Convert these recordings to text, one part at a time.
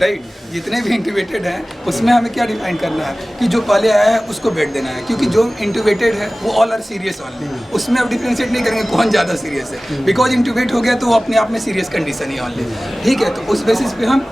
Right. जितने भी इंट्यूबेटेड हैं उसमें हमें क्या डिफाइन करना है कि जो पहले आया है उसको बेड देना है, क्योंकि जो इंट्यूबेटेड है वो ऑल आर सीरियस ऑनली, उसमें अब डिफ्रेंशिएट नहीं करेंगे कौन ज़्यादा सीरियस है, बिकॉज इंट्यूबेट हो गया तो वो अपने आप में सीरियस कंडीशन ही ऑनली, ठीक है। तो उस बेसिस पे हम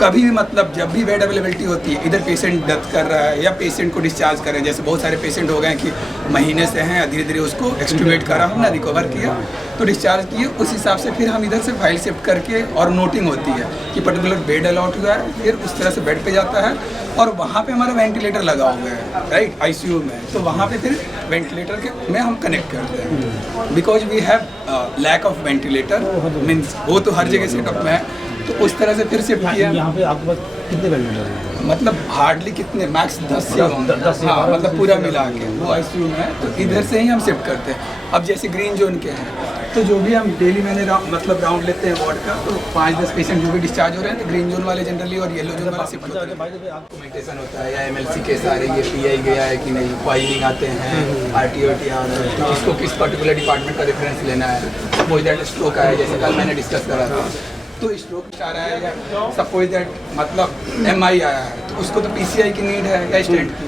कभी भी मतलब जब भी बेड अवेलेबिलिटी होती है, इधर पेशेंट डेथ कर रहा है या पेशेंट को डिस्चार्ज करें, जैसे बहुत सारे पेशेंट हो गए कि महीने से हैं, धीरे धीरे उसको एक्सट्यूबेट करा हमने, रिकवर किया तो डिस्चार्ज किए, उस हिसाब से फिर हम इधर से फाइल शिफ्ट करके और नोटिंग होती है कि पर्टिकुलर बेड अलॉट हुआ है, फिर उस तरह से बेड पे जाता है और वहाँ पे हमारा वेंटिलेटर लगा हुआ है, राइट, आईसीयू में, तो वहाँ पे फिर वेंटिलेटर के में हम कनेक्ट करते हैं, because we have lack of ventilator, means वो तो हर जगह सेटअप में है, तो उस तरह से फिर शिफ्ट किया। यहाँ पे आपके पास कितने वेंटिलेटर हैं? मतलब हार्डली कितने, मैक्स 10 से हाँ, मतलब पूरा मिला के वो आईसीयू में है, तो इधर से ही हम शिफ्ट करते हैं। अब जैसे ग्रीन जोन के हैं तो जो भी हम डेली मैंने मतलब राउंड लेते हैं वार्ड का, तो 5-10 पेशेंट जो भी डिस्चार्ज हो रहे हैं तो ग्रीन जोन वाले जनरली और येलो जोन वाले शिफ्ट होते हैं। डॉक्यूमेंटेशन होता है या एमएलसी केस आ रही है, पीआई गया है कि नहीं, फाइलिंग आते हैं, आरटीओटी आ रहा है, किसको किस पर्टिकुलर डिपार्टमेंट का रेफरेंस लेना है, सपोज दैट स्ट्रोक आया, जैसे कल मैंने डिस्कस करा था, तो स्ट्रोक आ रहा है या सपोज दैट मतलब एमआई आया है, तो उसको तो पीसीआई की नीड है या स्टेंट की,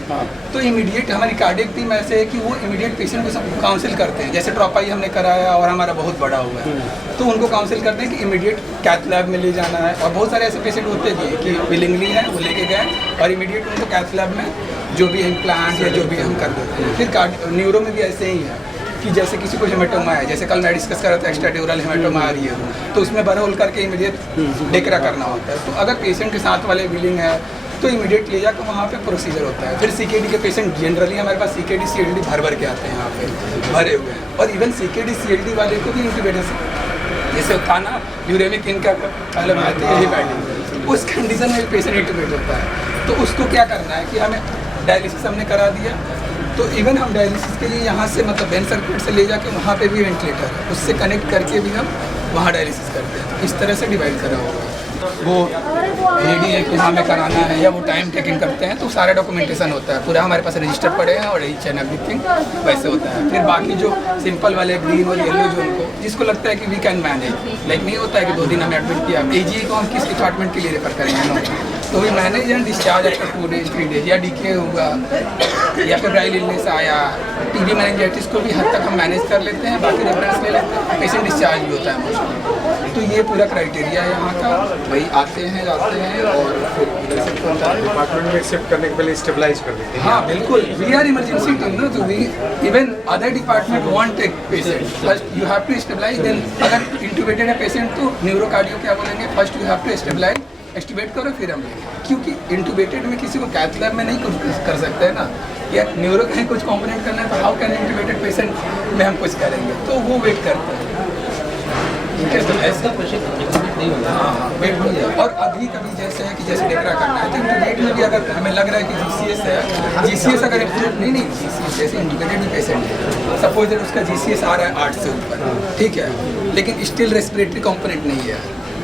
तो इमीडिएट हमारी कार्डियक टीम ऐसे है कि वो इमीडिएट पेशेंट को सब काउंसिल करते हैं, जैसे ट्रॉपाई हमने कराया और हमारा बहुत बड़ा हुआ है तो उनको काउंसिल करते हैं कि इमीडिएट कैथ लैब में ले जाना है, और बहुत सारे ऐसे पेशेंट होते भी हैं कि विलिंगली हैं, वो लेके गए और इमीडिएट उनको कैथ लैब में जो भी इम्प्लांट या जो भी हम कर देते हैं। फिर न्यूरो में भी ऐसे ही है कि जैसे किसी को हेमेटोमा है, जैसे कल मैं डिस्कस कर रहा था एक्स्ट्राड्यूरल हेमेटोमा आ रही है, तो उसमें बरहोल करके इमीडिएट डेकरा करना होता है, तो अगर पेशेंट के साथ वाले बिलिंग है तो इमीडिएट ले जाकर वहाँ पे प्रोसीजर होता है। फिर सीकेडी के पेशेंट जनरली हमारे पास सीकेडी सीएलडी भर के आते हैं, यहाँ पे भरे हुए हैं, और इवन सीकेडी सीएलडी वाले को भी इंक्यूबेटर जैसे होता है ना यूरेमिक इनका पहले आते हैं हेपेटाइटिस, उस कंडीशन में पेशेंट इंक्यूबेट होता है, तो उसको क्या करना है कि हमें डायलिसिस हमने करा दिया, तो इवन हम डायलिसिस के लिए यहाँ से मतलब वेन सर्किट से ले जाके वहाँ पे भी वेंटिलेटर है, उससे कनेक्ट करके भी हम वहाँ डायलिसिस करते हैं। तो इस तरह से डिवाइड करा होगा, वो रेडी है कि हमें कराना है या वो टाइम टेकिंग करते हैं, तो सारा डॉक्यूमेंटेशन होता है, पूरा हमारे पास रजिस्टर पड़े हैं और ईच एंड एवरीथिंग वैसे होता है। फिर बाकी जो सिंपल वाले ग्रीन और येलो जो उनको जिसको लगता है कि वी कैन मैनेज, लाइक नहीं होता है कि 2 दिन हमें एडमिट किया, एजी को हम किस डिपार्टमेंट के लिए रेफर करेंगे, तो we manage and discharge after 2 days 3 days, या डीके होगा या फिर ब्राइल इलनेस आया, टीबी मेनिंजाइटिस को भी हद तक हम मैनेज कर लेते हैं, बाकी रेफरेंस ले लेते हैं, पेशेंट डिस्चार्ज भी होता है मोस्टली। तो ये पूरा क्राइटेरिया है यहाँ का, वही आते हैं जाते हैं और फिर डिपार्टमेंट में शिफ्ट करने के पहले स्टेबलाइज कर देते हैं। हाँ बिल्कुल, वी आर इमरजेंसी टीम ना, तो we even other department want take patient, first you have to stabilize, then अगर इंट्यूबेटेड है पेशेंट तो न्यूरोकार्डियो क्या बोलेंगे, first you have to stabilize, extubate करो फिर हम लेंगे, क्योंकि इंट्यूबेटेड में किसी को कैथ लैब में नहीं कुछ कर सकते हैं ना, या न्यूरो कहीं कुछ कॉम्पोनेंट करना है तो हाउ कैन इंट्यूबेटेड पेशेंट में हम कुछ करेंगे, तो वो वेट करते हैं। ठीक है, तो ऐसा नहीं होता, हाँ वेट हो जाए। और अभी कभी जैसे है कि जैसे डेकरा करना है तो इंट्यूबेट में भी अगर हमें लग रहा है कि जीसीएस है, जीसीएस अगर इम्प्रूव नहीं जीसीएस जैसे इंट्यूबेटेड भी पेशेंट है, सपोज दैट उसका जीसीएस आ रहा है 8 से ऊपर, ठीक है, लेकिन स्टिल रेस्पिरेटरी कॉम्पोनेंट नहीं है,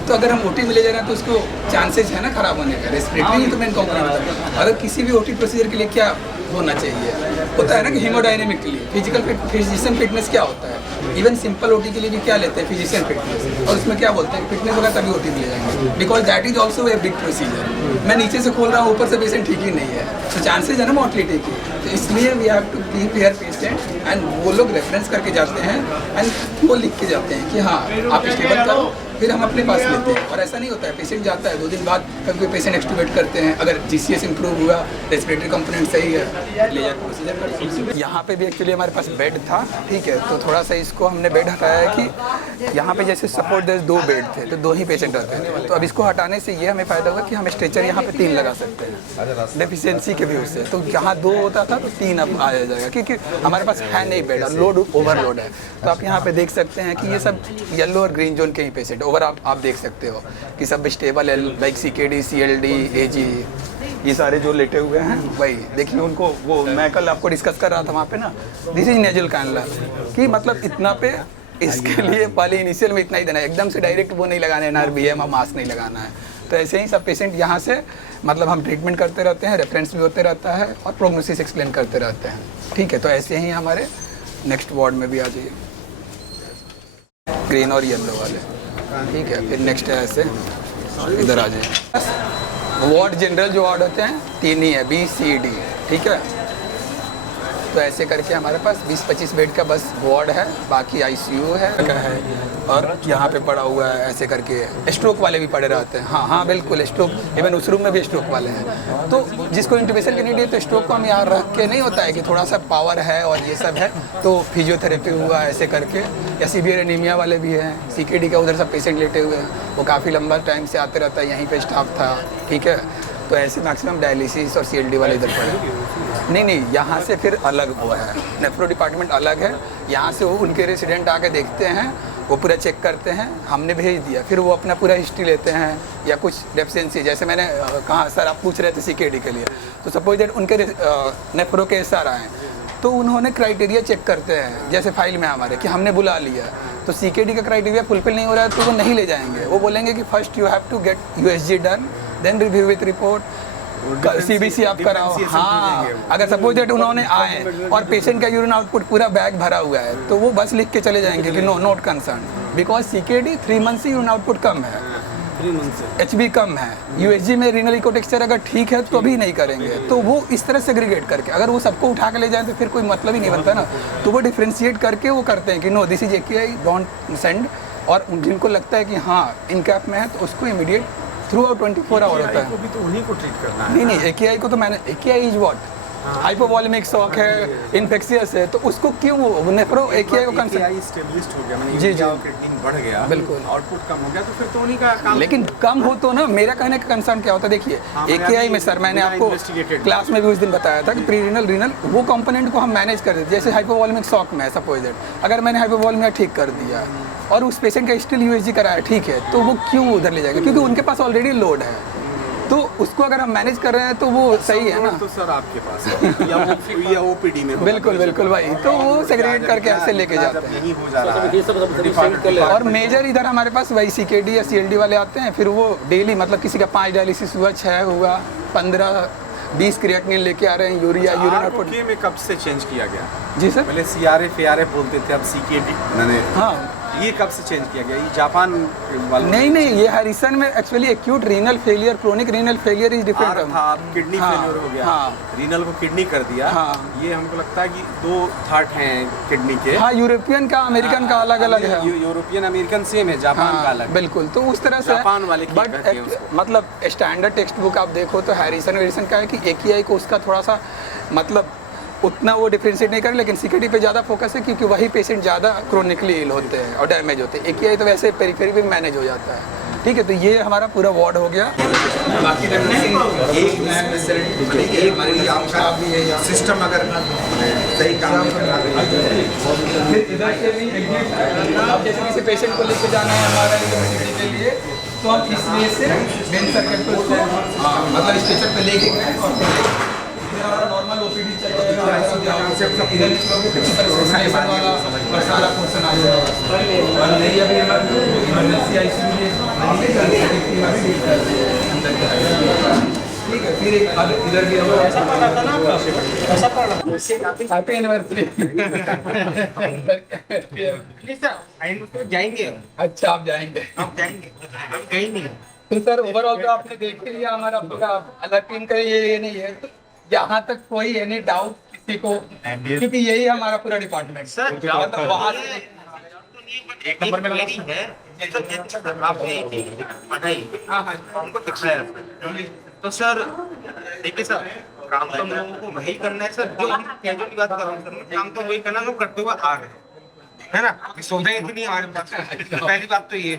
तो अगर हम ओटी में ले जा रहे हैं तो उसको चांसेस है ना खराब होने का, रेस्पिरेटरी ही तो मेन कॉम्पोनेंट होता है। अगर किसी भी ओटी प्रोसीजर के लिए क्या होना चाहिए, होता है ना कि हीमोडायनेमिक के लिए फिजिशियन फिटनेस क्या होता है, इवन सिंपल ओटी के लिए भी क्या लेते हैं फिजिशियन फिटनेस, और उसमें क्या बोलते हैं फिटनेस होगा तभी ओटी में ले जाएंगे, because that is also a big procedure. मैं नीचे से खोल रहा हूँ, ऊपर से पेशेंट ठीक ही नहीं है, तो चांसेज है ना मोर्टलिटी की, तो इसलिए we have to keep here patient, and वो लोग रेफरेंस करके जाते हैं एंड वो लिख के जाते हैं कि हाँ आप स्टेबल करो, फिर हम अपने पास लेते हैं। और ऐसा नहीं होता है, पेशेंट जाता है 2 दिन बाद कभी कोई पेशेंट एक्सट्यूबेट करते हैं, अगर जीसीएस इंप्रूव हुआ, रेस्पिरेटरी कंपोनेंट सही है, ले जाकर प्रोसीजर करते हैं। यहाँ पे भी एक्चुअली हमारे पास बेड था, ठीक है, तो थोड़ा सा इसको हमने बेड हटाया है कि यहाँ पे जैसे सपोर्ट दे 2 बेड थे तो 2 ही पेशेंट रहते थे, तो अब इसको हटाने से ये हमें फ़ायदा हुआ कि हम स्ट्रेचर यहाँ पे 3 लगा सकते हैं डेफिशिएंसी के व्यू से, तो जहाँ 2 होता था तो 3 अब आ जाएगा, क्योंकि हमारे पास है नहीं बेड और लोड ओवरलोड है। तो आप यहाँ पे देख सकते हैं कि ये सब येलो और ग्रीन जोन के ही पेशेंट ओवर आप देख सकते हो कि सब स्टेबल है, लाइक सीकेडी, सीएलडी, एजी, ये सारे जो लेटे हुए हैं वही देखिए उनको, वो मैं कल आपको डिस्कस कर रहा था वहाँ पे ना, दिस इज नेजल कैनुला, कि मतलब इतना पे इसके लिए पहले इनिशियल में इतना ही देना है, एकदम से डायरेक्ट वो नहीं लगाना है, एनआरबीएम और मास्क नहीं लगाना है। तो ऐसे ही सब पेशेंट यहाँ से मतलब हम ट्रीटमेंट करते रहते हैं, रेफरेंस भी होते रहता है और प्रोग्नोसिस एक्सप्लेन करते रहते हैं। ठीक है, तो ऐसे ही हमारे नेक्स्ट वार्ड में भी आ जाइए, ग्रीन और येलो वाले। ठीक है, फिर नेक्स्ट है ऐसे इधर आ जाइए। वार्ड जनरल जो वार्ड होते हैं 3 ही है, बी सी डी, ठीक है। तो ऐसे करके हमारे पास 20-25 बेड का बस वार्ड है, बाकी आईसीयू है और यहाँ पे पड़ा हुआ है ऐसे करके। स्ट्रोक वाले भी पड़े रहते हैं, हाँ बिल्कुल, स्ट्रोक इवन उस रूम में भी स्ट्रोक वाले हैं। तो जिसको इंटुबेशन की नीड है तो स्ट्रोक को हम यहाँ रख के नहीं होता है कि थोड़ा सा पावर है और ये सब है तो फिजियोथेरेपी हुआ ऐसे करके, या सीवियर एनीमिया वाले भी हैं, CKD का उधर सब पेशेंट लेटे हुए हैं, वो काफ़ी लंबा टाइम से आते रहता है, यहीं पर स्टाफ था, ठीक है। तो ऐसे मैक्सिमम डायलिसिस और CLD वाले इधर पड़े। नहीं, यहाँ से फिर अलग वो है, नेफ्रो डिपार्टमेंट अलग है। यहाँ से वो उनके रेसिडेंट आके देखते हैं, वो पूरा चेक करते हैं, हमने भेज दिया, फिर वो अपना पूरा हिस्ट्री लेते हैं या कुछ डेफिशिएंसी, जैसे मैंने कहा सर आप पूछ रहे थे CKD के लिए, तो सपोज दैट उनके नेफ्रो के SR आए तो उन्होंने क्राइटेरिया चेक करते हैं, जैसे फाइल में हमारे कि हमने बुला लिया तो CKD का क्राइटेरिया फुलफिल नहीं हो रहा है तो वो नहीं ले जाएंगे। वो बोलेंगे कि first you have to get USG done, then review with report, CBC आप कराओ। हाँ, अगर सपोज दैट उन्होंने आए और पेशेंट का यूरिन आउटपुट पूरा बैग भरा हुआ है तो वो बस लिख के चले जाएंगे कि no not concern, because CKD 3 month से यूरिन आउटपुट कम है, 3 मंथ से HB कम है, USG में रीनल इको टेक्सचर अगर ठीक है तो भी नहीं करेंगे। तो वो इस तरह सेग्रीगेट करके, अगर वो सबको उठा के ले जाए तो फिर कोई मतलब ही नहीं बनता ना, तो वो डिफ्रेंशिएट करके वो करते हैं कि no this is AKI don't send, और जिनको लगता है कि हाँ इन कैप में है तो उसको इमीडिएट थ्रू आउट 24 आवर होता है। भी तो उन्हीं को ट्रीट करना है। नहीं, AKI को तो मैंने, AKI is what, hypovolemic shock है, इन्फेक्शियस है, तो उसको क्यों वो नेफ्रो AKI को कंसर्न स्टेबलिश्ड हो गया, माने जी, क्रिएटिनिन बढ़ गया, बिल्कुल, आउटपुट कम हो गया, तो फिर तो उन्हीं का काम। लेकिन कम हो तो ना, मेरा कहने का कंसर्न क्या होता है, देखिए AKI में सर मैंने आपको क्लास में भी उस दिन बताया था कि प्री रीनल रीनल वो कंपोनेंट को हम मैनेज कर देते, जैसे हाइपोवॉलेमिक शॉक में सपोज दैट अगर मैंने हाइपोवॉलेमिया ठीक कर दिया और उस पेशेंट का स्टिल USG कराया, ठीक है, तो वो क्यों उधर ले जाएगा, क्योंकि उनके पास ऑलरेडी लोड है, तो उसको अगर हम मैनेज कर रहे हैं तो वो सही है ना। तो सर आपके पास है या OPD में, बिल्कुल बिल्कुल भाई, तो वो सेग्रीगेट करके ऐसे लेके जाते हैं। यही हो जा रहा है। और मेजर इधर हमारे पास वही CKD या CLD वाले आते हैं, फिर वो डेली मतलब किसी का 5 डायलिसिस हुआ, 6 हुआ, 15-20 क्रिएटिनिन लेके आ रहे हैं, यूरिया यूरिन आउटपुट में कब से चेंज किया गया? जी सर, पहले CRF बोलते थे, अब CKD मैंने, हाँ ये कब से चेंज किया गया? ये जापान वाला नहीं, ये हैरिसन में actually acute renal failure, chronic renal failure is different था, किडनी फेलियर हो गया, रीनल को किडनी कर दिया। ये हमको लगता है कि 2 थाट हैं किडनी के। हाँ, यूरोपियन का अमेरिकन का अलग अलग है, यूरोपियन अमेरिकन सेम है, जापान का अलग। बिल्कुल, तो उस तरह से जापान वाले बट मतलब स्टैंडर्ड टेक्स्ट बुक आप देखो तो हैरिसन का है कि AKI को उसका थोड़ा सा मतलब उतना वो डिफ्रेंशिएट नहीं करे, लेकिन CKD पे ज़्यादा फोकस है क्योंकि वही पेशेंट ज़्यादा क्रोनिकली इल होते हैं और डैमेज होते हैं। AKI तो वैसे पेरिफेरी पे मैनेज हो जाता है, ठीक है। तो ये हमारा पूरा वार्ड हो गया। बाकी सिस्टम अगर सही काम नहीं कर रहा, फिर इधर से भी अब जैसे किसी पेशेंट को लेके जाना है हमारा यूनिवर्सिटी के लिए, तो हम इस वे से मेन सर्किट को मतलब स्ट्रेचर पे लेके गए और नॉर्मल OPD चल जाएगा, इधर वाला और सारा पोर्शन आ जाएगा। और नहीं अभी इमरजेंसी ICU ठीक है, फिर एक इधर भी हैप्पी एनिवर्सरी जाएंगे। अच्छा, आप जाएंगे? हम जाएंगे, हम कहीं नहीं। तो सर ओवरऑल तो आपने देख ही लिया हमारा पूरा, अलग टीम का ये नहीं है, तो यहाँ तक कोई एनी डाउट किसी को, क्योंकि यही हमारा पूरा डिपार्टमेंट सर मतलब वहाँ से एक नंबर में है, आपने पढ़ाई हमको दिखाया, तो सर देखिए सर, काम तो हम लोगों को वही करना है सर, जो हम कैजुअल की बात कर रहे हैं सर, काम तो वही करना है, हम करते हुए आ रहे हैं, है ना, सुविधा इतनी हमारे पास। पहली बात तो ये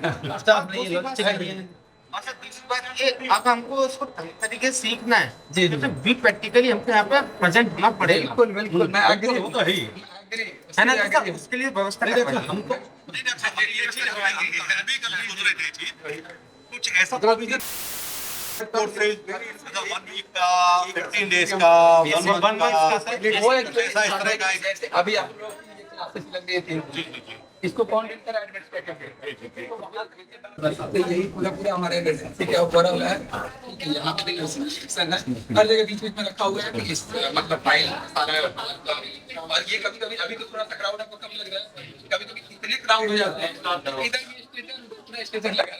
और सर दूसरी बात ये, अब हमको उसको तरीके से सीखना है जी, तो भी प्रैक्टिकली हमको यहाँ पे प्रेजेंट होना पड़ेगा। बिल्कुल बिल्कुल, मैं एग्री है ना, तो उसके लिए व्यवस्था हमको कुछ ऐसा कोर्स 1 वीक का, 15 डेज का, 1 मंथ का, वो ऐसा इस तरह का जैसे अभी आप लोग की ये क्लासेस लग रही थी, इसको कौन देता है एडमिनिस्ट्रेटिव, तो यही पूरा हमारे एमरजेंसी के ऊपर हुआ है, ठीक है। यहाँ पे नर्सिंग सेक्शन है, हर जगह बीच में रखा हुआ है कि इस मतलब फाइल सारा, और ये कभी अभी तो थोड़ा सा क्राउड आपको कम लग रहा है, कभी इतने क्राउड हो जाते हैं, इधर भी स्टेशन लगा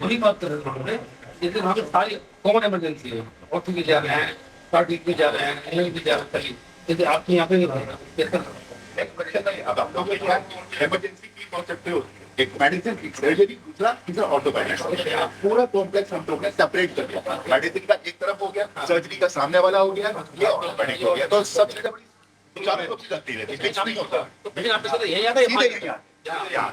वही बात कर रहे हैं। जैसे वहाँ पे सारी कॉमन इमरजेंसी है, ऑर्थो भी जा रहे हैं, कार्डियक भी जा रहे हैं, एनएल भी जा रहे हैं, जैसे आपके यहाँ पे नहीं इमरजेंसी की कॉन्सेप्ट होती है, एक मेडिसिन की सर्जरी, दूसरा ऑर्थोपेडिक्स। पूरा कॉम्प्लेक्स हम लोग ने सेपरेट कर दिया। मेडिसिन का एक तरफ हो गया, सर्जरी का सामने वाला हो गया, ये ऑर्थोपेडिक्स हो गया। तो सबसे बड़ी चारों को चलती रहती है, फिक्स नहीं होता। लेकिन आपके साथ यही आता है सीधे यहाँ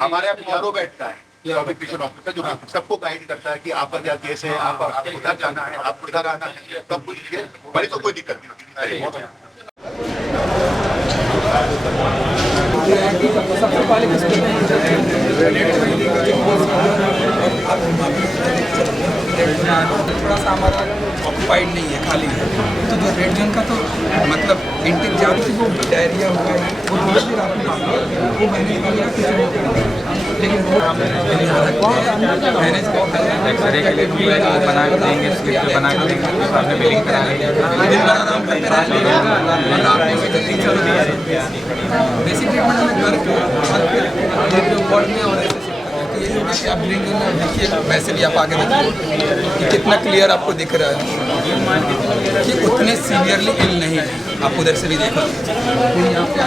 हमारे यहाँ PRO बैठता है, पब्लिक रिलेशन ऑफिसर, जो सबको गाइड करता है कि आपका क्या केस है, आपको उधर जाना है, आपको इधर आना है, सब कुछ बड़ी तो कोई दिक्कत नहीं होती। सबसे पहले थोड़ा सा हमारा ऑक्यूपाइड नहीं है, खाली है। तो जो रेड जोन का तो मतलब इंटेक ज़्यादा थी, वो डायरिया हुआ है, वो मैंने लेकिन वो मैनेज एक्सरे के लिए बना के देंगे, स्लिप बना के देंगे, बाद में बिलिंग करा लेंगे। बेसिक ट्रीटमेंट हमें घर वार्ड में और ऐसे तो ये होगा कि आप ग्रीन जोन में देखिए, वैसे भी आप आगे देखिए कि कितना क्लियर आपको दिख रहा है कि उतने सीवियरली इल नहीं है। आप उधर से भी देखो, फिर यहाँ पे आ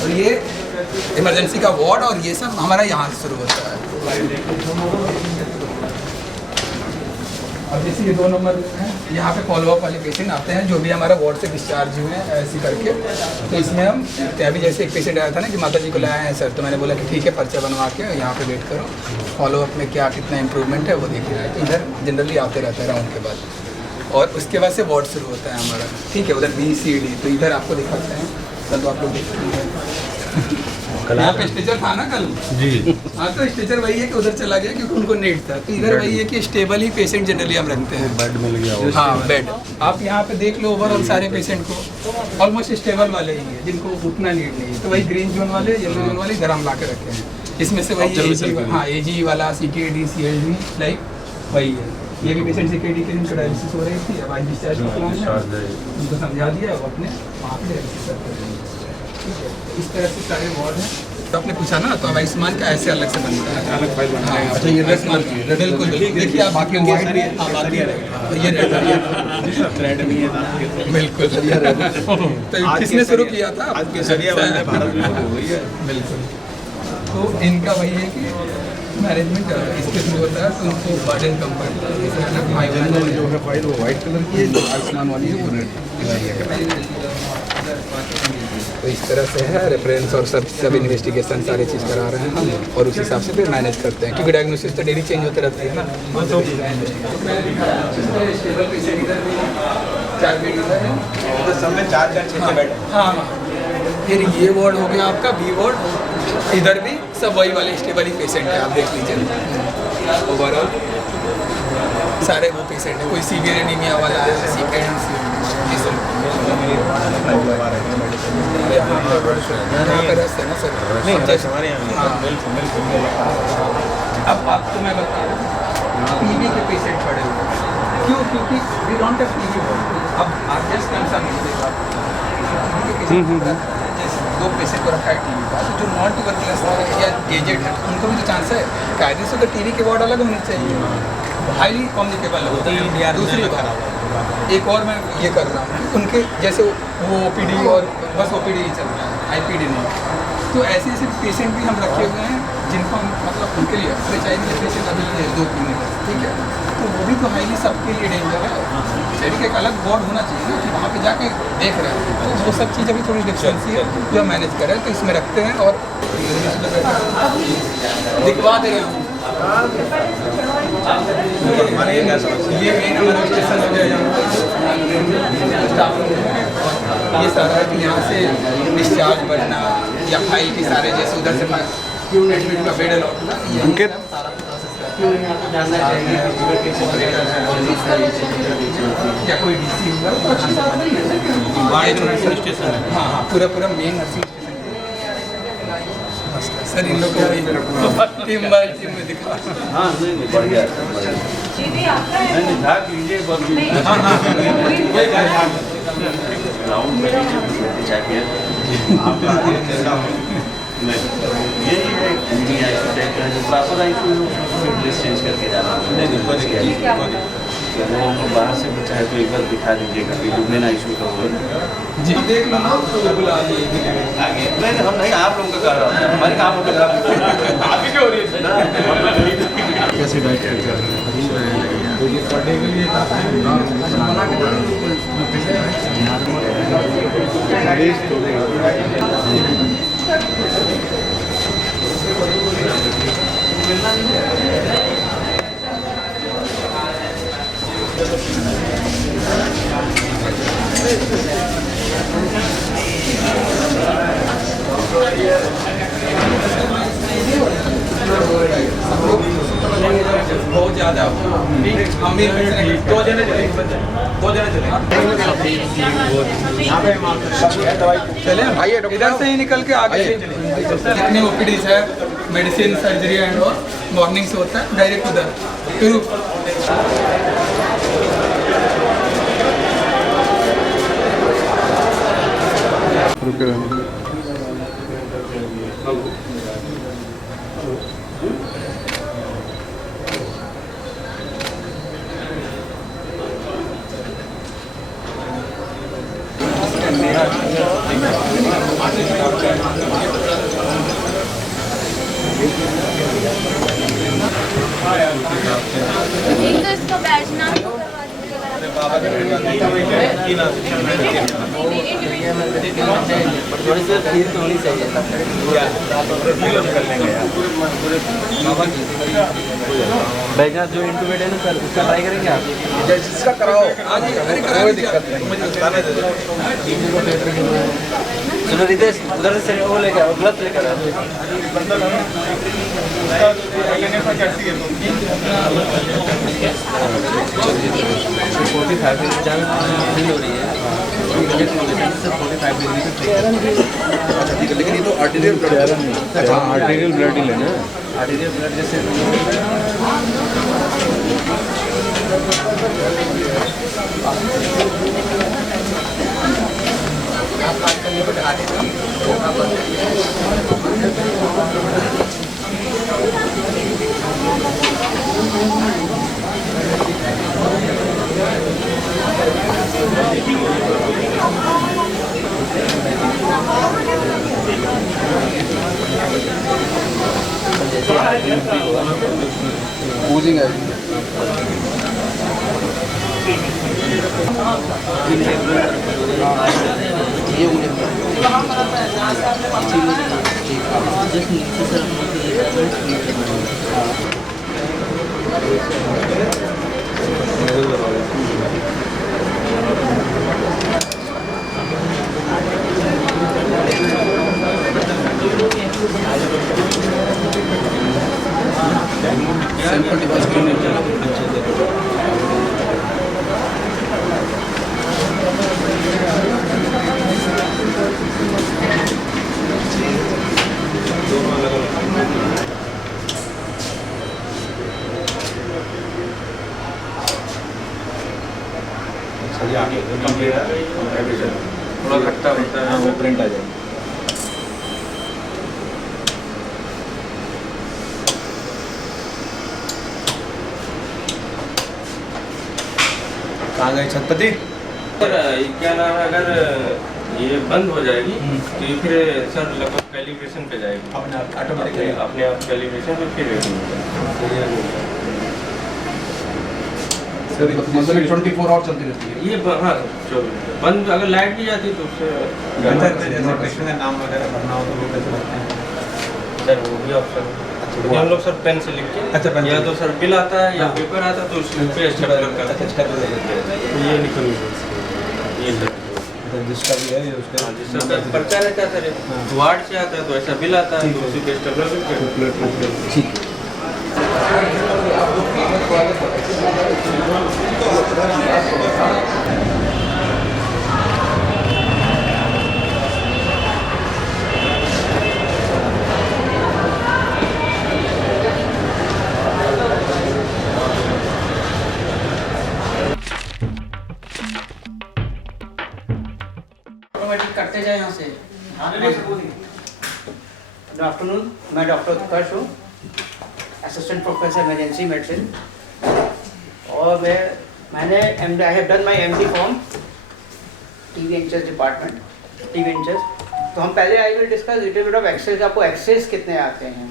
और ये इमरजेंसी का वार्ड और ये सब हमारा यहाँ से शुरू होता है। अब जैसे ये 2 नंबर है, यहाँ पे फॉलोअप वाले पेशेंट आते हैं जो भी हमारा वार्ड से डिस्चार्ज हुए हैं ऐसे करके। तो इसमें हम अभी जैसे एक पेशेंट आया था ना कि माता जी को लाया है सर, तो मैंने बोला कि ठीक है पर्चा बनवा के यहाँ पे वेट करो, फॉलोअप में क्या कितना इम्प्रूवमेंट है वो देखिए। इधर जनरली आते रहता है राउंड के बाद, और उसके बाद से वार्ड शुरू होता है हमारा, ठीक है। उधर BCD तो इधर आपको दिखाते हैं, कल तो आप लोग देखते हैं यहाँ पे स्ट्रेचर था ना कल जी। हाँ तो स्ट्रेचर वही है कि उधर चला गया क्योंकि उनको नीड था। तो इधर वही है कि स्टेबल ही पेशेंट जनरली हम रखते हैं। बेड मिल गया। हाँ बेड आप यहाँ पे देख लो, ओवरऑल सारे पेशेंट को ऑलमोस्ट स्टेबल वाले ही है जिनको उतना नीड नहीं है। तो वही ग्रीन जोन वाले, येलो जोन वाले इधर हम ला के रखे हैं। इसमें से वही AG वाला, CKD CLD लाइक वही है। ये भी पेशेंट CKD के दिन डायलिसिस हो रही थी, अब आज डिस्चार्ज उनको समझा दिया, वो अपने वहाँ पे डायलिसिस करते हैं। इस तरह से सारे वार्ड हैं। तो आपने पूछा ना, तो अब आयुष्मान का ऐसे अलग से बनता है, अलग फाइल बनता है। अच्छा ये आयुष्मान बिल्कुल देखिए आप बाकी ये बिल्कुल तो किसने शुरू किया था? बिल्कुल। तो इनका वही है कि मैनेजमेंट इसके थ्रू होता है, तो उनको बर्डन कम पड़ता है। जैसे अलग जो है फाइल वो वाइट कलर की है, जो आयुष्मान वाली है वो रेड। तो इस तरह से है रेफरेंस और सब इन्वेस्टिगेशन सारी चीज़ करा रहे हैं हम, और उस हिसाब से फिर मैनेज करते हैं क्योंकि डायग्नोसिस तो डेली चेंज होते रहती है ना। तो सब में 4-4-6 बेड। हाँ फिर ये वार्ड हो गया आपका B वार्ड, इधर भी सब वही वाले स्टेबल ही पेशेंट है, आप देख लीजिए ओवरऑल सारे वो पेशेंट है। कोई सीवियर एनीमिया वाला है, ये सब अब आपको मैं बता रहा हूँ TB के पेशेंट पड़े हुए क्यों? क्योंकि वी डोंट हैव TB। अब आप जस्ट कंसर्न जैसे 2 पेशेंट को रखा है TB का, तो जो नॉन ट्यूबरकुलस या एजेड है उनको भी तो चांस है। कायदे से तो TB के वार्ड अलग होने चाहिए, हाईली कम्युनिकेबल होता है। दूसरी बात एक और मैं ये कर रहा हूँ, उनके जैसे वो OPD और बस OPD ही चल रहा है, IPD नहीं। तो ऐसे ऐसे पेशेंट भी हम रखे हुए हैं जिनको हम मतलब उनके लिए HIV के पेशेंट अभी है 2 क्लिनिक, ठीक है। तो वो भी तो हाईली सबके लिए डेंजर है। HIV का एक अलग वार्ड होना चाहिए ना कि वहाँ पे जाके देख रहे हैं। तो वो सब चीज़ अभी थोड़ी डिफरेंसी है जो हम मैनेज करें, तो इसमें रखते हैं और दिखवा दे रहे हैं। ये मेन हमारा स्टेशन हो गया ये सारा है कि यहाँ से डिस्चार्ज बढ़ना या फाइल की सारे जैसे उधर से एडमिट का बेड अलॉट ना, ये सारा जानना चाहिए या कोई DC हुआ तो अच्छी बात नहीं है। हाँ पूरा मेन नर्सिंग स्टेशन सर इन लोग को टीम बाय टीम में दिखा। हाँ नहीं नहीं बढ़िया नहीं झाग लीजिए ग्राउंड में चाहिए यही है प्रॉपर आईसीयू प्लेस चेंज करके जाना लोगों को बाहर से बचा है तो एक बार दिखा दीजिएगा कि दुबलिन आईसीयू का हुआ जी देख लो ना तो बुला आगे नहीं हम नहीं आप लोगों का कर रहा हूँ हमारे काम होता है आपकी क्यों हो रही है कैसे डाइट बहुत ज़्यादा हम भी 2 जने चले भाई इधर से ही निकल के आगे जितनी ओपीडीज है मेडिसिन सर्जरी एंड और मॉर्निंग से होता है डायरेक्ट उधर फिर एक तो इसका बैच नाम तो करवा थोड़ी सी भीड़ तो होनी चाहिए बैजनाथ जो इंटूबेट है ना सर उसका ट्राई करेंगे आप जिसका कराओ कोई दिक्कत नहीं सुनो रितेश उधर से वो लेकर ग्लव्स लेकर लेकिन ये तो आर्टीरियल ब्लड आर्टेरियल ब्लड ही लेना आर्टीरियल ब्लड जैसे पूजिंग है थोड़ा खट्टा होता है वो प्रिंट आ जाएगा कहाँ गए छतपति? सर क्या नाम है अगर ये बंद हो जाएगी तो ये फिर सर लगभग कैलिब्रेशन पे जाएगी अपने आप ऑटोमेटिकली अपने आप कैलिब्रेशन पे फिर रेडी हो जाएगी मतलब 24 आवर चलती रहती है। ये हाँ जो बंद अगर लाइट भी जाती है तो उससे नाम वगैरह भरना हो तो वो कैसे भरते हैं? सर वो भी ऑप्शन ये हम लोग सर पेन से लिख के अच्छा, पेन से। या तो सर बिल आता है या पेपर आता है तो उसमें पे स्टेपलर करते हैं तो ये निकल ये सर जिसका भी है ये उसका हाँ, जिसका पर्चा रहता है सर वार्ड से आता है तो ऐसा बिल आता है तो उसी पे स्टेपलर ठीक ऑटोमेटिक करते जाए यहाँ से। गुड आफ्टरनून, मैं डॉक्टर उत्कर्ष हूँ, असिस्टेंट प्रोफेसर इमरजेंसी मेडिसिन, और मैंने I have done my MD from TV inches department, TV inches. तो हम पहले I will discuss little bit of X-rays. आपको एक्सरेज कितने आते हैं,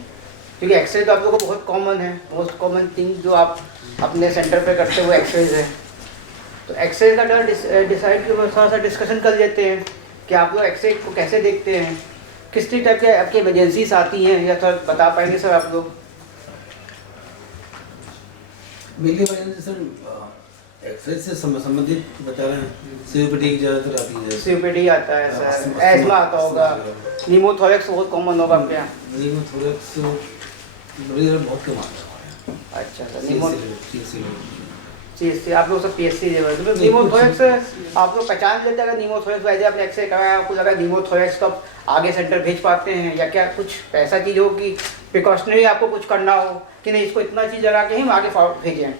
क्योंकि एक्सरे तो आप लोगों को बहुत कॉमन है, मोस्ट कॉमन थिंग जो आप अपने सेंटर पे करते हैं वो एक्सरेज है। तो एक्सरे का डिसाइड के थोड़ा सा डिस्कशन कर लेते हैं कि आप लोग एक्सरे को कैसे देखते हैं, किस टाइप के आपकी इमरजेंसीज आती हैं, या थोड़ा बता पाएंगे सर आप लोग? मेनली इमरजेंसी सर एक्सरेज से संबंधित बता रहे हैं। सीओपीडी की ज़्यादातर आती है, सीओपीडी आता है सर, एस्मा आता होगा, निमोथोरेक्स बहुत कॉमन होगा आपके यहाँ। निमोथोरेक्स बहुत कम आता है। अच्छा सर, CSC आप लोग सब PSC लेवल तो निमोथोरेक्स आप लोग पहचान लेते हैं? अगर निमोथोरेक्स वैसे आपने एक्सरे कराया, आपको लगा निमोथोरेक्स, तो आप आगे सेंटर भेज पाते हैं, या क्या कुछ ऐसा चीज़ हो कि प्रिकॉशनरी आपको कुछ करना हो कि नहीं इसको इतना चीज़ लगा के हम आगे भेजें?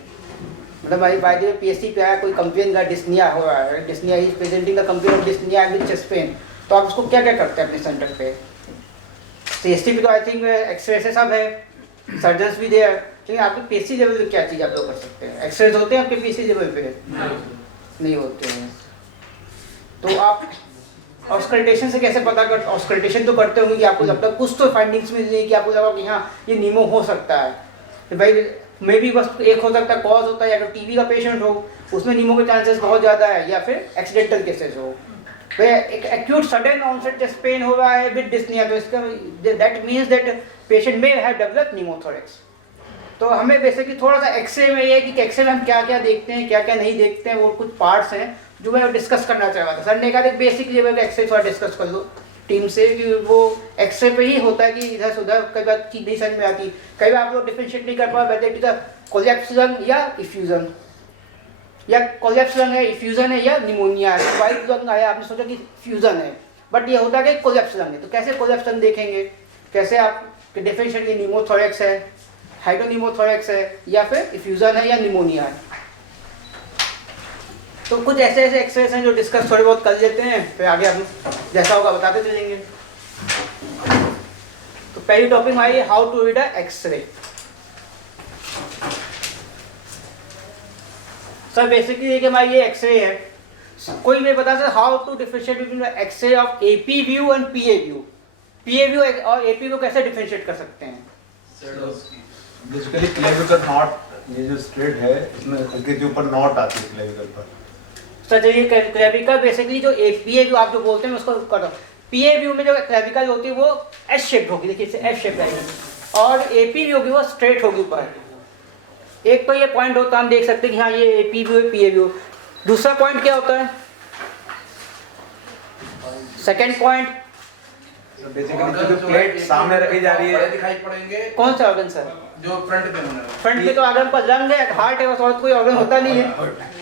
मतलब भाई बाय द PSC पे आया कोई कंप्लेन का डिस्निया हो रहा है, dyspnea is presenting the complain of dyspnea with chest pain, तो आप उसको क्या क्या करते हैं अपने सेंटर पे? CST पे तो आई थिंक एक्सरे से सब है, सर्जन्स भी दे, लेकिन आपके PSC लेवल पे क्या चीज़ आप लोग कर सकते हैं? एक्सरेज होते हैं आपके PSC लेवल पे? नहीं होते हैं। तो आप ऑस्कल्टेशन से कैसे पता कर, ऑस्कल्टेशन तो करते होंगे कि आपको लगता है कुछ तो फाइंडिंग्स मिल रही है कि आपको लगा कि हाँ ये नीमो हो सकता है, तो भाई मे भी बस एक हो सकता है कॉज होता है, या फिर TB का पेशेंट हो उसमें नीमो के चांसेस बहुत ज़्यादा है, या फिर एक्सीडेंटल केसेस हो। तो एक acute sudden onset chest pain हो रहा है विद डिस्निया, तो इसका दैट मीन्स दैट पेशेंट में हैव डेवलप्ड निमोथोरेक्स। तो हमें बेसिकली थोड़ा सा एक्सरे में ये है कि एक्सरे में हम क्या क्या देखते हैं, क्या क्या नहीं देखते हैं, वो कुछ पार्ट्स हैं जो मैं डिस्कस करना चाह रहा था। सर ने कहा एक बेसिक लेवल का एक्सरे थोड़ा डिस्कस कर लो टीम से, कि वो एक्सरे पे ही होता है कि इधर से उधर कई बार चीज नहीं समझ में आती, कई बार आप लोग डिफरेंशिएट नहीं कर पा whether it is a collapse lung या इफ्यूजन, या कोलैप्स लंग है, इफ्यूजन है, या निमोनिया है। वाइट लंग आया, आपने सोचा कि फ्यूजन है, बट ये होता है कि कोलैप्स लंग है। तो कैसे कोलैप्स लंग देखेंगे, कैसे आप डिफरेंशिएट की निमोथोरेक्स है, हाइड्रोनिमोथोरेक्स है, या फिर इफ्यूजन है, या निमोनिया है? तो कुछ ऐसे ऐसे एक्सरेज हैं जो डिस्कस थोड़े बहुत कर लेते हैं, फिर आगे हम जैसा होगा बताते चलेंगे। तो पहली टॉपिक हमारी how to read a X-ray. Sir basically देखिए हमारी ये एक्सरे है, कोई भी बता सकता how to differentiate between X-ray of AP view and PA view? PA view और AP व्यू कैसे डिफरेंशिएट कर सकते हैं? बेसिकली क्लेविकल नॉट, ये जो स्ट्रेट है इसमें हल्के के ऊपर नॉट आती है क्लेविकल पर। सर चलिए क्लेविकल बेसिकली जो PA व्यू आप जो बोलते हैं उसको करो। PA व्यू में जो क्लेविकल होती है वो एस शेप होगी, देखिए इसे एस शेप आएगी, और AP व्यू होगी वो स्ट्रेट होगी ऊपर। एक तो ये पॉइंट होता है, हम देख सकते हैं कि हाँ ये AP व्यू है, PA व्यू। दूसरा पॉइंट क्या होता है? सेकेंड पॉइंट बेसिकली जो प्लेट सामने रखी जा रही है दिखाई पड़ेंगे। कौन सा ऑर्गन सर? जो फ्रंट पे होना है, फ्रंट पे तो ऑर्गन पर लंग है, हार्ट है, बस और कोई ऑर्गन होता नहीं है।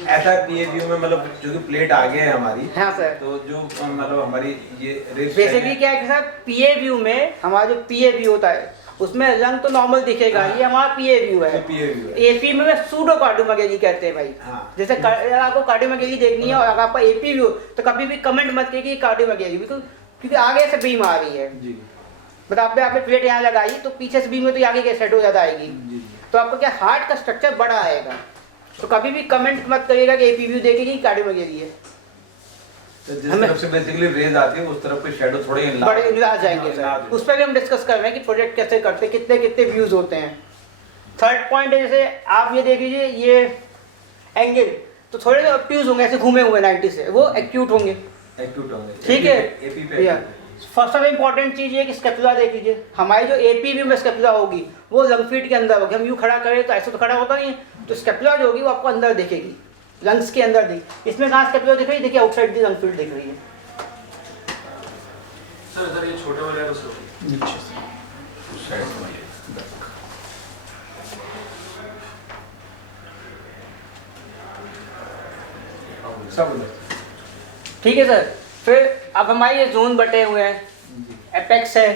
ऐसा PA व्यू में मतलब जो कि प्लेट आगे है हमारी, हाँ सर, तो जो मतलब हमारी ये बेसिकली क्या है कि सर PA व्यू में हमारा जो PA व्यू होता है उसमें लंग तो नॉर्मल दिखेगा, ये हमारा PA व्यू है। AP में सूडो कार्डियोमैगेली कहते हैं भाई। जैसे अगर आपको कार्डियोमैगेली देखनी है और अगर आपका AP व्यू, तो कभी भी कमेंट मत कीजिए कि कार्डियोमैगेली, बिल्कुल, क्योंकि आगे से बीम आ रही है जी। मतलब आपने प्लेट यहाँ लगाई तो पीछे से बीम में तो आगे के सेट हो ज़्यादा आएगी, तो आपको क्या हार्ट का स्ट्रक्चर बड़ा आएगा। तो कभी भी कमेंट मत करिएगा कि AP व्यू देखेगी कि कार्डियोमैगेली है। तो जिस तरफ से बेसिकली रेज आती है उस तरफ के शैडो थोड़े बड़े आ जाएंगे सर, उस पर भी हम डिस्कस कर रहे हैं कि प्रोजेक्ट कैसे करते हैं, कितने कितने व्यूज होते हैं। थर्ड पॉइंट है, जैसे आप ये देख लीजिए ये एंगल तो थोड़े ऑब्ट्यूज होंगे, ऐसे घूमे हुए 90 से, वो एक्यूट होंगे, ठीक है। फर्स्ट ऑफ इंपॉर्टेंट चीज़ ये कि स्केपुला देख लीजिए, हमारी जो AP व्यू में स्केपुला होगी वो लंग फीट के अंदर होगी। हम यूँ खड़ा करें तो ऐसे तो खड़ा होता नहीं है, तो स्केपुला जो होगी वो आपको अंदर दिखेगी, लंग्स के अंदर दिख। इसमें कहाँ स्केपुला दिख रही है? देखिए आउटसाइड दी लंग फीट दिख रही है। सर ये छोटे वाले ठीक है सर। फिर अब हमारे ये जोन बटे हुए हैं, एपेक्स है,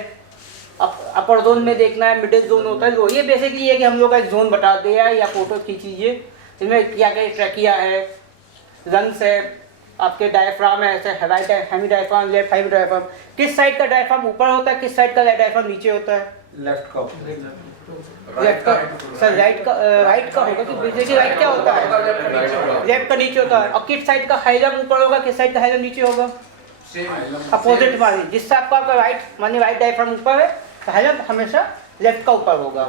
अपर जोन में देखना है, मिडिल जोन होता है, लो ये बेसिकली है कि हम लोग का एक जोन बता दिया है, या फोटो खींच लीजिए जिसमें क्या क्या ट्रैकिया है, लंग्स है, आपके डायफ्राम है, ऐसे right hemi diaphragm, left hemi diaphragm, किस साइड का डायफ्राम ऊपर होता है, किस साइड का डायफ्राम नीचे होता है? लेफ्ट का लेफ्ट का सर, राइट का होगा कि बेसिकली राइट क्या होता है? लेफ्ट का नीचे होता है। और किस साइड का हाइलम ऊपर होगा, किस साइड का हाइलम नीचे होगा? अपोजिट मानिए, जिससे आपका राइट मानिए राइट डायफ्राम ऊपर है तो हाइलम हमेशा लेफ्ट का ऊपर होगा।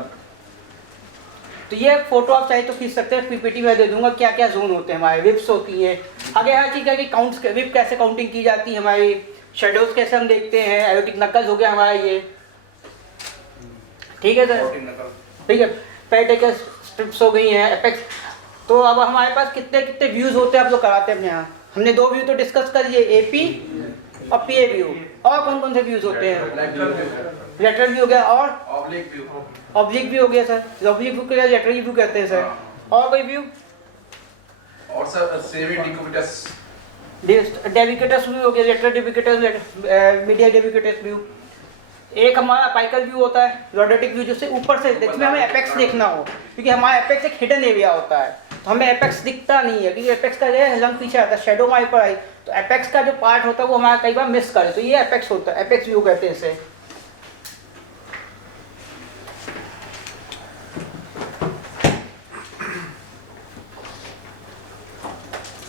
तो ये फोटो आप चाहे तो खींच सकते हैं, पीपीटी में दे दूंगा क्या क्या जोन होते हैं हमारे, विप्स होती है। आगे हर चीज़ है कि काउंट्स विप कैसे काउंटिंग की जाती है हमारी, शेडोज कैसे हम देखते हैं, एरोटिक नकल्स हो गया हमारा ये, ठीक है सर, ठीक है। पेटेकस स्ट्रिप्स हो गई हैं, एपेक्स। तो अब हमारे पास कितने कितने व्यूज़ होते हैं आप लोग कराते हैं अपने यहाँ। हमने 2 व्यू तो डिस्कस कर लिए, एपी और पीए व्यू। और कौन कौन से व्यूज़ होते हैं? लेटरल व्यू हो गया और ऑब्लिक व्यू हो गया सर। ऑब्लिक व्यू क्या लेटरल व्यू कहते हैं सर। और कोई व्यू? और सर सेमी डिक्यूबिटस डेविकेटस व्यू हो गया, लेटरल डेविकेटस, मीडियल डेविकेटस व्यू। एक हमारा अपाइकल व्यू होता है, लॉर्डेटिक व्यू, जिससे ऊपर से जिसमें हमें एपेक्स देखना हो, क्योंकि हमारा एपेक्स एक हिडन एरिया होता है तो हमें एपेक्स दिखता नहीं है, क्योंकि एपेक्स का जो है लंग पीछे आता है, शेडो हमारे ऊपर आई, तो एपेक्स का जो पार्ट होता है वो हमारा कई बार मिस करे, तो ये एपेक्स होता है, एपेक्स व्यू कहते हैं इसे।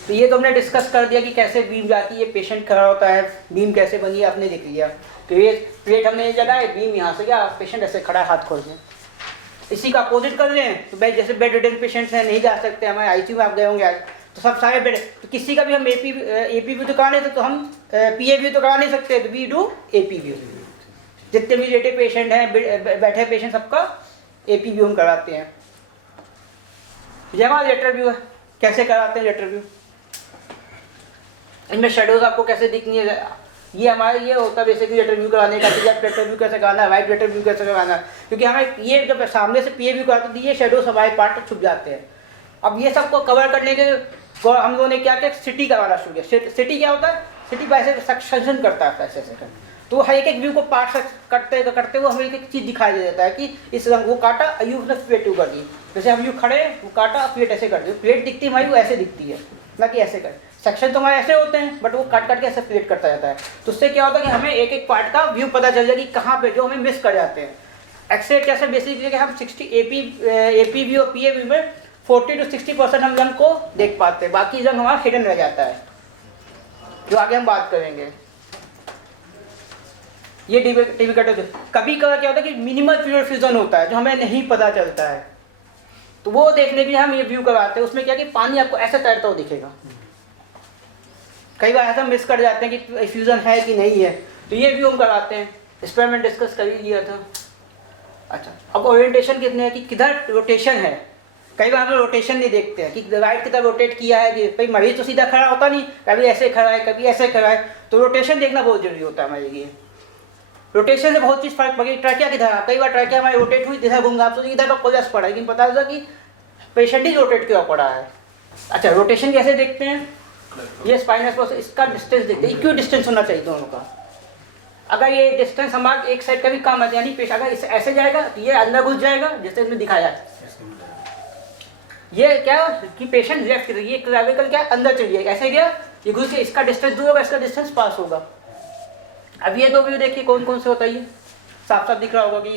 तो ये तो हमने डिस्कस कर दिया कि कैसे बीम जाती है, पेशेंट खड़ा होता है, बीम कैसे बनी है आपने देख लिया। तो ये प्लेट हमने ये जगह है, बीम यहाँ से गया, पेशेंट ऐसे खड़ा है हाथ खोल के। इसी का अपोजिट कर लें तो भाई जैसे बेड रिडन पेशेंट्स हैं, नहीं जा सकते, हमारे आईसीयू में आप गए होंगे आज, तो सब सारे बेड, तो किसी का भी हम एपी व्यू तो करा नहीं सकते, तो हम पीए व्यू तो करा नहीं सकते, तो वी डू एपी व्यू। जितने भी लेटे पेशेंट हैं, बैठे पेशेंट, सबका एपी व्यू हम कराते हैं। ये हमारा लेटर व्यू है, कैसे कराते हैं लेटर व्यू? इनमें शेडोज आपको कैसे दिखनी है, ये हमारा ये होता है बेसिकली लेटर व्यू कराने का, लेफ्ट लेटर व्यू कैसे कराना है, राइट लेटर व्यू कैसे कराना है, क्योंकि हमें ये जब सामने से पीए व्यू कराते हैं ये शेडोज हमारे पार्ट छुप जाते हैं। अब ये सबको कवर करने के हम लोगों ने क्या किया, सिटी कराना शुरू किया। सिटी क्या होता है? सिटी पैसे सक्सेशन करता है पैसे से, तो हर एक व्यू को पार्ट करते करते हुए हमें एक चीज़ दिखाई दे देता है कि इस रंग वो काटा, अयू ने प्लेट कर दी, जैसे हम यू खड़े, वो काटा, प्लेट ऐसे कर दी, प्लेट दिखती है हमारी वो ऐसे दिखती है, ना कि ऐसे कर। सेक्शन तो हमारे ऐसे होते हैं, बट वो काट काट के ऐसे प्लेट करता जाता है, तो उससे क्या होता है कि हमें एक एक पार्ट का व्यू पता चल जाए कि कहाँ पे जो हमें मिस कर जाते हैं। एक्सरे कैसे बेसिकली कि हम 60 एपी व्यू और पीए व्यू में 40 to 60% हम रंग को देख पाते हैं, बाकी रंग हमारा हिडन रह जाता है, जो आगे हम बात करेंगे। ये डिविकेटर कभी कभार क्या होता है कि मिनिमल फ्लूइड फ्यूजन होता है जो हमें नहीं पता चलता है, तो वो देखने भी हम ये व्यू करवाते हैं। उसमें क्या कि पानी आपको ऐसे तैरता हुआ दिखेगा, कई बार ऐसा मिस कर जाते हैं कि फ्यूजन है कि नहीं है, तो ये व्यू हम करवाते हैं। इस पर मैंने डिस्कस कर ही दिया था। अच्छा, अब ओरिएंटेशन कितने है कि किधर रोटेशन है, कई बार हम रोटेशन नहीं देखते हैं कि राइट की तरफ रोटेट किया है कि भाई मरीज तो सीधा खड़ा होता नहीं, कभी ऐसे खड़ा है कभी ऐसे खड़ा है, तो रोटेशन देखना बहुत जरूरी होता है हमारे लिए। रोटेशन से बहुत चीज़ फर्क पड़ेगी। ट्रैकिया किधर, कई बार ट्रैकिया हमारी रोटेट हुई, इधर घूमगा, आप सोचिए इधर का कोलैप्स पड़ा है, लेकिन पता चला कि पेशेंट ही रोटेट क्यों पड़ा है। अच्छा, रोटेशन कैसे देखते हैं? ये स्पाइनस प्रोसेस, इसका डिस्टेंस देखते हैं, इक्वल डिस्टेंस होना चाहिए दोनों का। अगर ये डिस्टेंस हमारा एक साइड का भी कम है, यानी पेशेंट अगर इसे ऐसे जाएगा तो ये अंदर घुस जाएगा, जैसे इसमें दिखाया है। ये क्या कि पेशेंट लेफ्ट की, ये क्लाविकल क्या अंदर चली जाएगा, ऐसे गया ये घुस के, इसका डिस्टेंस दूर होगा, इसका डिस्टेंस पास होगा। अब ये दो व्यू देखिए कौन कौन से होता है, ये साफ साफ दिख रहा होगा कि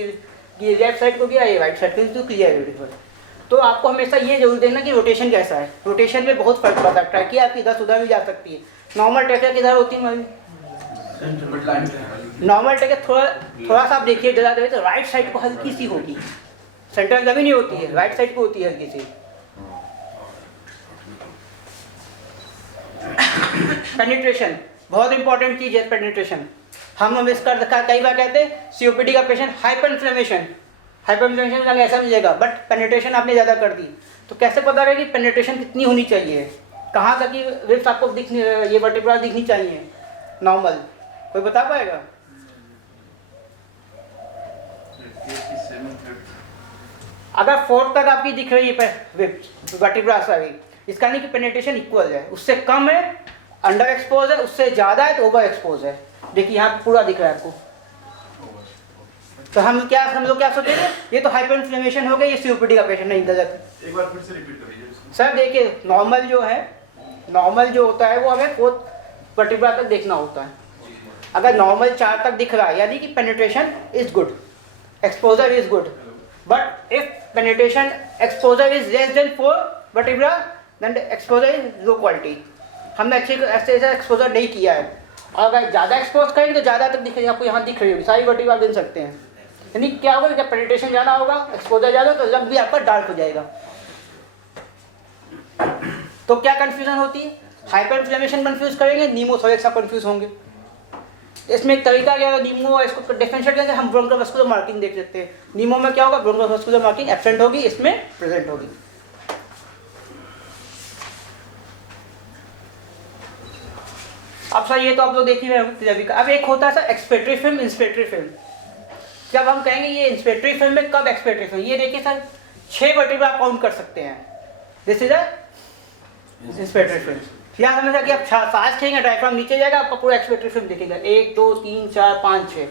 ये लेफ्ट साइड को गया, ये राइट साइड को, तो क्लियर ब्यूटीफुल। तो आपको हमेशा ये जरूर देखना कि रोटेशन कैसा है। रोटेशन में बहुत फर्क पड़ता है। ट्रैकिया आपकी इधर उधर भी जा सकती है। नॉर्मल ट्रैकिया किधर होती है? नॉर्मल ट्रैकिया थोड़ा सा आप देखिए जरा तो राइट साइड को हल्की सी होगी, सेंट्रल कभी नहीं होती है, राइट साइड को होती है हल्की सी। पेनिट्रेशन बहुत इंपॉर्टेंट चीज है। पेनिट्रेशन हम मिस कर रखा, कई बार कहते हैं सीओपीडी का पेशेंट हाइपर इन्फ्लेमेशन का ऐसा मिलेगा, बट पेनिट्रेशन आपने ज़्यादा कर दी, तो कैसे पता रहे कि पेनिट्रेशन कितनी होनी चाहिए, कहाँ तक की रिब्स आपको दिखनी, ये वर्टिब्रा दिखनी चाहिए नॉर्मल, कोई बता पाएगा? अगर 4 तक आपकी दिख रही है वर्टिब्रा सारी, इसका नहीं कि पेनिट्रेशन इक्वल है, उससे कम है अंडर एक्सपोज है, उससे ज़्यादा है तो ओवर एक्सपोज है। देखिए यहाँ पूरा दिख रहा है आपको, तो हम लोग क्या सोचेंगे, ये तो हाइपर इन्फ्लेमेशन हो गया, ये सीओपीडी का पेशेंट नहीं, गलत। एक बार फिर से रिपीट करिए सर। देखिए नॉर्मल जो है नॉर्मल जो होता है वो हमें 4th वर्टिब्रा तक देखना होता है। अगर नॉर्मल 4 तक दिख रहा है यानी कि penetration is good, exposure is good, but if penetration exposure is less then 4 vertebra then exposure is low quality. हमने ऐसे एक्सपोजर नहीं किया है, और अगर ज़्यादा एक्सपोज करेंगे तो ज़्यादा तक दिखेगी, आपको यहाँ दिख रही होगी सारी वर्टिब्रा आप गिन सकते हैं। यानी क्या होगा, जब पेनिट्रेशन ज़्यादा होगा, एक्सपोजर ज़्यादा, तो जब भी आपका डार्क हो जाएगा। तो क्या कंफ्यूजन होती है, हाइपर इन्फ्लेमेशन कंफ्यूज करेंगे, नीमोथोरेक्स आप कंफ्यूज होंगे। इसमें एक तरीका क्या है, नीमो इसको डिफरेंशिएट करके हम ब्रोंकोवास्कुलर मार्किंग देख सकते हैं। नीमो में क्या होगा, ब्रोंकोवास्कुलर मार्किंग एब्सेंट होगी, इसमें प्रेजेंट होगी। अब सर ये तो आप लोग देख ही रहे होंगे। अब एक होता है सर एक्सपेक्टरी फिल्म, इंस्पेक्टरी फिल्म। जब हम कहेंगे ये इंस्पेक्टरी फिल्म में, कब एक्सपेक्टरी फिल्म, ये देखिए सर 6 वर्टिब्रा आप काउंट कर सकते हैं, दिस इज अ इंस्पेक्टरी फिल्म। यहाँ हमेशा कि आप सांस खेलेंगे, डायफ्राम नीचे जाएगा, आपका पूरा एक्सपेक्टरी फिल्म दिखेगा, 1 2 3 4 5 6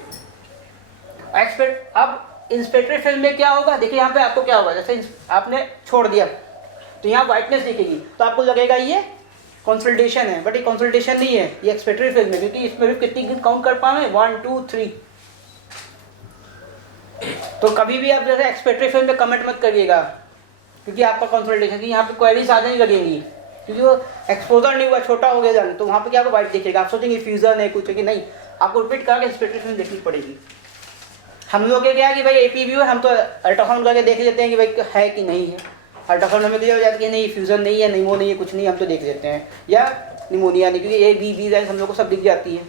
अब इंस्पेक्टरी फिल्म में क्या होगा, देखिए यहाँ पे आपको क्या होगा, जैसे आपने छोड़ दिया तो यहाँ वाइटनेस दिखेगी, तो आपको लगेगा ये कंसल्टेशन है, बट ये कंसल्टेशन नहीं है, ये एक्सपेक्टरी फिल्म है, क्योंकि इसमें भी कितनी काउंट कर पाए, 1 2 3। तो कभी भी आप जैसे एक्सपेक्टरी फिल्म में कमेंट मत करिएगा, क्योंकि आपका कंसल्टेशन की यहाँ पे क्वेरीज आ नहीं लगेंगी, क्योंकि वो एक्सपोजर नहीं हुआ, छोटा हो गया जान, तो वहाँ पे क्या आपको वाइट दिखेगा, आप सोचेंगे फ्यूजन है कुछ है कि नहीं, आपको रिपीट करके एक्सपेक्टरी फिल्म देखनी पड़ेगी। हम लोग क्या है कि भाई APView है, हम तो अल्ट्रासाउंड करके देख लेते हैं कि भाई है कि नहीं है, अल्ट्रासाउंड हमें दिया हो जाता है कि नहीं फ्यूजन नहीं है, नीमो नहीं है, कुछ नहीं, हम तो देख लेते हैं, या निमोनिया नहीं, क्योंकि A B लाइन हम लोग को सब दिख जाती है।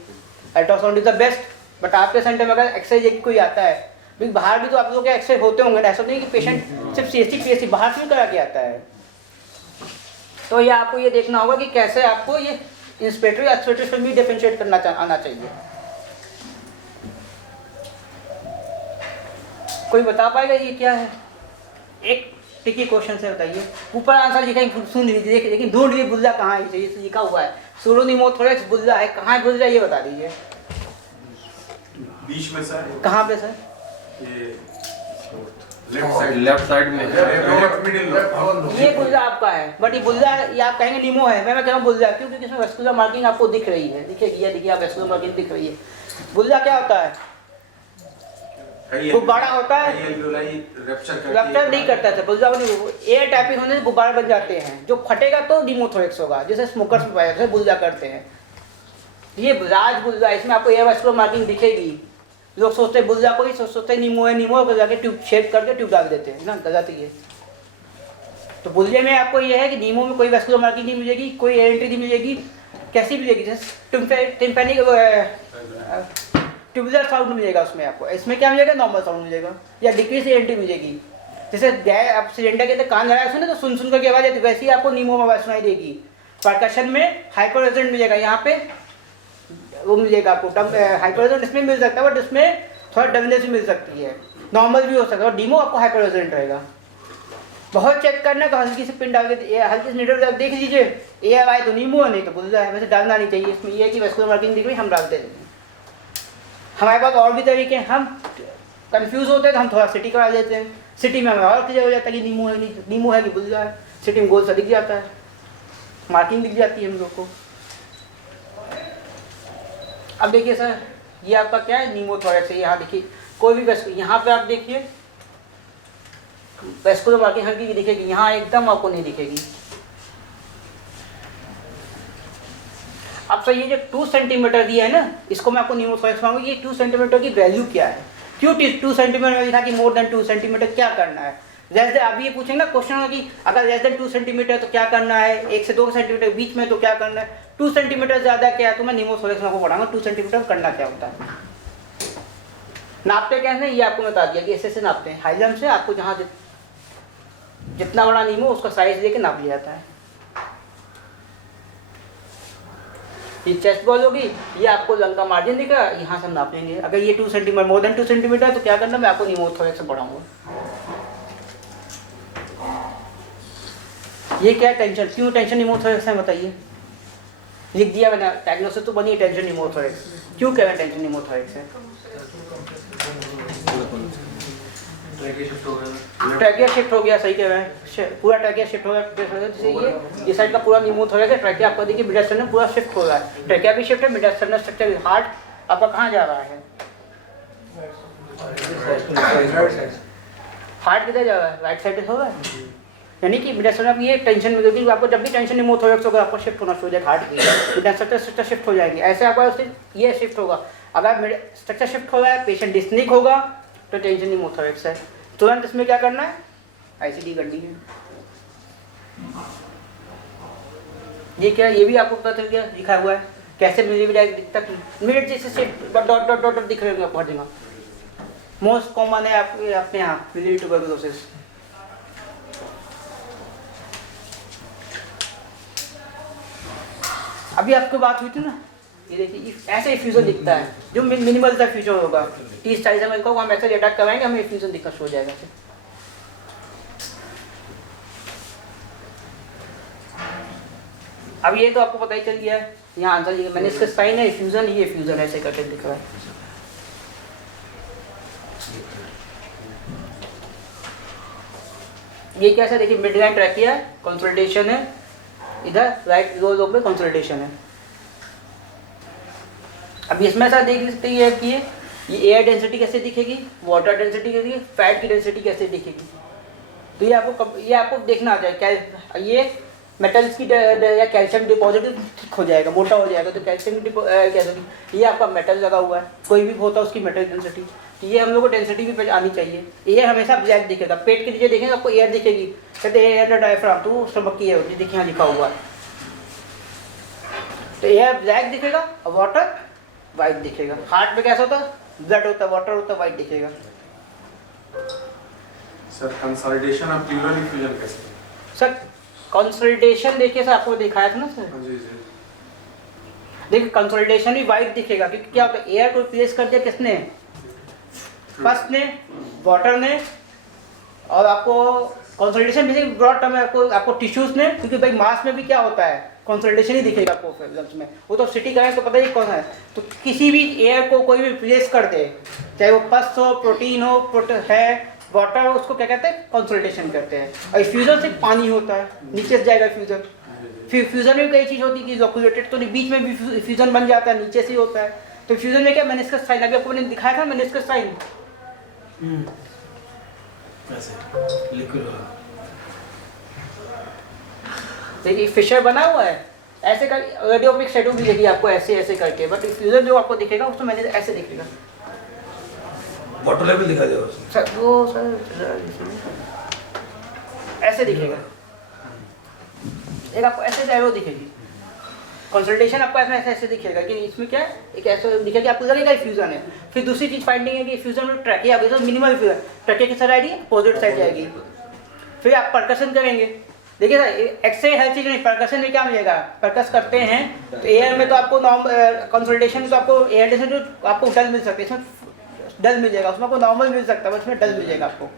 Ultrasound is the best, but आपके सेंटर में अगर एक्सरे कोई आता है, भाई बाहर भी तो आप लोग के एक्सरे होते होंगे ना, ऐसा नहीं कि पेशेंट सिर्फ CST PSC बाहर से भी करा के आता है। तो ये आपको ये देखना होगा कि कैसे आपको ये इंस्पेक्टरी एक्सपेक्टरी फिल्म भी डिफरेंशिएट करना आना चाहिए। कोई बता पाएगा ये क्या है? एक टिकी क्वेश्चन से बताइए, ऊपर आंसर लिखा है, सुन लीजिए, देखिए लेकिन ढूंढ लीजिए बुल्ला कहाँ है, ये लिखा हुआ है सूडोनीमोथोरेक्स बुल्ला है, कहाँ है बुल्ला ये बता दीजिए। बीच में सर, कहाँ पे सर? ये लेफ्ट साइड में ये बुल्ला आपका है, बट ये बुल्ला ये आप कहेंगे नीमो है, मैं कह रहा हूँ बुल्ला, क्यों? क्योंकि इसमें वेस्कुलर मार्किंग आपको दिख रही है, दिखेगी, ये देखिए आप वेस्कुलर मार्किंग दिख रही है। बुल्ला क्या होता है? गुब्बारा होता है, रप्चर नहीं करता था बुल्ला, एयर टैपिंग होने से गुब्बारा बन जाते हैं, जो फटेगा तो नीमोथोरेक्स होगा, जैसे स्मोकर्स जैसे बुल्ला करते हैं। ये राज बुल्ला, इसमें आपको एयर वेस्कुलर मार्किंग दिखेगी। लोग सोचते हैं बुल्ला कोई सोचते हैं नीमो है, नीमो को जाके ट्यूब शेड करके ट्यूब डाल देते हैं ना, गलत ही है। तो बुल्ले में आपको ये है कि नीमो में कोई वेस्कुलर मार्किंग नहीं मिलेगी, कोई एयर एंट्री नहीं मिलेगी, कैसी मिलेगी, जैसे टिम्पैनिक ट्यूबुलर साउंड मिलेगा उसमें आपको, इसमें क्या मिलेगा, नॉर्मल साउंड मिलेगा, या डिक्रीज एयर एंट्री मिलेगी। जैसे गैस आप सिलेंडर के अंदर कान लगाए सुने तो सुन सुन करके आवाज़ आती, वैसे ही आपको नीमो में आवाज़ सुनाई देगी। परकशन में हाइपर रेजोनेंट मिलेगा, यहाँ पे वो मिलेगा आपको, हाइपर रेजोनेंट इसमें मिल सकता है, बट इसमें थोड़ा डलनेस भी मिल सकती है, नॉर्मल भी हो सकता है, और डीमो आपको हाइपर रेजोनेंट रहेगा। बहुत चेक करना तो हल्की से पिन डाल के हल्की से नीडल देख लीजिए, एयर आए तो नीमो है, नहीं तो बुल्ला है, वैसे डालना नहीं चाहिए। इसमें ये है कि वेस्कुलर मार्किंग दिख रही हम डालते हैं। हमारे पास और भी तरीके हैं, हम कंफ्यूज होते हैं तो हम थोड़ा सिटी करा देते हैं, सिटी में हमें और क्लियर हो जाता है कि नीमो है, नीमो है कि बुल्ला है, सिटी में गोल सा दिख जाता है, मार्किंग दिख जाती है हम लोग को। अब देखिए सर, ये आपका क्या है, नीमोथोरेक्स है। यहाँ देखिए कोई भी वेस्कुलर, यहाँ पे आप देखिए वेस्कुलर मार्किंग हल्की दिखेगी, यहाँ एकदम आपको नहीं दिखेगी। अब सर ये जो 2 सेंटीमीटर दिया है ना, इसको मैं आपको नीमोथोरेक्स मांगूंगी, ये 2 सेंटीमीटर की वैल्यू क्या है, क्यों 2 सेंटीमीटर में लिखा कि मोर देन 2 सेंटीमीटर क्या करना है। लेस देन, अभी ये पूछेंगे ना क्वेश्चन कि अगर लेस देन 2 सेंटीमीटर तो क्या करना है, 1 से 2 सेंटीमीटर बीच में तो क्या करना है, 2 सेंटीमीटर ज़्यादा क्या है, तो मैं नीमोथोरेक्स में आपको पढ़ाऊंगा 2 सेंटीमीटर करना क्या होता है। नापते कैसे, ये आपको बता दिया कि ऐसे नापते हैं, हाई जंप से आपको जहाँ जितना बड़ा नीमो उसका साइज लेके नाप लिया जाता है। ये चेस्ट बॉल होगी, ये आपको लंग का मार्जिन दिखा, यहाँ से हम नाप लेंगे। अगर ये 2 सेंटीमीटर मोर देन 2 सेंटीमीटर तो क्या करना, मैं आपको नीमोथोरेक्स से पढ़ाऊंगा। ये क्या टेंशन, क्यों टेंशन नीमोथोरेक्स है बताइए, लिख दिया मैंने, डायग्नोसिस तो बनी है, टेंशन नीमोथोरेक्स, क्यों कह रहे हैं टेंशन नीमोथोरेक्स है। ट्रैकिया शिफ्ट हो गया, सही कह रहे हैं, पूरा ट्रैकिया शिफ्ट हो गया। जैसे ये साइड का पूरा निमोथोरेक्स है, ट्रैकिया आपका देखिए मिड एक्सटर्नल पूरा शिफ्ट हो रहा है, ट्रैकिया भी शिफ्ट है, मिड एक्सटर्नल स्ट्रक्चर। हार्ट आपका कहाँ जा रहा है? हार्ट किधर जा रहा है? राइट साइड हो रहा है, यानी कि मिड एक्सटर्नल ये टेंशन में होगी आपको, जब भी टेंशन निमोथोरेक्स होगा आपको शिफ्ट होना शुरू हो जाएगा, हार्ट की मिड एक्सटर्नल स्ट्रक्चर शिफ्ट हो जाएंगे। ऐसे आपका ये शिफ्ट होगा। अगर मिड स्ट्रक्चर शिफ्ट हो रहा है, पेशेंट डिस्निक होगा तो टेंशन निमोथोरेक्स है, तुरंत इसमें क्या करना है? आईसीडी करनी है। ये क्या, ये भी आपको पता चल गया, लिखा हुआ है कैसे मिलीमीटर दिखता है, मिनट जैसे डॉट डॉट डॉट डॉट दिख रहे होंगे आपको हर जगह। मोस्ट कॉमन है आपके अपने यहाँ मिलीमीटर ट्यूबरकुलोसिस। अभी आपको बात हुई थी ना, ये देखिए ऐसे इफ्यूजन दिखता है, जो मिनिमल सा फ्यूजन होगा 30-40 ml को हम ऐसे अटैक कराएंगे, हमें इफ्यूजन दिखना शुरू हो जाएगा। अब ये तो आपको पता ही चल गया है, यहाँ आंसर ये मेनिस्कस साइन है, इफ्यूजन, ये इफ्यूजन ऐसे करके दिख रहा है। ये कैसा देखिए मिड लाइन ट्रैकिया है, कंसोलिडेशन है, इधर राइट लोअर लोब में कंसोलिडेशन है। अब इसमें ऐसा देख सकते हैं कि ये एयर डेंसिटी कैसे दिखेगी, वाटर डेंसिटी कैसे दिखेगी, फैट की डेंसिटी कैसे दिखेगी। तो ये आपको देखना आ जाए क्या ये मेटल्स की या कैल्शियम डिपॉजिट ठीक हो जाएगा, मोटा हो जाएगा, तो कैल्शियम ये आपका मेटल लगा हुआ है, कोई भी होता है उसकी मेटल डेंसिटी, तो ये हम लोग को डेंसिटी भी आनी चाहिए। एयर हमेशा ब्लैक दिखेगा, पेट के नीचे देखेंगे आपको एयर दिखेगी, कहते हैं एयर डायफ्राम, तो स्टमक की एयर देखिए यहाँ लिखा हुआ है, तो एयर ब्लैक दिखेगा और वाटर वाइट दिखेगा। हार्ट में कैसा होता है? ब्लड होता है, वाटर होता है, वाइट दिखेगा। Sir consolidation of pleural effusion कैसे? सर कंसोलिडेशन देखिए सर, आपको दिखाया था ना सर, जी जी, देखिए कंसोलिडेशन भी वाइट दिखेगा, क्योंकि क्या होता है एयर को रिप्लेस कर दिया किसने? फर्स्ट ने, वाटर ने, और आपको कंसोलिडेशन भी ब्रॉड टर्म है आपको टिश्यूज ने, क्योंकि भाई मास में भी क्या होता है कंसोलिडेशन ही दिखेगा आपको फिल्म्स में, वो तो सिटी करें तो पता ही कौन है। तो किसी भी एयर को कोई भी रिप्लेस कर दे, चाहे वो पस हो, प्रोटीन हो, है वाटर, उसको क्या कहते हैं? कंसोलिडेशन करते हैं। और फ्यूजन से पानी होता है, नीचे से जाएगा फ्यूजन। फिर फ्यूजन में कई चीज़ होती है कि लोकुलेटेड, तो बीच में भी फ्यूजन बन जाता है, नीचे से ही होता है। तो फ्यूजन में क्या मेनिस्कस साइन, अभी आपको मैंने दिखाया था मेनिस्कस साइन, देखिए फिशर बना हुआ है, ऐसे कर रेडियोपिक शेडो भी देखिए आपको ऐसे ऐसे करके, बट फ्यूजन जो आपको दिखेगा उसमें मैंने ऐसे दिखेगा। वाटर लेवल दिखा दो सर, वो सर ऐसे दिखेगा, एक आपको ऐसे एरो दिखेगी, कंसल्टेशन आपको ऐसा ऐसे ऐसे दिखेगा कि इसमें क्या है, एक ऐसे दिखेगा आपको लगेगा फ्यूजन है। फिर दूसरी चीज़ फाइंडिंग है कि फ्यूजन में ट्रैकिया अभी तो मिनिमल फ्यूजन, ट्रैकिया की साइड आएगी, अपोजिट साइड जाएगी। फिर आप परकशन करेंगे, देखिए सर एक्सरे हर चीज़ नहीं, परकशन में क्या मिलेगा, परकस करते हैं तो एयर में तो आपको कंसल्टेशन में तो आपको एयर डेंसिटी आपको डल मिल सकती है, इसमें डल मिल जाएगा, उसमें आपको नॉर्मल मिल सकता है, उसमें डल मिल जाएगा आपको।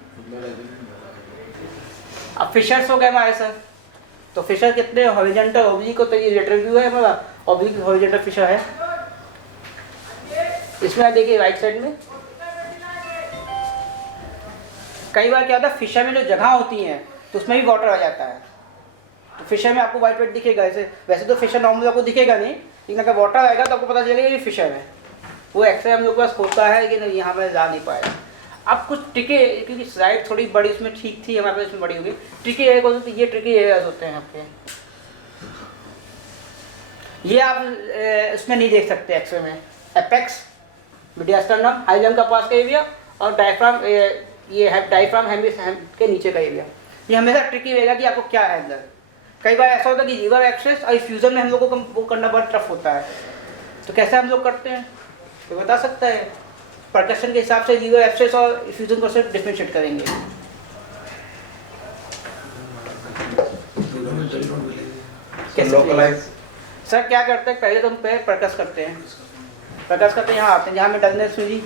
अब फिशर्स हो गए हमारे सर, तो फिशर कितने हॉरिजॉन्टल ऑब्लिक होता है, ये लेटरल व्यू है हमारा, ऑब्लिक हॉरिजॉन्टल फिशर है। इसमें आप देखिए राइट साइड में कई बार क्या होता है फिशर में जो जगह होती हैं तो उसमें भी वाटर आ जाता है, तो फिशर में आपको वाइट वाइट दिखेगा ऐसे। वैसे तो फिशर नॉर्मल आपको दिखेगा नहीं, लेकिन अगर वाटर आएगा तो आपको पता चलेगा ये फिशर है। वो एक्सरे हम लोग के पास होता है कि नहीं, यहाँ में जा नहीं पाएगा। अब कुछ ट्रिकी, क्योंकि स्लाइड थोड़ी बड़ी उसमें ठीक थी, हमारे पास इसमें बड़ी होगी, ट्रिकी एरिया कौन सा, ये ट्रिकी एरियाज होते हैं आपके, ये आप उसमें नहीं देख सकते एक्सरे में। एपेक्स, मीडियास्टर्नम, हाइलम का पास का एरिया, और डायफ्राम, ये है डायफ्राम के नीचे का एरिया, ये हमेशा ट्रिकी रहेगा कि आपको क्या है अंदर। कई बार ऐसा होता है कि लीवर एक्सेस और फ्यूजन में हम लोगों को वो करना बहुत टफ होता है, तो कैसे हम लोग करते हैं तो बता सकता है। परकशन के हिसाब से लीवर एक्सेस और फ्यूजन को सिर्फ डिफरेंशिएट करेंगे। कैसे सर क्या करते हैं, पहले तो हम पैर परकस करते हैं, यहाँ आते हैं जहाँ में डलनेस मिली,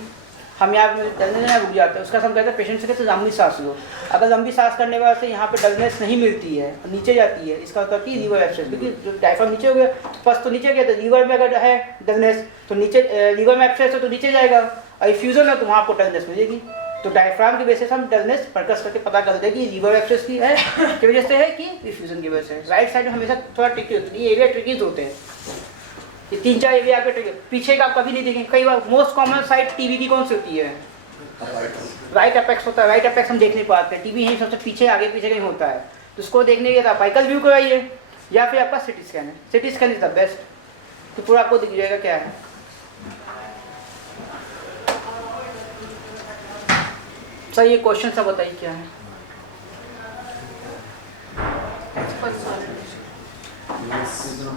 हम यहाँ पे डलनेस में रुक जाते हैं, उसका हम कहते हैं पेशेंट से कहते हैं लंबी सांस लो। अगर लंबी सांस करने के बाद से यहाँ पे डलनेस नहीं मिलती है, नीचे जाती है, इसका मतलब कि लीवर एब्सेस, क्योंकि जो डायफ्राम नीचे हो गया फर्स्ट तो नीचे गया, तो लीवर में अगर है डलनेस तो नीचे, लीवर में एब्सेस है तो नीचे जाएगा, और फ्यूजन है तो वहाँ आपको डलनेस मिलेगी। तो डायफ्राम की वजह से हम डलनेस परकस करके पता करते हैं कि लीवर एक्सेस की है की वजह से है कि डिफ्यूजन की वजह से। राइट साइड में हमेशा थोड़ा ट्रिकी होती है, ये एरिया ट्रिकीज होते हैं, ये 3-4 एरिया आपके ट्रिकी। पीछे का आप कभी नहीं देखेंगे, कई बार मोस्ट कॉमन साइड टीबी की कौन सी होती है? राइट अपेक्स होता है। राइट अपेक्स हम देख नहीं पाते, टीबी यहीं सबसे पीछे आगे पीछे कहीं होता है, तो उसको देखने के लिए आप अपाइकल व्यू कराइए या फिर आपका सिटी स्कैन है। CT scan is the best, तो पूरा आपको दिख जाएगा क्या है। सर ये क्वेश्चन सब बताइए क्या है।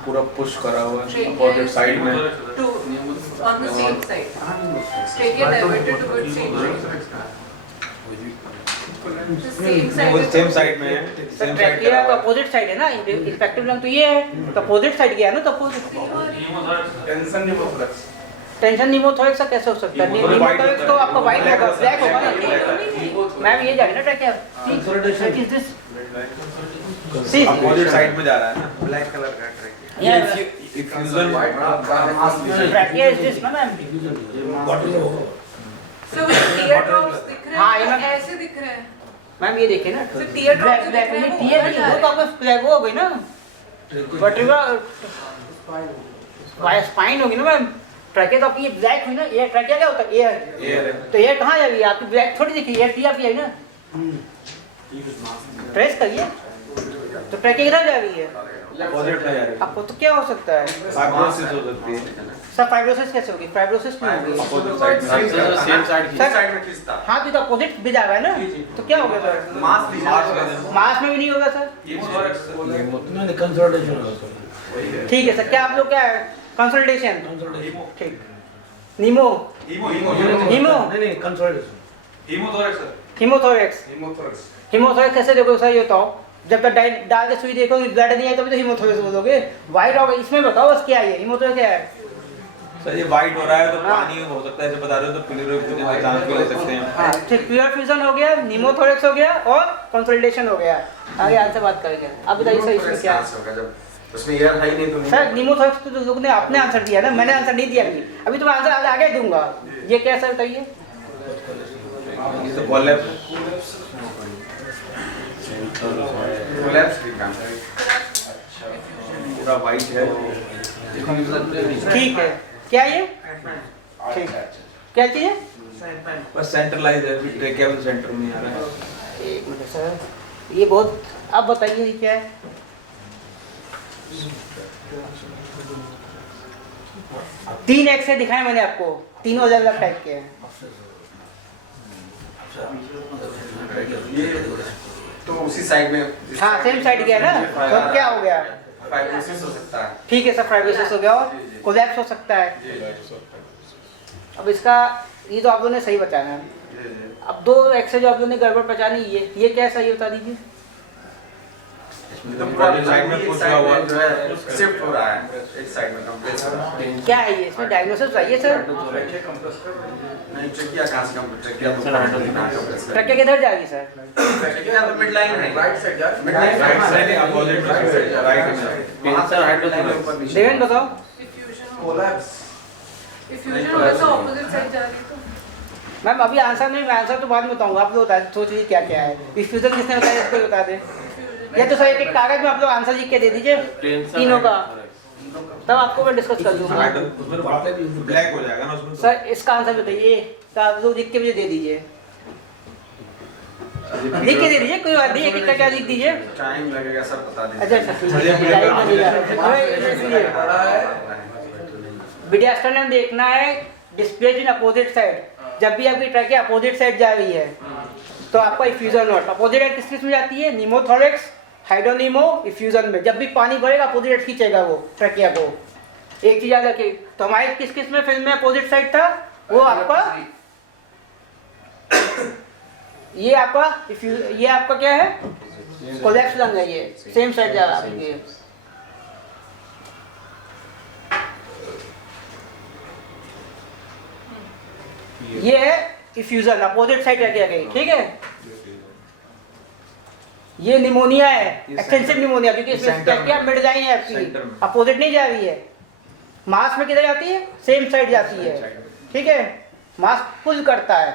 पूरा पुश करा हुआ है अपोजिट साइड में on the same side. Trachea diverted towards same side. The same side. Same side में है, सर ट्रैकिया का अपोजिट साइड है ना, इफेक्टिव लंग तो ये है, तो अपोजिट साइड गया ना, तो अपोजिट टेंशन निमोथोरेक्स कैसे हो सकता है? निमोथोरेक्स तो आपका वाइट होगा, ब्लैक होगा ना। मैम ये जा रही है ना trachea, what is this? See opposite side में जा रहा है ना, ब्लैक कलर का ट्रैकिया। ये इफ्यूजन ट्रैकिया इज दिस ना मैम। So teardrops दिख रहे हाँ, ये हैं, मैम ऐसे दिख रहे हैं। मैम ये देखिए ना, So teardrops जो ब्लैक दिख रहे हैं, टीयर वो नहीं, वो तो आपका फ्लैग हो गई ना, वर्टिब्रा स्पाइन होगी ना मैम। ट्रैकिया तो आपकी ये ब्लैक हुई ना, ये ट्रैकिया क्या होता है? एयर। तो एयर कहाँ जा रही है आपकी? ब्लैक थोड़ी दिखी, एयर टी आपकी आई ना, प्रेस करिए तो ट्रैकिया किधर जा रही है? अपोजिट में जा रही है। आपको तो क्या हो सकता है? फाइब्रोसिस हो सकती है। सर फाइब्रोसिस कैसे होगी? फाइब्रोसिस क्यों होगी? अपोजिट साइड में, सेम साइड में खींचता। हाँ तो अपोजिट भी जा रहा है ना, तो क्या हो गया सर? मास में भी नहीं होगा सर। ठीक है सर, क्या आप लोग क्या है? कंसल्टेशन ठीक। नीमो हीमोथोरेक्स कैसे देखो सर? ये बताओ, जब तक डाल के सुई देखोगे ब्लड नहीं आए तभी तो हीमोथोरेक्स बोलोगे। वाइट होगा, इसमें बताओ बस क्या है हीमोथोरेक्स क्या है? सर ये वाइट हो रहा है तो पानी हो सकता है, ऐसे बता रहे हो तो प्लूरल चांस भी ले सकते हैं। हां ठीक, प्योर फ्यूजन हो गया, नीमोथोरेक्स हो गया और कंसल्टेशन हो गया। आगे आंसर बात करेंगे। अब बताइए सर इसमें क्या है? उसमें एयर है ही नहीं तो सर नीमोथोरेक्स तो लोगों ने अपने आंसर दिया ना, मैंने आंसर नहीं दिया अभी तो मैं आंसर आगे दूंगा। ये क्या सर बताइए? ये तो कोलैप्स पूरा वाइट है। ठीक है, क्या ये? ठीक है, क्या चीज है? बस सेंट्रलाइज है, फिर ट्रैकिया भी सेंटर में आ रहा है। एक मिनट सर, ये बहुत, अब बताइए ये क्या है? तीन एक्स दिखाए मैंने आपको, तीनों अलग अलग टाइप के हैं। तो उसी साइड में, हाँ सेम साइड गया ना, तो अब क्या हो गया? फाइब्रोसिस हो सकता है। ठीक है सर, फाइब्रोसिस हो गया और कोलैप्स हो सकता है। अब इसका ये तो आप लोगों ने सही बताया है। अब दो एक्स जो आप लोगों ने गड़बड़ पहचानी, ये क्या है सही बता दीजिए। तो पूरा साइड में पुश हुआ जो है शिफ्ट हो रहा है, एक साइड में कंप्रेस हो रहा है। क्या है ये? इसमें डायग्नोसिस चाहिए सर? नहीं ट्रैकिया कहां से कंप्रेस ट्रैकिया किधर जाएगी सर? ट्रैकिया तो मिड लाइन है, राइट साइड जा, मिड लाइन राइट साइड है, अपोजिट राइट में आंसर हाइड्रोथोरेक्स। देवेन बताओ। कोलैप्स इफ्यूजन वैसा ऑपोजिट साइड जा रही तो मैम अभी आंसर नहीं, मैं आंसर तो बाद में बताऊंगा। आप लोग सोच लीजिए क्या क्या है। इफ्यूजन किसने बताया इसको बता दें, या तो सर एक कागज में आप लोग आंसर लिख के दे दीजिए तीनों का, तब आपको मैं डिस्कस कर दूंगा। ब्लैक हो जाएगा ना उसमें। सर इसका आंसर बताइए, तो आप लोग लिख के मुझे दे दीजिए, लिख के दे दीजिए, कोई बात नहीं, एक एक क्या लिख दीजिए। टाइम लगेगा सर, बता दीजिए। अच्छा वीडियो में देखना है डिस्प्ले इन अपोजिट साइड। जब भी आपकी ट्रैकिया अपोजिट साइड जा रही है तो आपका इफ्यूजन नोट अपोजिट साइड किस किस में जाती है? नीमोथोरेक्स, हाइड्रोनीमो, इफ्यूजन में। जब भी पानी भरेगा अपोजिट साइड खींचेगा वो ट्रैकिया को। एक चीज याद रखिए, तो हमारे किस किस में फिल्म में अपोजिट साइड था? वो आपका ये आपका क्या है? कोलैप्स लंग है, ये सेम साइड जा रहा है। ये है इफ्यूजन, अपोजिट साइड रखी गई, ठीक है। ये निमोनिया है, एक्सटेंसिव निमोनिया, क्योंकि इसमें क्या मिड जाई है आपकी, अपोजिट नहीं जा रही है। मास में किधर जाती है? सेम साइड जाती है, ठीक है। मास पुल करता है,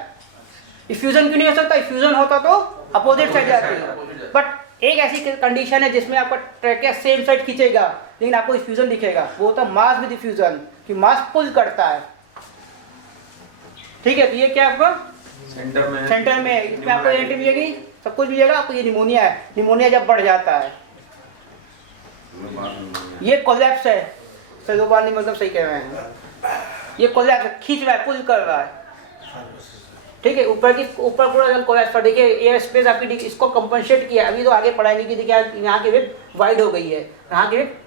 इफ्यूजन क्यों नहीं हो सकता? इफ्यूजन होता तो अपोजिट साइड जाती है, बट एक ऐसी कंडीशन है जिसमें आपका ट्रैकिया सेम साइड खींचेगा लेकिन आपको इफ्यूजन दिखेगा, वो होता है मास विद इफ्यूजन, कि मास पुल करता है। ठीक है, तो ये क्या आपका सेंटर में है, इसमें आपको एंट्री मिलेगी, सब कुछ मिलेगा आपको। ये निमोनिया है, निमोनिया जब बढ़ जाता है, ये कोलैप्स है, सलोबानी मतलब सही कह रहे हैं, ये कोलैप्स है, खींच रहा है, पुल कर रहा है। ठीक है, ऊपर पूरा एकदम कोलैप्स पर, देखिए एयर स्पेस आपकी इसको कंपनसेट किया। अभी तो आगे पढ़ाई नहीं की, देखिए यहाँ की वेब वाइड हो गई है, यहाँ की वेब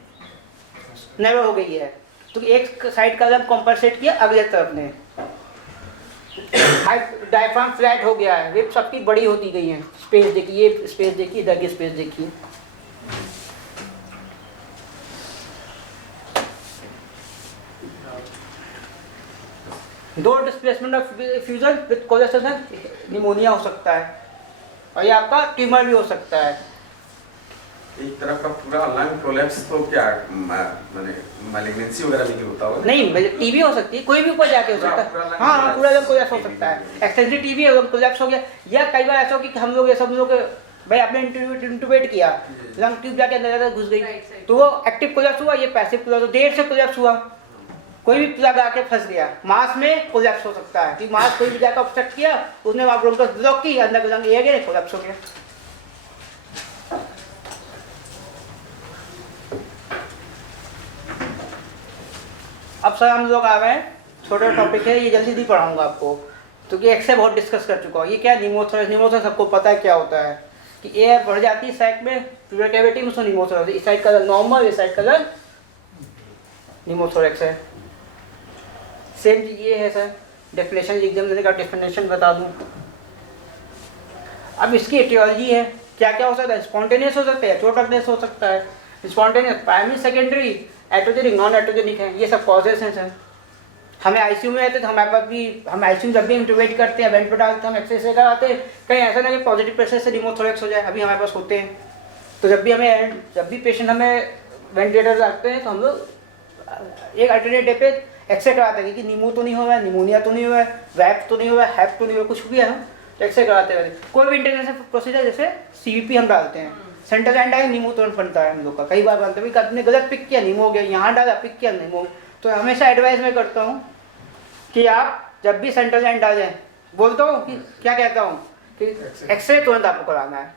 नैरो हो गई है, तो एक साइड का एकदम कंपनसेट किया, अगले तरफ ने डायफ्राम फ्लैट हो गया है, वेब सबकी बड़ी होती गई है। स्पेस देखिए, ये स्पेस देखिए, इधर की स्पेस देखिए। दो displacement of fusion with cholesterol pneumonia हो सकता है, और ये आपका ट्यूमर भी हो सकता है। एक तरफ का पूरा लंग कोलैप्स तो क्या माने मैलिग्नेंसी वगैरह भी होता होगा? नहीं, टीबी हो सकती है, कोई भी ऊपर जाके हो सकता है। हाँ, पूरा लंग कोलैप्स हो सकता है, एक्सटेंसिव टीबी कोलैप्स हो गया, या कई बार ऐसा हो कि हम लोग ये सब लोग भाई आपने इंटूबेट किया, लंग ट्यूब जाके अंदर घुस गई, तो वो एक्टिव कोलैप्स हुआ, ये पैसिव कोलैप्स, देर से कोलैप्स हुआ, कोई भी प्लग आके फंस गया, मास में कोलैप्स हो सकता है कि मास कोई भी जाकर ऑब्स्ट्रक्ट किया, उसने वहाँ ब्रोंकस ब्लॉक की, अंदर लंग एयर गया, कोलैप्स हो गया। अब सर हम लोग आ गए, छोटा टॉपिक है, ये जल्दी नहीं पढ़ाऊंगा आपको, क्योंकि एक से बहुत डिस्कस कर चुका हूँ। ये क्या है? निमोथोरेक्स। निमोथोरेक्स सबको पता है क्या होता है, कि एयर बढ़ जाती है साइड में, ट्यूबुलर कैविटी में, उसको निमोथोरेक्स। इस साइड का नॉर्मल, इस साइड का निमोथोरेक्स है। सेम चीज ये है सर, डेफिनेशन एग्जाम देने का डेफिनेशन बता दूं। अब इसकी एटियोलॉजी है, क्या क्या हो सकता है? स्पॉन्टेनियस हो सकता है, एटोटॉक्नेस हो सकता है। स्पॉन्टेनियस, प्राइमरी, सेकेंडरी, एटोजेनिक, नॉन एटोजेनिक है, ये सब कॉजेस हैं सर। हमें आईसीयू में रहते तो हमारे पास भी, हम आईसीयू जब भी इंटूबेट करते हैं, वेंट पे डालते हैं, हम एक्सरसाइज कराते हैं, कहीं ऐसा नहीं कि पॉजिटिव प्रेशर से निमोथोरेक्स हो जाए, अभी हमारे पास होते हैं। तो जब भी पेशेंट हमें वेंटिलेटर रखते हैं तो हम लोग एक अल्टरनेट डे पे एक्सरे कराते हैं कि नीमो तो नहीं हो रहा है, निमोनिया तो नहीं हुआ है, वैप तो नहीं हुआ है, हैप तो नहीं हुआ, कुछ भी है, हम एक्सरे कराते हैं। कोई भी इंटरनेशनल प्रोसीजर जैसे सीवीपी हम डालते हैं, सेंट्रल एंड आई नीमो तुरंत बनता है हम लोग का, कई बार बनता है, आपने गलत पिक किया नीमो हो गया, यहाँ डाला पिक किया नीमो। तो हमेशा एडवाइस मैं करता हूँ कि आप जब भी सेंट्रल एंड डालें, बोलता हूँ कि क्या कहता हूँ कि एक्सरे तुरंत आपको कराना है।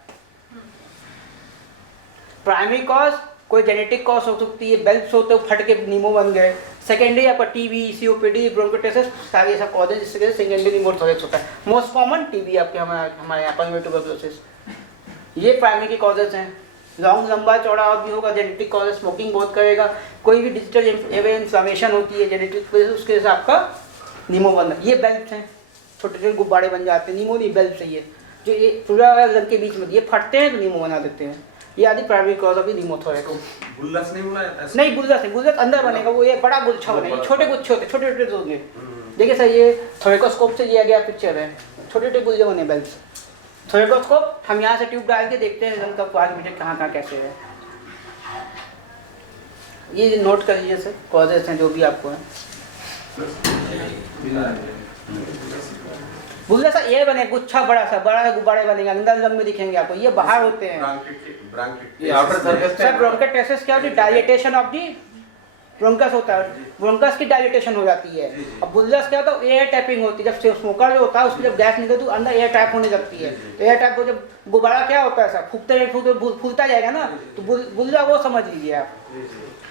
प्राइमरी कॉज कोई जेनेटिक कॉज हो सकती है, बेल्ब्स होते हो फट के नीमो बन गए। सेकेंडरी आपका टीबी, सीओपीडी, ब्रोंकोटाइटिस, सारे ऐसा कॉज है जिससे सेकेंडरी निमोथोरेक्स होता है। मोस्ट कॉमन टीबी आपके हमारे यहाँ पर ट्यूबरकुलोसिस, ये प्राइमरी के कॉजेज हैं। लॉन्ग लंबा चौड़ा और भी होगा, जेनेटिक कॉज, स्मोकिंग बहुत करेगा, कोई भी डिजिटल इन्फ्लामेशन होती है जेनेटिक, उसके हिसाब आपका नीमो बनना। ये बेल्ब्स हैं, छोटे छोटे गुब्बारे बन जाते हैं, नीमो नहीं बेल्ब्स है ये, जो ये पूरा रंग के बीच में ये फटते हैं तो नीमो बना देते हैं। ये आदि प्राइमरी कॉज ऑफ निमोथोरेक्स। बुल्लस नहीं बोला जाता? नहीं, बुल्लस नहीं, बुल्लस अंदर बनेगा, वो ये बड़ा गुच्छा बनेगा, छोटे गुच्छे होते, छोटे छोटे होंगे। देखिए सर, ये थोरेकोस्कोप से लिया गया पिक्चर है, छोटे छोटे गुल्ले बने बेल्ब्स। थोरेकोस्कोप हम यहाँ से ट्यूब डाल के देखते हैं रंग का 5 मीटर कहाँ कहाँ कैसे है। ये नोट कर लीजिए सर, कॉजेस हैं जो भी आपको है। बुल्ले सा ये बने गुच्छा, बड़ा सा गुब्बारे बनेंगे, अंदर रंग में दिखेंगे आपको, ये बाहर होते हैं। सर ब्रोंकोटाइटिस क्या होती है? डायलेटेशन ऑफ दी ब्रोंकस होता है, ब्रोंकस की डायलेटेशन हो जाती है। अब बुल्लस क्या होता है? एयर टैपिंग होती है, जब स्मोकर जो होता है उसकी जब गैस निकलती है तो अंदर एयर टैप होने लगती है। तो एयर टैप जब गुब्बारा क्या होता है सर, फूलता जाएगा ना, तो बुल्ला वो समझ लीजिए आप।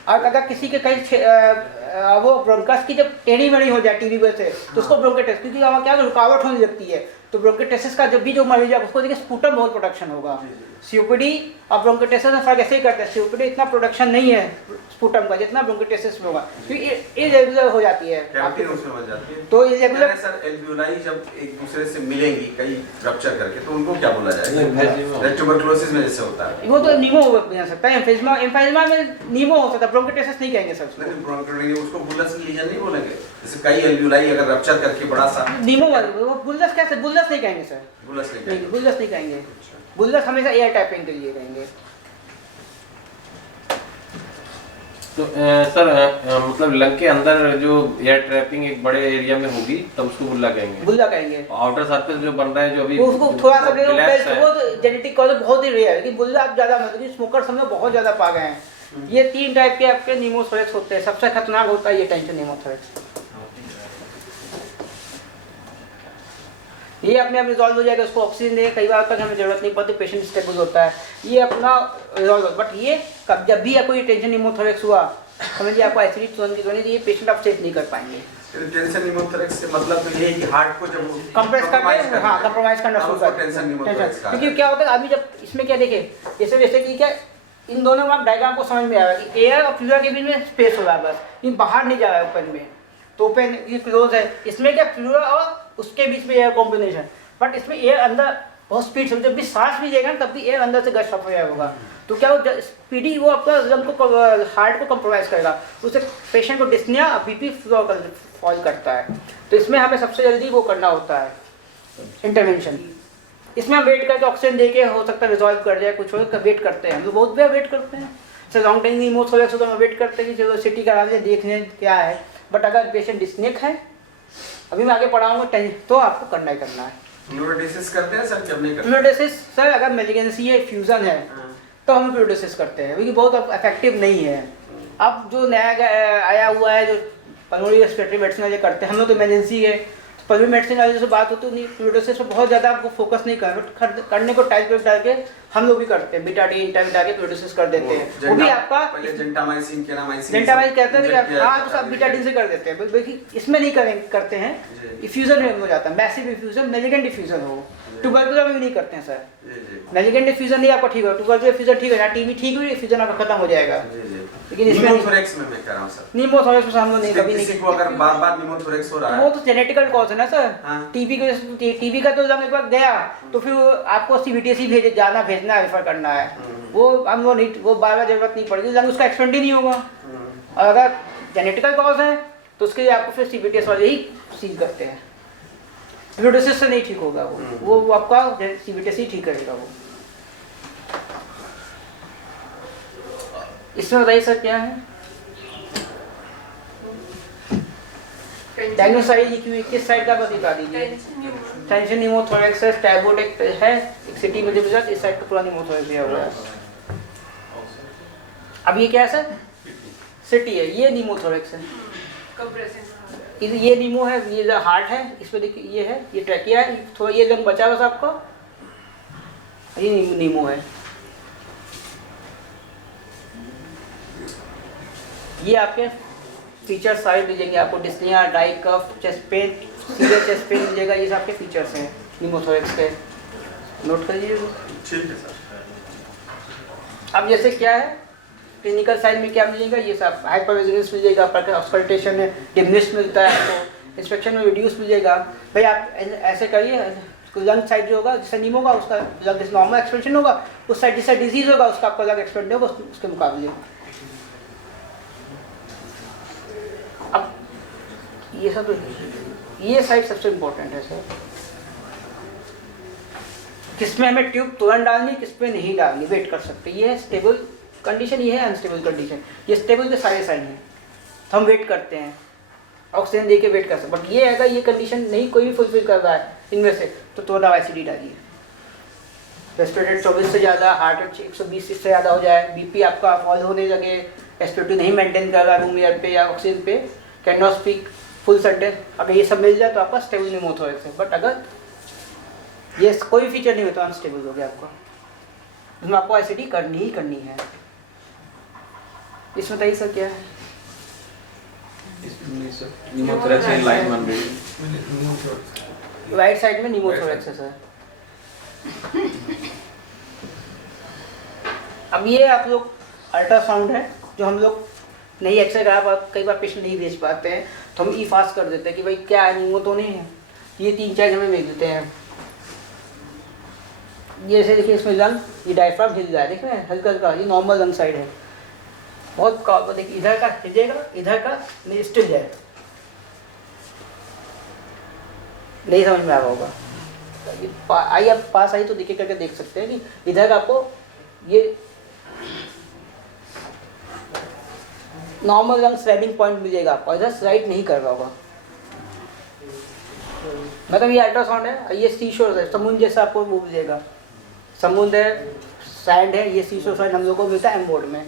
और अगर किसी के कहीं वो ब्रोंकस की जब टेढ़ी मेढ़ी हो जाए टीबी वजह से, तो उसको ब्रोंकोटाइटिस, क्योंकि वहाँ क्या रुकावट होने लगती है, तो ब्रोंकोटाइटिस का जब भी जो मरीज है उसको देखिए स्पूटम बहुत प्रोडक्शन होगा। सीओपीडी और ब्रोंकोटाइटिस में फर्क ऐसे ही करते हैं, सीओपीडी इतना प्रोडक्शन नहीं है स्पूटम का जितना ब्रोंकोटाइटिस में होगा, क्योंकि इरेगुलर हो जाती है, तो इरेगुलर। सर एल्वियोलाई जब एक दूसरे से मिलेंगी कई रप्चर करके, तो उनको क्या बोला जाएगा? ट्यूबरकुलोसिस में जैसे होता है वो तो नीमो हो सकता है, एम्फिज़िमा में नीमो हो सकता है, ब्रोंकोटाइटिस नहीं कहेंगे सर उसको बुल्लस लीजन नहीं बोलेंगे। जैसे कई एल्वियोलाई अगर रप्चर करके बड़ा सा नीमो वो बुल्लस कैसे? बुल्लस नहीं कहेंगे सर, बुल्लस नहीं कहेंगे। बुल्लस हमेशा एयर टैपिंग के लिए कहेंगे। तो सर मतलब लंग के अंदर जो एयर ट्रैपिंग एक बड़े एरिया में होगी तब उसको बुल्ला कहेंगे। बुल्ला कहेंगे। आउटर सरफेस जो बन रहा है जो अभी उसको थोड़ा सा relax है। वो जेनेटिक कॉज बहुत ही रेयर है, लेकिन बुल्ला आप ज्यादा मतलब स्मोकर समझो बहुत ज्यादा पा गए हैं। ये 3 टाइप के आपके निमोथोरेक्स होते हैं, सबसे खतरनाक होता है ये टेंशन निमोथोरेक्स। ये अपने आप रिजॉल्व हो जाएगा, उसको ऑक्सीजन दें, कई बार तक हमें जरूरत नहीं पड़ती, पेशेंट स्टेबल होता है, ये अपना रिजॉल्व। बट ये जब भी आपको ये टेंशन निमोथोरेक्स हुआ समझिए आपको एसिडिटी तुरंत की ये पेशेंट आप सेफ नहीं कर पाएंगे। टेंशन निमोथोरेक्स से मतलब तो ये है कि हार्ट को जब कंप्रेस करके हाँ कंप्रोमाइज करना शुरू कर टेंशन निमोथोरेक्स का। क्योंकि क्या होता है अभी जब इसमें क्या देखें जैसे जैसे कि क्या इन दोनों में आप डायग्राम को समझ में आएगा कि एयर और फ्लूरा के बीच में स्पेस हो रहा है बस, लेकिन बाहर नहीं जा रहा है ओपन में, तो ओपन ये क्लोज है। इसमें क्या फ्लूरा और उसके बीच में एयर कॉम्बिनेशन, बट इसमें एयर अंदर बहुत स्पीड से जब भी सांस लीजिएगा तब भी एयर अंदर से गश अप होगा, तो क्या वो स्पीडी वो आपका लंग को हार्ट को कंप्रोमाइज करेगा, उससे पेशेंट को डिस्निया बीपी फॉल करता है। तो इसमें हमें सबसे जल्दी वो करना होता है इंटरवेंशन। इसमें हम वेट करके ऑक्सीजन देके हो सकता है रिजॉल्व कर जाए, कुछ हो वेट करते हैं हम लोग, बहुत बार वेट करते हैं। जैसे लॉन्ग टाइम निमोथोरेक्स हो तो हम वेट करते हैं कि चलो सिटी करा लें देख लें क्या है। बट अगर पेशेंट डिस्निक है, अभी मैं आगे पढ़ाऊंगा, तो आपको करना ही करना है। फ्लूरोडेसिस करते हैं सर जब नहीं करते? फ्लूरोडेसिस सर अगर मेलिगेंसी है फ्यूजन है तो हम फ्लूरोडेसिस करते हैं, क्योंकि बहुत इफेक्टिव नहीं है। अब जो नया आया हुआ है जो पल्मोनरी रेस्पिरेटरी मेडिसिन वाले करते हैं, हम लोग तो इमरजेंसी है पल्मोनरी मेडिसिन वाले से बात होती नहीं, फ्लूरोडेसिस पर बहुत ज़्यादा आपको फोकस नहीं कर, बट करने को टाइप डाल के हम लोग भी करते हैं, बीटाडीन टाइप डाल के फ्लूरोडेसिस कर देते हैं। वो भी आपका पहले जेंटामाइसिन जेंटामाइसिन कहते हैं कि हाँ तो सब बीटाडीन से कर देते हैं, बल्कि इसमें नहीं करते हैं, इफ्यूजन में हो जाता है, मैसिव इफ्यूजन, मेलिगेंट इफ्यूजन हो। ट्यूबरकुलर में भी नहीं करते हैं सर, मेलिगेंट इफ्यूजन नहीं आपका ठीक हो, ट्यूबरकुलर इफ्यूजन ठीक है, टीबी ठीक हुई, इफ्यूजन आपका खत्म हो जाएगा। लेकिन इसमें निमोथोरेक्स में मैं कह रहा हूं सर, निमोथोरेक्स में हम लोग नहीं कभी नहीं किसी को अगर बार-बार निमोथोरेक्स हो रहा है वो तो जेनेटिकल कॉज है ना सर। टीबी का तो जब एक बार गया तो फिर आपको सीबीटीसी भेजना रेफर करना है, वो हम लोग नहीं, वो बार-बार जरूरत नहीं पड़ेगी, लंग उसका एक्सपेंड ही नहीं होगा। और अगर जेनेटिकल कॉज है तो उसके लिए आपको फिर सीबीटीएस वाले ही सील करते हैं, फ्लूरोडेसिस से नहीं ठीक होगा वो आपका सीबीटीएस ही ठीक करेगा वो। इसमें बताइए सर क्या है डायग्नोसाइड लिखी हुई किस साइड का बता दीजिए। टेंशन निमोथोरेक्स है, टैबोट एक है, एक सिटी में रिजल्ट इस साइड का पूरा निमोथोरेक्स दिया हुआ है। अब ये क्या है सर, सिटी है, ये निमोथोरेक्स है, ये नीमो है, ये हार्ट है, इसमें देखिए ये है, ये ट्रैकिया है, थोड़ा ये लंग बचा बस आपका, ये नीमो है। ये आपके फीचर साइड मिलेंगे आपको, dyspnea, dry cough, chest pain, severe chest pain मिलेगा, ये सब आपके फीचर्स हैं निमोथोरेक्स के, नोट करिए। ठीक है सर। अब जैसे क्या है क्लिनिकल साइड में क्या मिलेगा, ये सब हाइपरविजिलेंस मिल जाएगा, ऑस्कल्टेशन है, डिमनिश मिलता है आपको, इंस्पेक्शन में रिड्यूस मिल जाएगा। भाई आप ऐसे करिए, लंग साइड जो होगा जैसे नीम होगा उसका लंग नॉर्मल एक्सपेंशन होगा, उस साइड जिससे डिजीज होगा उसका आपका लंग एक्सपेंड होगा उसके मुकाबले। अब ये साइड सबसे इम्पोर्टेंट है सर, किसमें हमें ट्यूब तुरंत डालनी, किसमें नहीं डालनी, वेट कर सकते। ये है स्टेबल कंडीशन, ये है अनस्टेबल कंडीशन, ये स्टेबल के सारे साइन हैं, तो हम वेट करते हैं, ऑक्सीजन दे के वेट कर सकते। बट ये अगर ये कंडीशन नहीं कोई भी फुलफिल कर रहा है इनमें से, तो तुरंत ICD डालिए। रेस्पिरेटेड 24 से ज़्यादा, हार्ट रेट 120 से ज़्यादा हो जाए, बीपी आपका फॉल होने लगे, SpO2 नहीं मेंटेन कर रहा रूम एयर पे या ऑक्सीजन पे, can not speak, full sentence, अगर ये सब मिल जाए तो आपका स्टेबल निमोथोरेक्स है। बट अगर ये कोई फीचर नहीं होता अनस्टेबल हो गया आपका, इसमें आपको ICD करनी ही करनी है। इसमें बताइए सर क्या है, निमोथोरेक्स की लाइन बन रही है, राइट साइड में निमोथोरेक्स है सर। अब ये आप लोग अल्ट्रासाउंड है जो हम लोग नहीं एक्सरे करा, कई बार पेशेंट नहीं भेज पाते हैं तो हम ई-फास्ट कर देते हैं कि भाई क्या है, नीमो तो नहीं है, ये 3-4 हमें भेज देते हैं। ये जैसे देखिए इसमें लंग, ये डायफ्राम हिल रहा है, देख रहे हैं हल्का हल्का, ये नॉर्मल लंग साइड है, बहुत देखिए इधर का हिलेगा, इधर का नहीं स्टिल है, नहीं समझ में आ रहा होगा, आइए आप पास आई तो देखिए करके देख सकते हैं कि इधर का आपको ये नॉर्मल लंग स्वेलिंग पॉइंट मिलेगा आपको, इधर स्लाइड नहीं कर रहा होगा। मतलब ये अल्ट्रासाउंड है, ये सी शोर है, समुद्र जैसा आपको वो मिलेगा, समुद्र है, सैंड है, ये सी शोर हम लोग को मिलता है एम मोड में।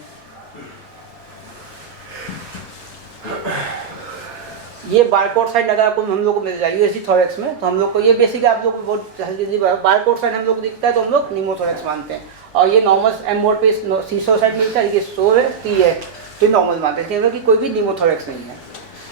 ये बारकोड साइड अगर आपको हम लोग को मिल जाए यूएसजी थोरैक्स में, तो हम लोग को ये बेसिक आप लोग को बहुत जल्दी बारकोड साइड हम लोग को दिखता है तो हम लोग निमोथोरैक्स मानते हैं। और ये नॉर्मल एम मोड पे सीसो साइड मिलता है, ये शोर है, टी है, तो नॉर्मल मानते हैं, क्योंकि कोई भी निमोथोरैक्स नहीं है।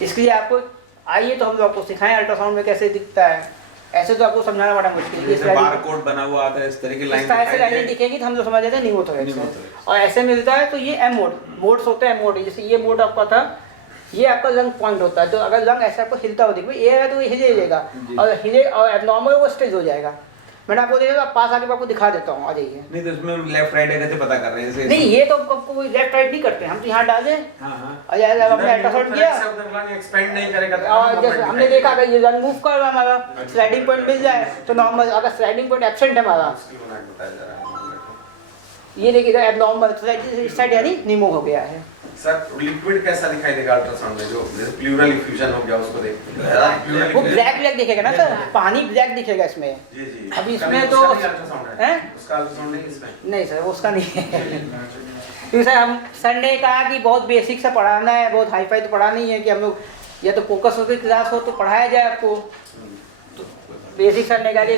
इसके लिए आपको आइए तो हम लोग आपको सिखाएं अल्ट्रासाउंड में कैसे दिखता है, ऐसे तो आपको समझाना बड़ा मुश्किल है। बारकोड बना हुआ आता है, इस तरह की इस तरह से लाइन दिखेगी तो हम लोग समझ जाते हैं निमोथोरैक्स। और ऐसे मिलता है तो ये एम मोड्स होते हैं, एम मोड, जैसे ये मोड आपका था, ये आपका लंग पॉइंट होता है, तो अगर लंग ऐसा आपको हिलता हुआ दिखे, एयर है तो ये हिलेगा, और हिले और एबनॉर्मल वो स्टेज हो जाएगा। मैंने आपको देखा पास आके आपको दिखा देता हूँ, आ जाइए। नहीं तो इसमें लेफ्ट राइट है कैसे पता कर रहे हैं? नहीं ये तो आपको लेफ्ट राइट नहीं करते, हम तो यहाँ डाले और हमने अल्ट्रासाउंड किया एक्सपेंड नहीं करेगा, और जैसे हमने देखा अगर ये लंग मूव कर रहा हमारा स्लाइडिंग पॉइंट मिल जाए तो नॉर्मल, अगर स्लाइडिंग पॉइंट एब्सेंट है हमारा, ये देखिए एबनॉर्मल इस साइड यानी निमो हो गया है। सर लिक्विड कैसा दिखाई देगा अल्ट्रासाउंड में, जो जैसे प्लूरल इफ्यूजन हो गया उसको देख वो ब्लैक ब्लैक दिखेगा ना सर, पानी ब्लैक दिखेगा इसमें। जी जी। अभी इसमें तो अल्ट्रासाउंड है, उसका अल्ट्रासाउंड नहीं इसमें। नहीं सर उसका नहीं है क्योंकि सर हम सर ने कहा कि बहुत बेसिक से पढ़ाना है, बहुत हाई फाई तो पढ़ा नहीं है कि हम लोग या तो फोकस होकर क्लास हो तो पढ़ाया जाए आपको, तो बेसिक सर ने कहा कि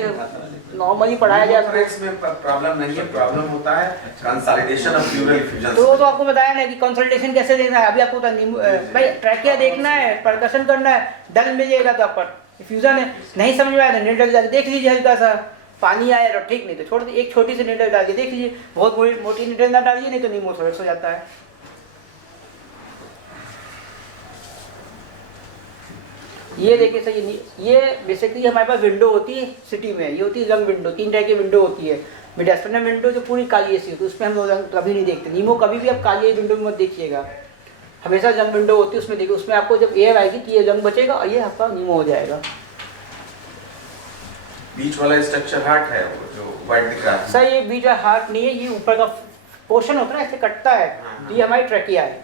नॉर्मली पढ़ाया जाए। इसमें प्रॉब्लम नहीं है, प्रॉब्लम होता है कंसोलिडेशन ऑफ प्लूरल इफ्यूजन। तो वो तो आपको बताया ना कि कंसल्टेशन कैसे देना है, अभी आपको भाई ट्रैकिया देखना है, परकशन करना है, डल मिलेगा तो आपका इफ्यूजन है, नहीं समझ में आया तो नीडल डाल देख लीजिए, हल्का सा पानी आया तो ठीक, नहीं तो छोड़ एक छोटी सी नीडल डाल के देख लीजिए, बहुत मोटी नीडल ना डालिए नहीं तो निमोथोरैक्स हो जाता है। ये देखिए सर, ये बेसिकली हमारे पास विंडो होती है सिटी में, ये होती है लंग विंडो, 3 तरह की विंडो होती है। मिडास्टर्नल विंडो जो पूरी काली ऐसी होती है, उसमें हम लोग लंग कभी नहीं देखते, नीमो कभी भी आप काली विंडो में मत देखिएगा, हमेशा लंग विंडो होती है उसमें देखिए, उसमें आपको जब एयर आएगी तो ये लंग बचेगा और ये आपका नीमो हो जाएगा। बीच वाला स्ट्रक्चर हार्ट है जो वाइट दिख रहा है सर, ये बीच हार्ट नहीं है, ये ऊपर का पोर्शन होता है ना, ऐसे कटता है, तो ये हमारी ट्रैकिया है।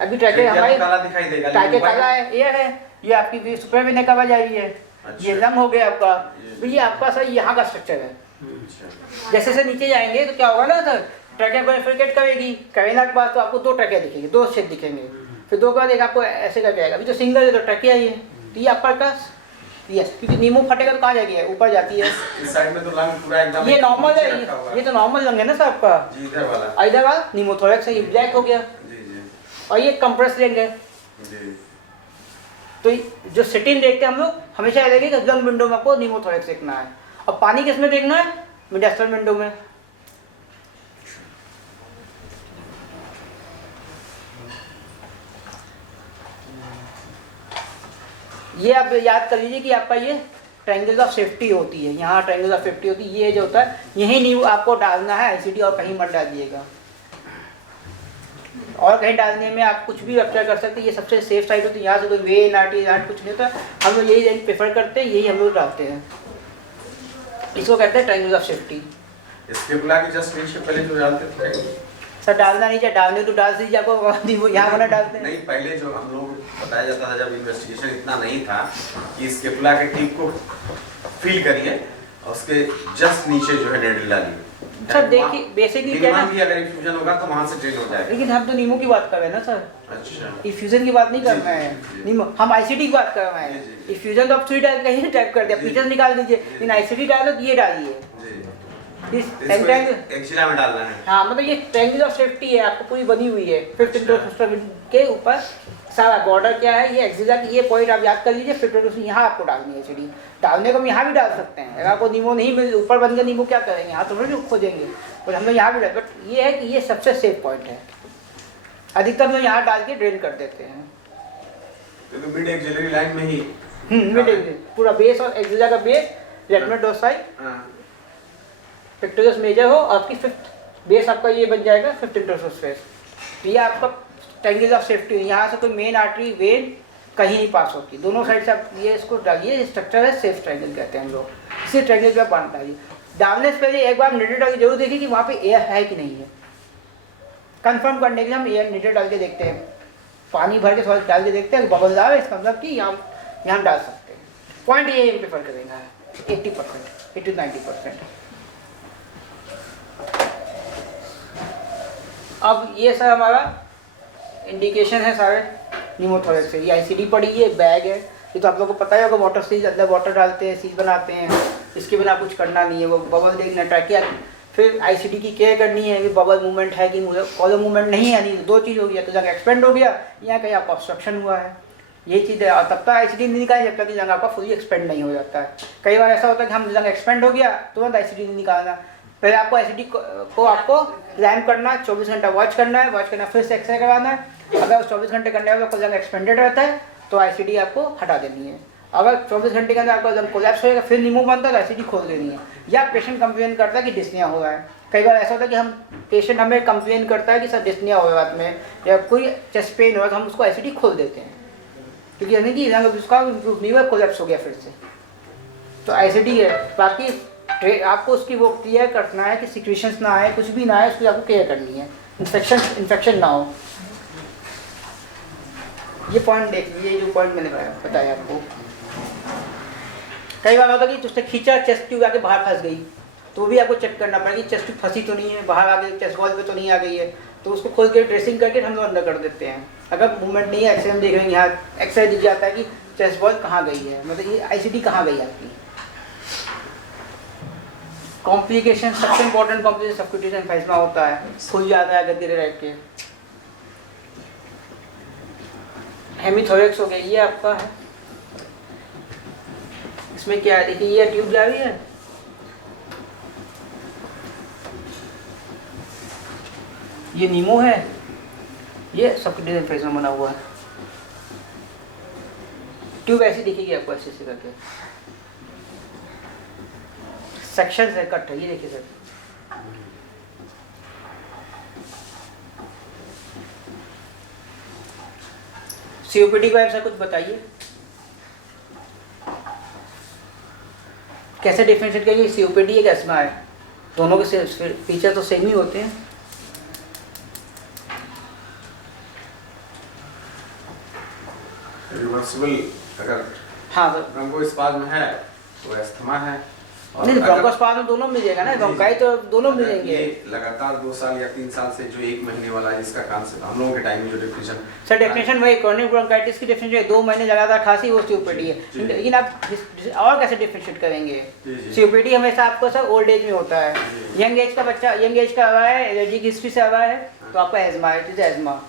अभी ट्रैकिया हमारी काला दिखाई देगा, ट्रैकिया काला है, एयर है, ये आपकी सुपर वेना कवर जा रही है। अच्छा। ये लंग हो गया आपका, तो ये आपका सर यहाँ का स्ट्रक्चर है। जैसे से नीचे जाएंगे तो क्या होगा ना सर, ट्रैकिया बाइफरकेट करेगी, करेना के बाद तो आपको 2 ट्रैकिया दिखेंगे, 2 छेद दिखेंगे, फिर 2 के बाद एक आपको ऐसे करके आएगा। अभी तो सिंगल है तो ट्रैकिया ही है, तो ये अपर का यस, क्योंकि नीमो फटेगा तो कहाँ जाएगी, ऊपर जाती है। इस साइड में तो लंग पूरा एकदम ये नॉर्मल है, ये तो नॉर्मल लंग है ना सर आपका, जी इधर वाला, इधर वाला निमोथोरैक्स है, ये ब्लैक हो गया जी जी, और ये कंप्रेस लंग है जी। तो जो सिटिंग देखते हैं हम लोग हमेशा याद रखिए कि लंग विंडो में आपको निमोथोरैक्स देखना है, और पानी किस में देखना है, मिडास्टर्नल विंडो में। ये आप याद कर लीजिए कि आपका ये ट्रायंगल ऑफ सेफ्टी होती है, यहाँ ट्रायंगल ऑफ सेफ्टी होती है, ये जो होता है यही नींव आपको डालना है आईसीटी, और कहीं मत डालिएगा, और कहीं डालने में आप कुछ भी रप्चर कर सकते हैं। ये सबसे सेफ साइड होती है, यहाँ से कोई वे नाटी नाट कुछ नहीं होता, हम लोग यही प्रेफर करते हैं, यही हम लोग डालते हैं, इसको कहते हैं ट्रायंगल ऑफ सेफ्टी। स्केपुला के जस्ट नीचे पहले जो डालते थे सर, डालना नहीं चाहिए, डालने तो डाल दीजिए, आपको यहाँ वाला डालते हैं। नहीं, पहले जो हम लोग बताया जाता था जब इन्वेस्टिगेशन इतना नहीं था कि स्केपुला के टिप को फील करिए और उसके जस्ट नीचे जो है नेडल डालिए। सर देखिए बेसिकली क्या है, भी अगर इन्फ्यूजन होगा तो वहां से ट्रेन हो जाएगा, लेकिन हम तो नीमो की बात कर रहे हैं ना सर। अच्छा, इफ्यूजन की बात नहीं कर रहे हैं, नीमो हम आईसीटी की बात कर रहे हैं। इफ्यूजन तो आप सुई डाल कहीं टाइप कर दिया, फीचर्स निकाल दीजिए, लेकिन आईसीटी डालो तो ये डालिए, इस एक्सिला में डालना है। हाँ, मतलब ये ट्रायंगल ऑफ सेफ्टी है, आपको पूरी बनी हुई है 15 के ऊपर सारा बॉर्डर क्या है, ये एक्सिला की ये पॉइंट आप याद कर लीजिए, फिर यहाँ आपको डालनी है सीढ़ी, डालने को हम यहाँ भी डाल सकते हैं, अगर आपको नीमो नहीं मिल ऊपर बन गया नीमो क्या करेंगे, यहाँ तो थोड़ी खोजेंगे, पर हम लोग यहाँ भी डाल, बट ये है कि ये सबसे सेफ पॉइंट है, अधिकतर लोग यहाँ डाल के ड्रेन कर देते हैं। तो मिड एक्सिलरी लाइन में ही मिड पूरा बेस और एक्सिला का base lateral dorsi pectoralis major हो, आपकी 5th बेस आपका ये बन जाएगा 5th इंटरसोस्फेस। ये आपका ट्रायंगल ऑफ सेफ्टी, यहाँ से कोई मेन आर्टरी वेन कहीं नहीं पास होती, दोनों साइड से आप ये इसको डालिए, स्ट्रक्चर है सेफ ट्रायंगल कहते हैं हम लोग, इसी ट्रायंगल पे आप बांध डालिए। डालने से पहले एक बार नीडल डाल के जरूर देखिए कि वहाँ पे एयर है कि नहीं है, कंफर्म करने के लिए हम एयर नीडल डाल के देखते हैं। पानी भर के थोड़ा डाल के देखते हैं, बबल आ रहे इसका मतलब कि यहाँ डाल सकते हैं। पॉइंट ये प्रेफर करेंगे 80%, 80-90%। अब ये सर हमारा इंडिकेशन है सारे न्यूमोथोरेक्स से। ये आईसीडी पड़ी है, एक बैग है, ये तो आप लोगों को पता है, अगर वाटर सील अंदर वाटर डालते हैं, सील बनाते हैं, इसके बिना कुछ करना नहीं है। वो बबल देखना, ट्रैकिया, फिर आईसीडी की केयर करनी है कि बबल मूवमेंट है कि कॉलम मूवमेंट नहीं है। नहीं, दो चीज़ हो गया, तो जगह एक्सपेंड हो गया या कहीं आपका ऑब्स्ट्रक्शन हुआ है, ये चीज़ है। और तब तक आईसीडी नहीं निकाली जब तक कि जगह आपका फुली एक्सपेंड नहीं हो जाता है। कई बार ऐसा होता है कि हम जगह एक्सपेंड हो गया तुरंत आईसीडी नहीं निकालना, पहले आपको आईसीडी को आपको क्लैम्प करना, 24 घंटा वॉच करना है, वॉच करना फिर से एक्सरे करवाना है। अगर 24 घंटे करने में आपको जगह एक्सपेंडेड रहता है तो आईसीडी आपको हटा देनी है। अगर 24 घंटे के अंदर आपका जब कोलैप्स होएगा फिर नीमो बनता है तो आईसीडी खोल देनी है। या पेशेंट कंप्लेन करता है कि डिस्निया हो रहा है। कई बार ऐसा होता है कि पेशेंट हमें कंप्लेन करता है कि सर डिस्निया हो रहा है रात में या कोई चेस्ट पेन हो रहा है, तो हम उसको आईसीडी खोल देते हैं क्योंकि यानी कि उसका इम्प्रूव नहीं हुआ, कोलैप्स हो गया फिर से, तो आईसीडी है। बाकी आपको उसकी वो क्लियर करना है कि सिक्रीशंस ना आए, कुछ भी ना आए, उसकी आपको केयर करनी है, इन्फेक्शन ना हो। ये पॉइंट देख लीजिए, जो पॉइंट मैंने बताया आपको। कई बार होता है कि उसने खींचा, चेस्ट ट्यूब आके बाहर फंस गई, तो भी आपको चेक करना पड़ेगा कि चेस्ट ट्यूब फंसी तो नहीं है, बाहर आ गई, चेस्ट वॉल पे तो नहीं आ गई है, तो उसको खोल के ड्रेसिंग करके हम लोग अंदर कर देते हैं। अगर मूवमेंट नहीं है, एक्सरे में देख रहे हैं, यहाँ एक्सरे दिख जाता है कि चेस्ट वॉल कहाँ गई है, मतलब ये आईसीडी कहाँ गई आपकी। कॉम्प्लिकेशन, सबसे इम्पोर्टेंट कॉम्प्लिकेशन सफोकेशन एम्फिज़िमा होता है, फूल जाता है गद्दे रह के। हेमीथोरेक्स हो गया, ये आपका है। इसमें क्या है देखिए, ये ट्यूब जा रही है, ये नीमो है, ये सफोकेशन एम्फिज़िमा बना हुआ है। ट्यूब ऐसी दिखेगी आपको, ऐसे से करके सेक्शन है, कट है, ये देखिए सर। सीओपीडी के बारे में कुछ बताइए, कैसे डिफरेंशिएट करेंगे सीओपीडी एक एस्मा है, दोनों के फीचर तो सेम ही होते हैं। रिवर्सिबल अगर हाँ सर, ब्रोंकोस्पाज्म है तो अस्थमा है, नहीं ब्रोंकोस्पाज्म दोनों मिल जाएगा ना, ब्रोंकाई तो दोनों मिलेंगे। लगातार 2 साल या 3 साल से जो 1 महीने वाला है, जिसका कांसेप्ट हम लोगों के टाइम में जो डेफिनेशन सर, डेफिनेशन वही क्रोनिक ब्रोंकाइटिस की डेफिनेशन है, 2 महीने लगातार खांसी, वो सीओपीडी है। लेकिन आप और कैसे डिफरेंशिएट करेंगे? सीओपीडी हमेशा आपको सर ओल्ड एज में होता है, यंग एज का बच्चा, यंग एज का हुआ है, एलर्जिक हिस्ट्री से हुआ है तो आपका एजमा है, इट इज एजमा।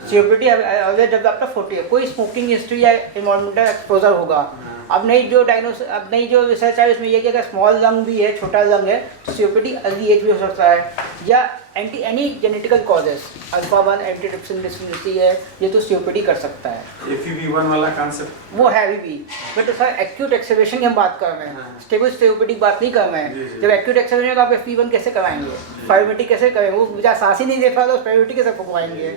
सीओपीडी जब आपका 40 है, कोई स्मोकिंग हिस्ट्री या इन्वायरमेंटल एक्सपोजर होगा। अब नई जो अब नई जो रिसर्च है उसमें ये कि अगर स्मॉल लंग भी है, छोटा लंग है, तो सीओपीडी अर्ली एज में हो सकता है। या any genetical causes, alpha 1 antitrypsin deficiency है, ये तो सीओपीडी कर सकता है। FEV1 वाला कांसेप्ट वो है अभी भी, बट सर एक्यूट एक्सेलरेशन की हम बात कर रहे हैं, स्टेबल सीओपीडी की बात नहीं कर रहे हैं। जब एक्यूट एक्सेलरेशन तो आप FEV1 कैसे कराएंगे, पायरोमेट्रिक कैसे करेंगे? वो मुझे सांस ही नहीं दे पा रहा तो पायरोमेट्रिक कैसे फुकवाएंगे?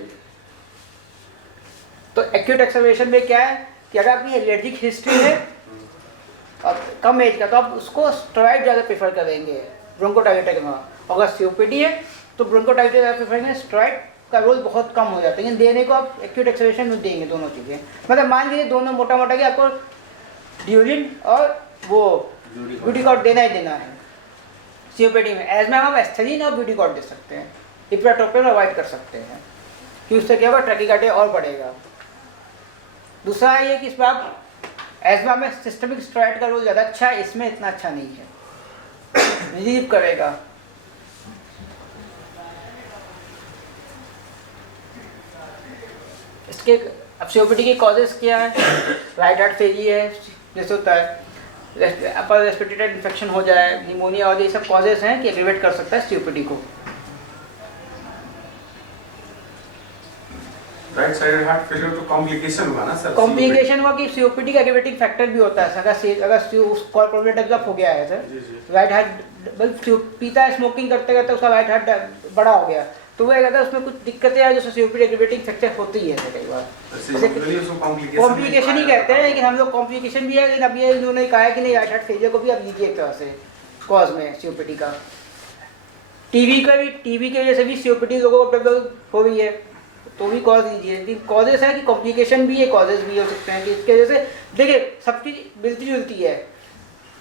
तो एक्यूट एक्सेलरेशन में क्या है कि अगर आपकी एलर्जिक हिस्ट्री है और कम एज का, तो आप उसको स्टेरॉइड ज़्यादा प्रेफर करेंगे ब्रोंकोडायलेटर में। अगर सीओपीडी है तो ब्रोंकोडायलेटर ज़्यादा प्रेफर करेंगे, स्टेरॉइड का रोल बहुत कम हो जाता है, लेकिन देने को आप एक्यूट एक्सेलरेशन में देंगे दोनों चीज़ें। मतलब मान लीजिए दोनों मोटा मोटा कि आपको ड्यूरिन और वो ब्यूटिकॉर्ड देना ही देना है सीओपीडी में। एजमा में आप एस्थलीन और ब्यूटिकॉर्ड दे सकते हैं, इप्राटोपिन अवॉइड कर सकते हैं कि उससे क्या होगा, ट्रैकिकार्डिया और बढ़ेगा। दूसरा ये कि इसमें आप एस्मा में सिस्टमिक स्टेरॉइड का रोल ज़्यादा अच्छा है, इसमें इतना अच्छा नहीं है, रिलीव करेगा। इसके अब सीओपीडी के कॉजेस क्या है? राइट हार्ट फेलियर है, जैसे होता है अपर रेस्पिरेटरी इन्फेक्शन हो जाए, निमोनिया और ये सब कॉजेस हैं कि एग्रीवेट कर सकता है सीओपीडी को। राइट साइड हार्ट फेलियर तो कॉम्प्लिकेशन हुआ ना सर? कॉम्प्लिकेशन हुआ कि सीओपीडी का एग्रीवेटिंग फैक्टर भी होता है। अगर कॉर्पोरेट डेवलप हो गया है सर, राइट हार्ट पीता है, स्मोकिंग करते करते उसका राइट हार्ट बड़ा हो गया, तो वो अगर उसमें कुछ दिक्कतें आए जैसे सीओपीडी एग्रीवेटिंग फैक्टर होती है कई बार, कॉम्प्लिकेशन ही कहते हैं। लेकिन हम लोग कॉम्प्लिकेशन भी है, लेकिन अब ये इन्होंने कहा है कि नहीं, राइट हार्ट फेलियर को भी आप लीजिए एक तरह से कॉज में सीओपीडी का। टीवी की वजह से भी सीओपीडी लोगों को डेवलप हो रही है, तो भी कॉज लीजिए। लेकिन कॉजेस है कि कॉम्प्लिकेशन भी है, कॉजेस भी हो सकते हैं कि इसके वजह से देखिए सबकी मिलती जुलती है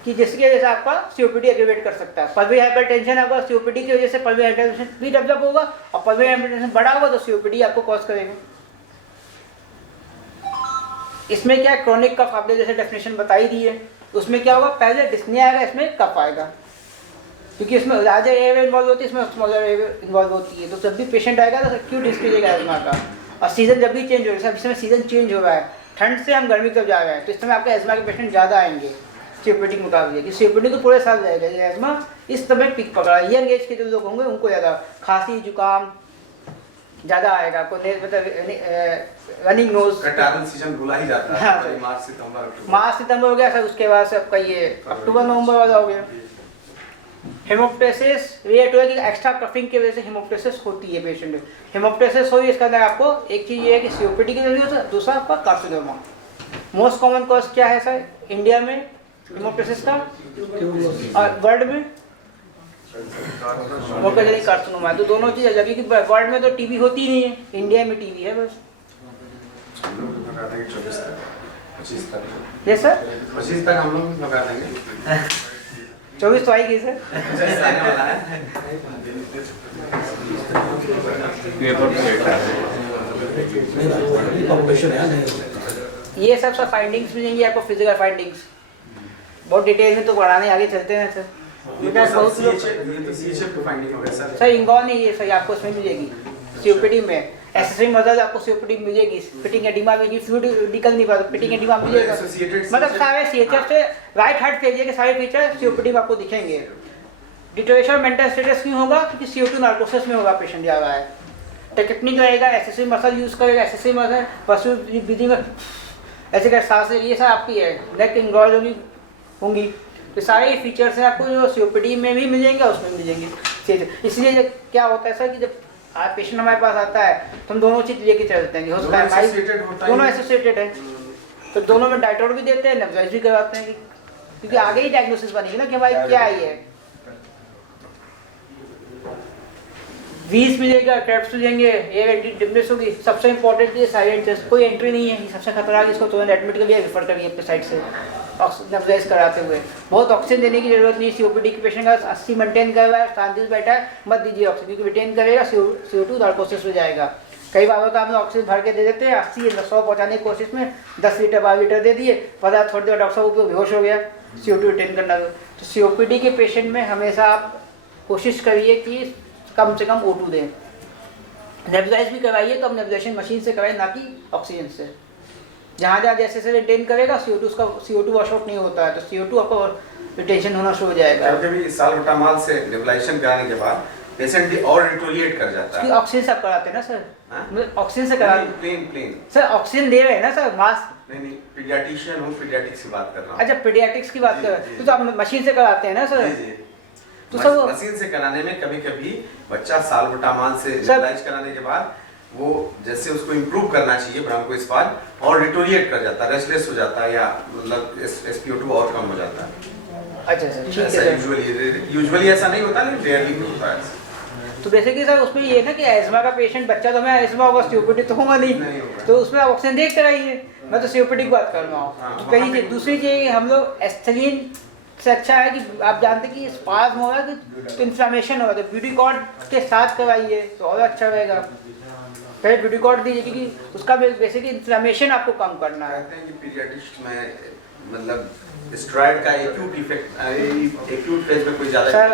कि जिसकी वजह से आपका COPD एग्रीवेट कर सकता है। पल्मोनरी हाइपरटेंशन आपका COPD की वजह से पल्मोनरी हाइपरटेंशन भी डेवलप होगा और पल्मोनरी हाइपरटेंशन बड़ा होगा तो COPD आपको कॉज करेगा। इसमें क्या क्रोनिक कफ आपने जैसे डेफिनेशन बताई दी है, उसमें क्या होगा पहले डिस्निया आएगा, इसमें कफ आएगा, क्योंकि इसमें लार्जर एयर इन्वॉल्व होती है, इसमें स्मॉलर एयर इन्वॉल्व होती है। तो जब भी पेशेंट आएगा तो एक्यूट हिस्ट्री देगा एजमा का। और सीजन जब भी चेंज हो रहा है, इसमें सीजन चेंज हो रहा है, ठंड से हम गर्मी तक जा रहे हैं, तो इस समय आपके एजमा के पेशेंट ज़्यादा आएंगे COPD के मुकाबले। कि COPD तो पूरे साल रहेगा, ये एजमा इस समय पीक पकड़ा है। यंग एज के जो लोग होंगे उनको ज़्यादा खांसी जुकाम ज़्यादा आएगा, आपको मतलब रनिंग नोज का ट्रैवल सीजन बुला ही जाता है। हाँ, मार्च सितंबर हो गया सर, उसके बाद से आपका ये अक्टूबर नवंबर वाला हो गया। हेमोप्टेसिस ये तो है कि एक्स्ट्रा कफिंग की वजह से हेमोप्टेसिस होती है पेशेंट में। हेमोप्टेसिस हुई इसके अंदर आपको एक चीज़ ये है कि COPD की जरूरत है, दूसरा आपका कार्सिनोमा। मोस्ट कॉमन कॉज क्या है सर इंडिया में हेमोप्टेसिस का और वर्ल्ड में कार्सिनोमा। तो दोनों चीज़ अलग है कि वर्ल्ड में तो TB होती ही नहीं है, इंडिया में TB है बस। ये सर 25 तक हम लोग लगा देंगे। 24 तो आएगी सर। ये सब फाइंडिंग्स मिलेंगी आपको, फिजिकल फाइंडिंग्स बहुत डिटेल में तो बढ़ाने आगे चलते हैं सर। बहुत लोग सर इंगॉन नहीं है सर, आपको इसमें मिलेगी COPD में एसेसरी मदद आपको COPD मिलेगी। फिटिंग एडिमा में फ्लूइड निकल नहीं पाता, फिटिंग एडिमा मिलेगा। मतलब सारे CHF से राइट हार्ट फेलियर के सारे फीचर COPD में आपको दिखेंगे। डिटोरेशन मेंटल स्टेटस क्यों होगा? क्योंकि CO2 नार्कोसिस में होगा पेशेंट जा रहा है। टेक्निक रहेगा, एसेसरी मसल यूज करेगा, एसेसरी मसल पशु ब्रीदिंग ऐसे कर सांस, ये सब आपकी है नेक इंगॉल होंगी। तो सारे फीचर्स हैं आपको जो COPD में भी मिलेंगे, उसमें मिलेंगे। इसलिए क्या होता है सर कि जब पेशेंट हमारे पास आता है तो हम दोनों चीज लेके चलते हैं, दोनों एसोसिएटेड है, तो दोनों में डाइटोर भी देते हैं, नेबुलाइज भी करवाते हैं, क्योंकि आगे ही डायग्नोसिस बनेगी ना कि भाई क्या है। वीज मिलेगा, ट्रैप्स मिलेंगे, एयर एंट्री डिमनेस होगी। सबसे इंपॉर्टेंट ये साइलेंट चेस्ट, कोई एंट्री नहीं है, सबसे खतरनाक, इसको तुरंत एडमिट करिए, रेफर करिए अपने साइड से नेबुलाइज कराते हुए। बहुत ऑक्सीजन देने की जरूरत नहीं है। COPD के पेशेंट का 80 मेंटेन कर रहा है, शांति से बैठा है, मत दीजिए ऑक्सीजन, क्योंकि रिटेन करेगा CO2 नार्कोसिस हो जाएगा। कई बार तो हम लोग ऑक्सीजन भर के दे देते हैं, 80 या 100 पहुँचाने की कोशिश में 10 लीटर 12 लीटर दे दिए, पता थोड़ी देर डॉक्टर साहब बेहोश हो गया, CO2 रिटेन करना। तो COPD के पेशेंट में हमेशा आप कोशिश करिए कि कम से कम O2 दें। नेबुलाइज भी करवाइए तो अब नेबुलाइजेशन मशीन से कराइए, ना कि ऑक्सीजन से। जहाँ जहाँ जैसे से रिटेन करेगा CO2 वॉश आउट नहीं होता है, तो CO2 आपको रिटेंशन होना शुरू हो जाएगा। कभी साल्बुटामॉल से नेबुलाइजेशन कराने के बाद पेशेंट और डिटोरिएट कर जाता है। ऑक्सीजन से आप कराते हैं ना सर? ऑक्सीजन से करा प्लेन सर, ऑक्सीजन दे रहे हैं ना सर, मास्क। नहीं, पीडियाट्रिशियन हूँ, पीडियाट्रिक्स की बात कर रहा हूँ। अच्छा, पीडियाट्रिक्स की बात कर रहे हैं, तो आप मशीन से कराते हैं ना सर? तो सब मशीन से कराने में कभी कभी बच्चा साल्बुटामॉल से नेबुलाइज कराने के बाद वो जैसे उसको इम्प्रूव करना चाहिए ब्रोंकोस्पाल और डिटोरिएट कर जाता है, रेस्टलेस हो जाता है, या मतलब SpO2 और कम हो जाता है। अच्छा सर, ठीक है। यूजुअली ऐसा नहीं होता, लेकिन रेयरली होता है। तो बेसिकली सर उसमें ये ना कि एस्मा का पेशेंट बच्चा तो मैं एस्मा होगा, COPD तो होगा नहीं, तो उसमें आप ऑक्सीजन देख कर आइए। मैं तो COPD की बात कर रहा हूँ। तो पहली चीज, दूसरी चीज हम लोग एस्थलीन से अच्छा है कि आप जानते हैं कि स्पाज्म हो रहा है तो इन्फ्लेमेशन हो रहा है, तो ब्यूटीकॉर्ड के साथ करवाइए तो और अच्छा रहेगा। पहले ब्यूटीकॉर्ड दीजिए, क्योंकि उसका बेसिकली इन्फ्लेमेशन आपको कम करना है। कहते हैं कि पीडियाट्रिक्स में मतलब स्टेरॉइड का एक्यूट इफेक्ट, एक्यूट फेज में कोई ज्यादा सर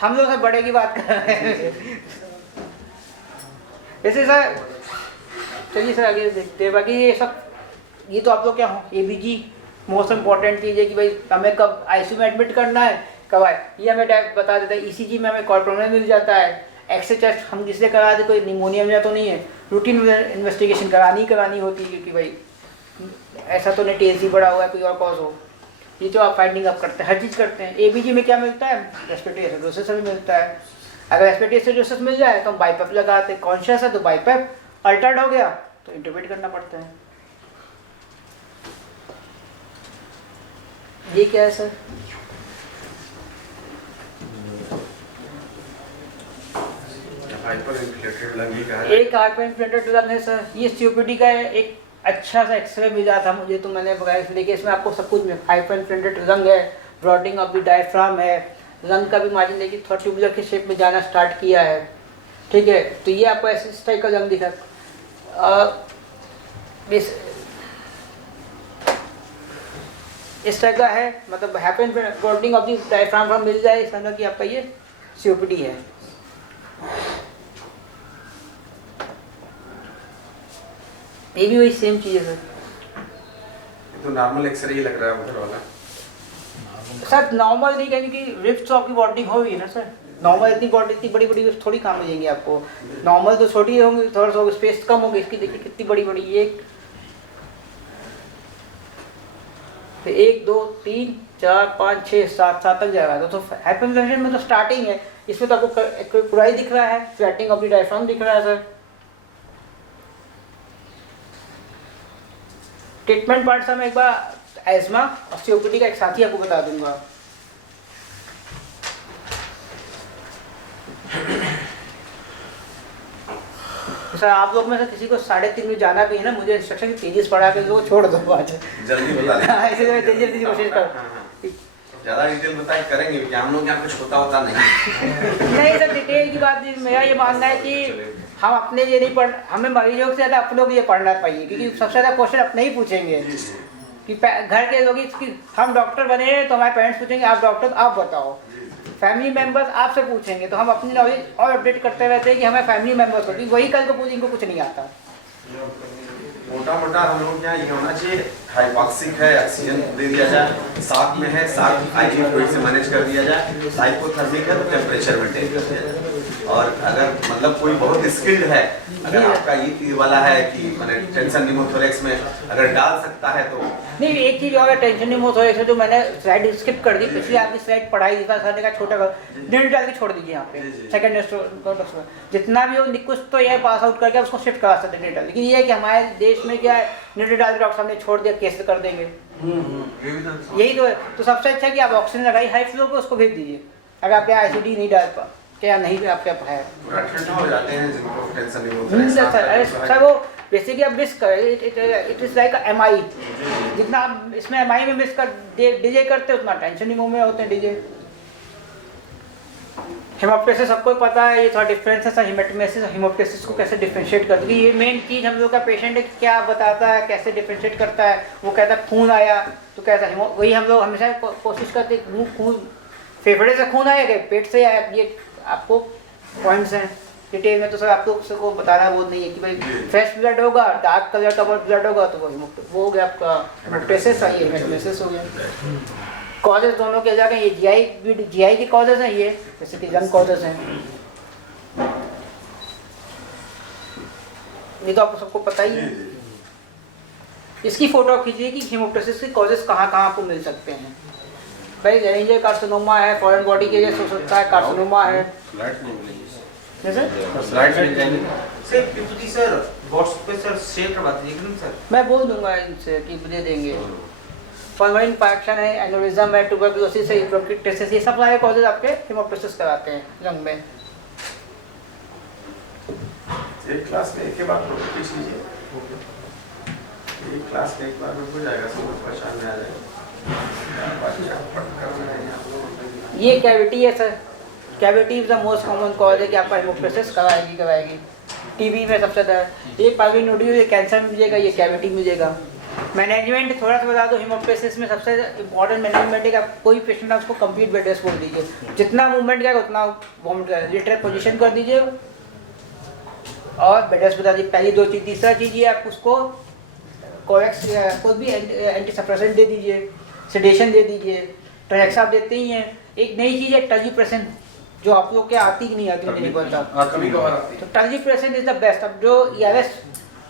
हम लोग से बड़े की बात कर रहे हैं। जैसे सर चलिए सर आगे देखते हैं। बाकी ये सब ये तो आप लोग क्या हो, ABG मोस्ट इम्पॉर्टेंट चीज़ है कि भाई हमें कब ICU में एडमिट करना है, कब आए, ये हमें बता देता है। ECG में हमें कॉर्पोरल मिल जाता है। एक्सरे टेस्ट हम जिससे करा दे, कोई निमोनिया में तो नहीं है, रूटीन इन्वेस्टिगेशन करानी होती है, क्योंकि भाई ऐसा तो नहीं TSG बढ़ा हुआ है, कोई और कॉज हो। ये जो आप फाइंडिंग आप करते हैं, हर चीज़ करते हैं। ABG में क्या मिलता है? रेस्पिरेटरी एसिडोसिस भी मिलता है। अगर रेस्पिरेटरी एसिडोसिस मिल जाए तो हम बाईपैप लगाते हैं, कॉन्शियस है तो बाईपैप, अल्टर्ड हो गया तो इंटरवेट करना पड़ता है। ये क्या है सर? हाइपर इन्फ्लेटेड लंग भी कहा है। एक हाइपर इन्फ्लेटेड लंग है सर, ये सीओपीडी का एक अच्छा सा एक्सरे मिला था मुझे, तो मैंने बगैर लेके इसमें आपको सब कुछ मिला। हाइपर इन्फ्लेटेड लंग है, ब्रॉडिंग ऑफ द डायफ्राम है, लंग का भी मार्जिन देखिए थोड़ा ट्यूबुलर के शेप में जाना स्टार्ट किया है, ठीक है। तो ये आपको ऐसे इस टाइप का लंग दिखा। इस टाइप का है, मतलब हाइपर ब्रॉडिंग ऑफ द डायफ्राम मिल जाए इस तरह की आपका ये सीओपीडी है। ये भी वही सेम चीज़ है सर। तो नॉर्मल एक्सरे ही लग रहा है उधर वाला सर। नॉर्मल नहीं कहेंगे कि रिफ्ट ऑफ की बॉन्डिंग होगी ना सर। नॉर्मल इतनी बॉडी इतनी बड़ी बड़ी थोड़ी काम मिलेंगी आपको। नॉर्मल तो छोटी होंगी, थोड़ा सा स्पेस कम होगी। इसकी देखिए कितनी बड़ी बड़ी, ये 1 2 3 4 5 6 7 7 तक जाएगा। तो हाइपरइन्फ्लेशन में तो स्टार्टिंग है, इसमें तो आपको पूरा ही दिख रहा है, फ्लैटिंग ऑफ द डायफ्राम दिख रहा है सर। ट्रीटमेंट पार्ट सर मैं एक बार एस्मा और सीओपीडी का एक साथ ही आपको बता दूंगा। सर आप लोग में से किसी को 3:30 में जाना भी है ना, मुझे इंस्ट्रक्शन तेजी से पढ़ा के लोग छोड़ दो आज जल्दी बता दें। इसलिए मैं तेजी कोशिश कर ज़्यादा डिटेल बता करेंगे क्या हम लोग यहाँ कुछ होता नहीं। नहीं सर, डिटेल की बात नहीं। मेरा ये मानना है कि हम अपने लिए नहीं पढ़, हमें मरीजों से ज़्यादा अपनों के लिए पढ़ना चाहिए, क्योंकि सबसे ज़्यादा क्वेश्चन अपने ही पूछेंगे कि घर के लोग इसकी, हम डॉक्टर बने हैं तो हमारे पेरेंट्स पूछेंगे आप डॉक्टर आप बताओ, फैमिली मेम्बर्स आपसे पूछेंगे, तो हम अपनी नॉलेज और अपडेट करते रहते हैं कि हमें फैमिली मेम्बर्स होती वही कल को पूछ, इनको कुछ नहीं आता। मोटा मोटा हम लोग यहाँ ये होना चाहिए, हाइपॉक्सिक है ऑक्सीजन दे दिया जाए, साथ में है साथ आईवी फ्लूइड से मैनेज कर दिया जाए, हाइपोथर्मिक है तो टेम्परेचर मेंटेन कर दिया जाए। और अगर मतलब कोई बहुत स्किल्ड है, अगर आपका ये वाला है कि मैंने टेंशन निमोथोरेक्स में अगर डाल सकता है तो नहीं। एक चीज़ और टेंशन निमोथोरेक्स है जो मैंने स्लाइड स्किप कर दी, पिछली आपकी स्लाइड पढ़ाई था सर ने कहा छोटा नीड डाल के छोड़ दीजिए यहाँ पे सेकंड जितना भी हो कुछ तो यह पास आउट करके उसको शिफ्ट करा सकते नीड डाल। लेकिन ये है कि हमारे देश में क्या है, नीड डाल के डॉक्टर साहब ने छोड़ दिया, कैसे कर देंगे। यही तो है। तो सबसे अच्छा कि आप ऑक्सीजन लगाइए हाई फ्लो पे, उसको भेज दीजिए। अगर आपके आईसीडी नहीं डाल पा क्या नहीं आपके है पूरा ठंडा हो जाते हैं जिनको टेंशन निमोथोरेक्स। सर वो बेसिकली आप मिस कर इट इज लाइक एमआई, जितना आप इसमें एमआई में मिस कर डीजे करते उतना टेंशन निमो में होते हैं डीजे। हेमोप्टेसिस सबको पता है, ये थोड़ा डिफरेंस है सर हेमेटोमेसिस और हेमोप्टेसिस को कैसे डिफरेंशिएट करते हैं। ये मेन चीज़ हम लोग का पेशेंट है क्या बताता है, कैसे डिफरेंशिएट करता है। वो कहता है खून आया तो कैसा वही हम लोग हमेशा कोशिश करते हैं खून फेफड़े से खून आया क्या पेट से आया, ये आपको पॉइंट्स हैं। डिटेल में तो सर आपको सबको बताना वो नहीं है कि भाई फ्रेश ब्लड होगा, डार्क कलर का ब्लड होगा तो वो हो गया आपका हेमोप्टेसिस, ये हेमेटोमेसिस हो गया। कॉजेज दोनों के जगह ये जीआई के कॉजेज हैं, ये जैसे कि लंग कॉजेज हैं, ये तो आपको सबको पता ही है। इसकी फोटो खींचिए कि हेमोप्टेसिस के कॉजेज कहाँ कहाँ आपको मिल सकते हैं। भाई लेरिंजियल कार्सिनोमा है, फॉरेन बॉडी के जैसे हो सकता है, कार्सिनोमा है। स्लाइड्स नहीं मिलेंगे स्लाइड्स मिल जाएंगे सर पितुजी सर व्हाट्सएप पे सर शेयर करवा दीजिए ना सर। मैं बोल दूंगा इनसे कि दे देंगे। पल्मोनरी इंफेक्शन है, एनोरिज्म है, ट्यूबरकुलोसिस है, ब्रोंकाइटिस, ये सब सारे कॉजेज आपके हेमोप्टेसिस कराते हैं लंग में। एक क्लास में एक के बाद प्रोपेटिस लीजिए, एक क्लास में एक बार में हो जाएगा, सब परेशान में आ जाएगा। ये कैविटी है sir, cavity is the most common cause है कि आपका हेमोप्टेसिस कराएगी। टीबी में सबसे ज़्यादा ये पाइलरी नोड्यूल, ये कैंसर मिलेगा, ये कैविटी मिलेगा। मैनेजमेंट थोड़ा सा बता दो, हेमोप्टेसिस में सबसे इम्पॉर्टेंट मैनेजमेंट है कि आप कोई पेशेंट है उसको कंप्लीट बेड रेस्ट बोल दीजिए। जितना मूवमेंट करेगा उतना वॉमिट करेगा, लिटरल पोजीशन कर दीजिए और बेड रेस्ट बता दीजिए। पहली 2 चीज़। तीसरा चीज़ ये आप उसको कोवैक्स कोई भी एंटी सप्रेसेंट दे दीजिए, सेडेशन दे दीजिए। ट्रैक्स आप देते ही हैं। एक नई चीज़ है टर्जीप्रेसन, जो आप लोग क्या आती कि नहीं आती नहीं पता, तो टर्जीप्रेसन इज द बेस्ट। अब जो ERS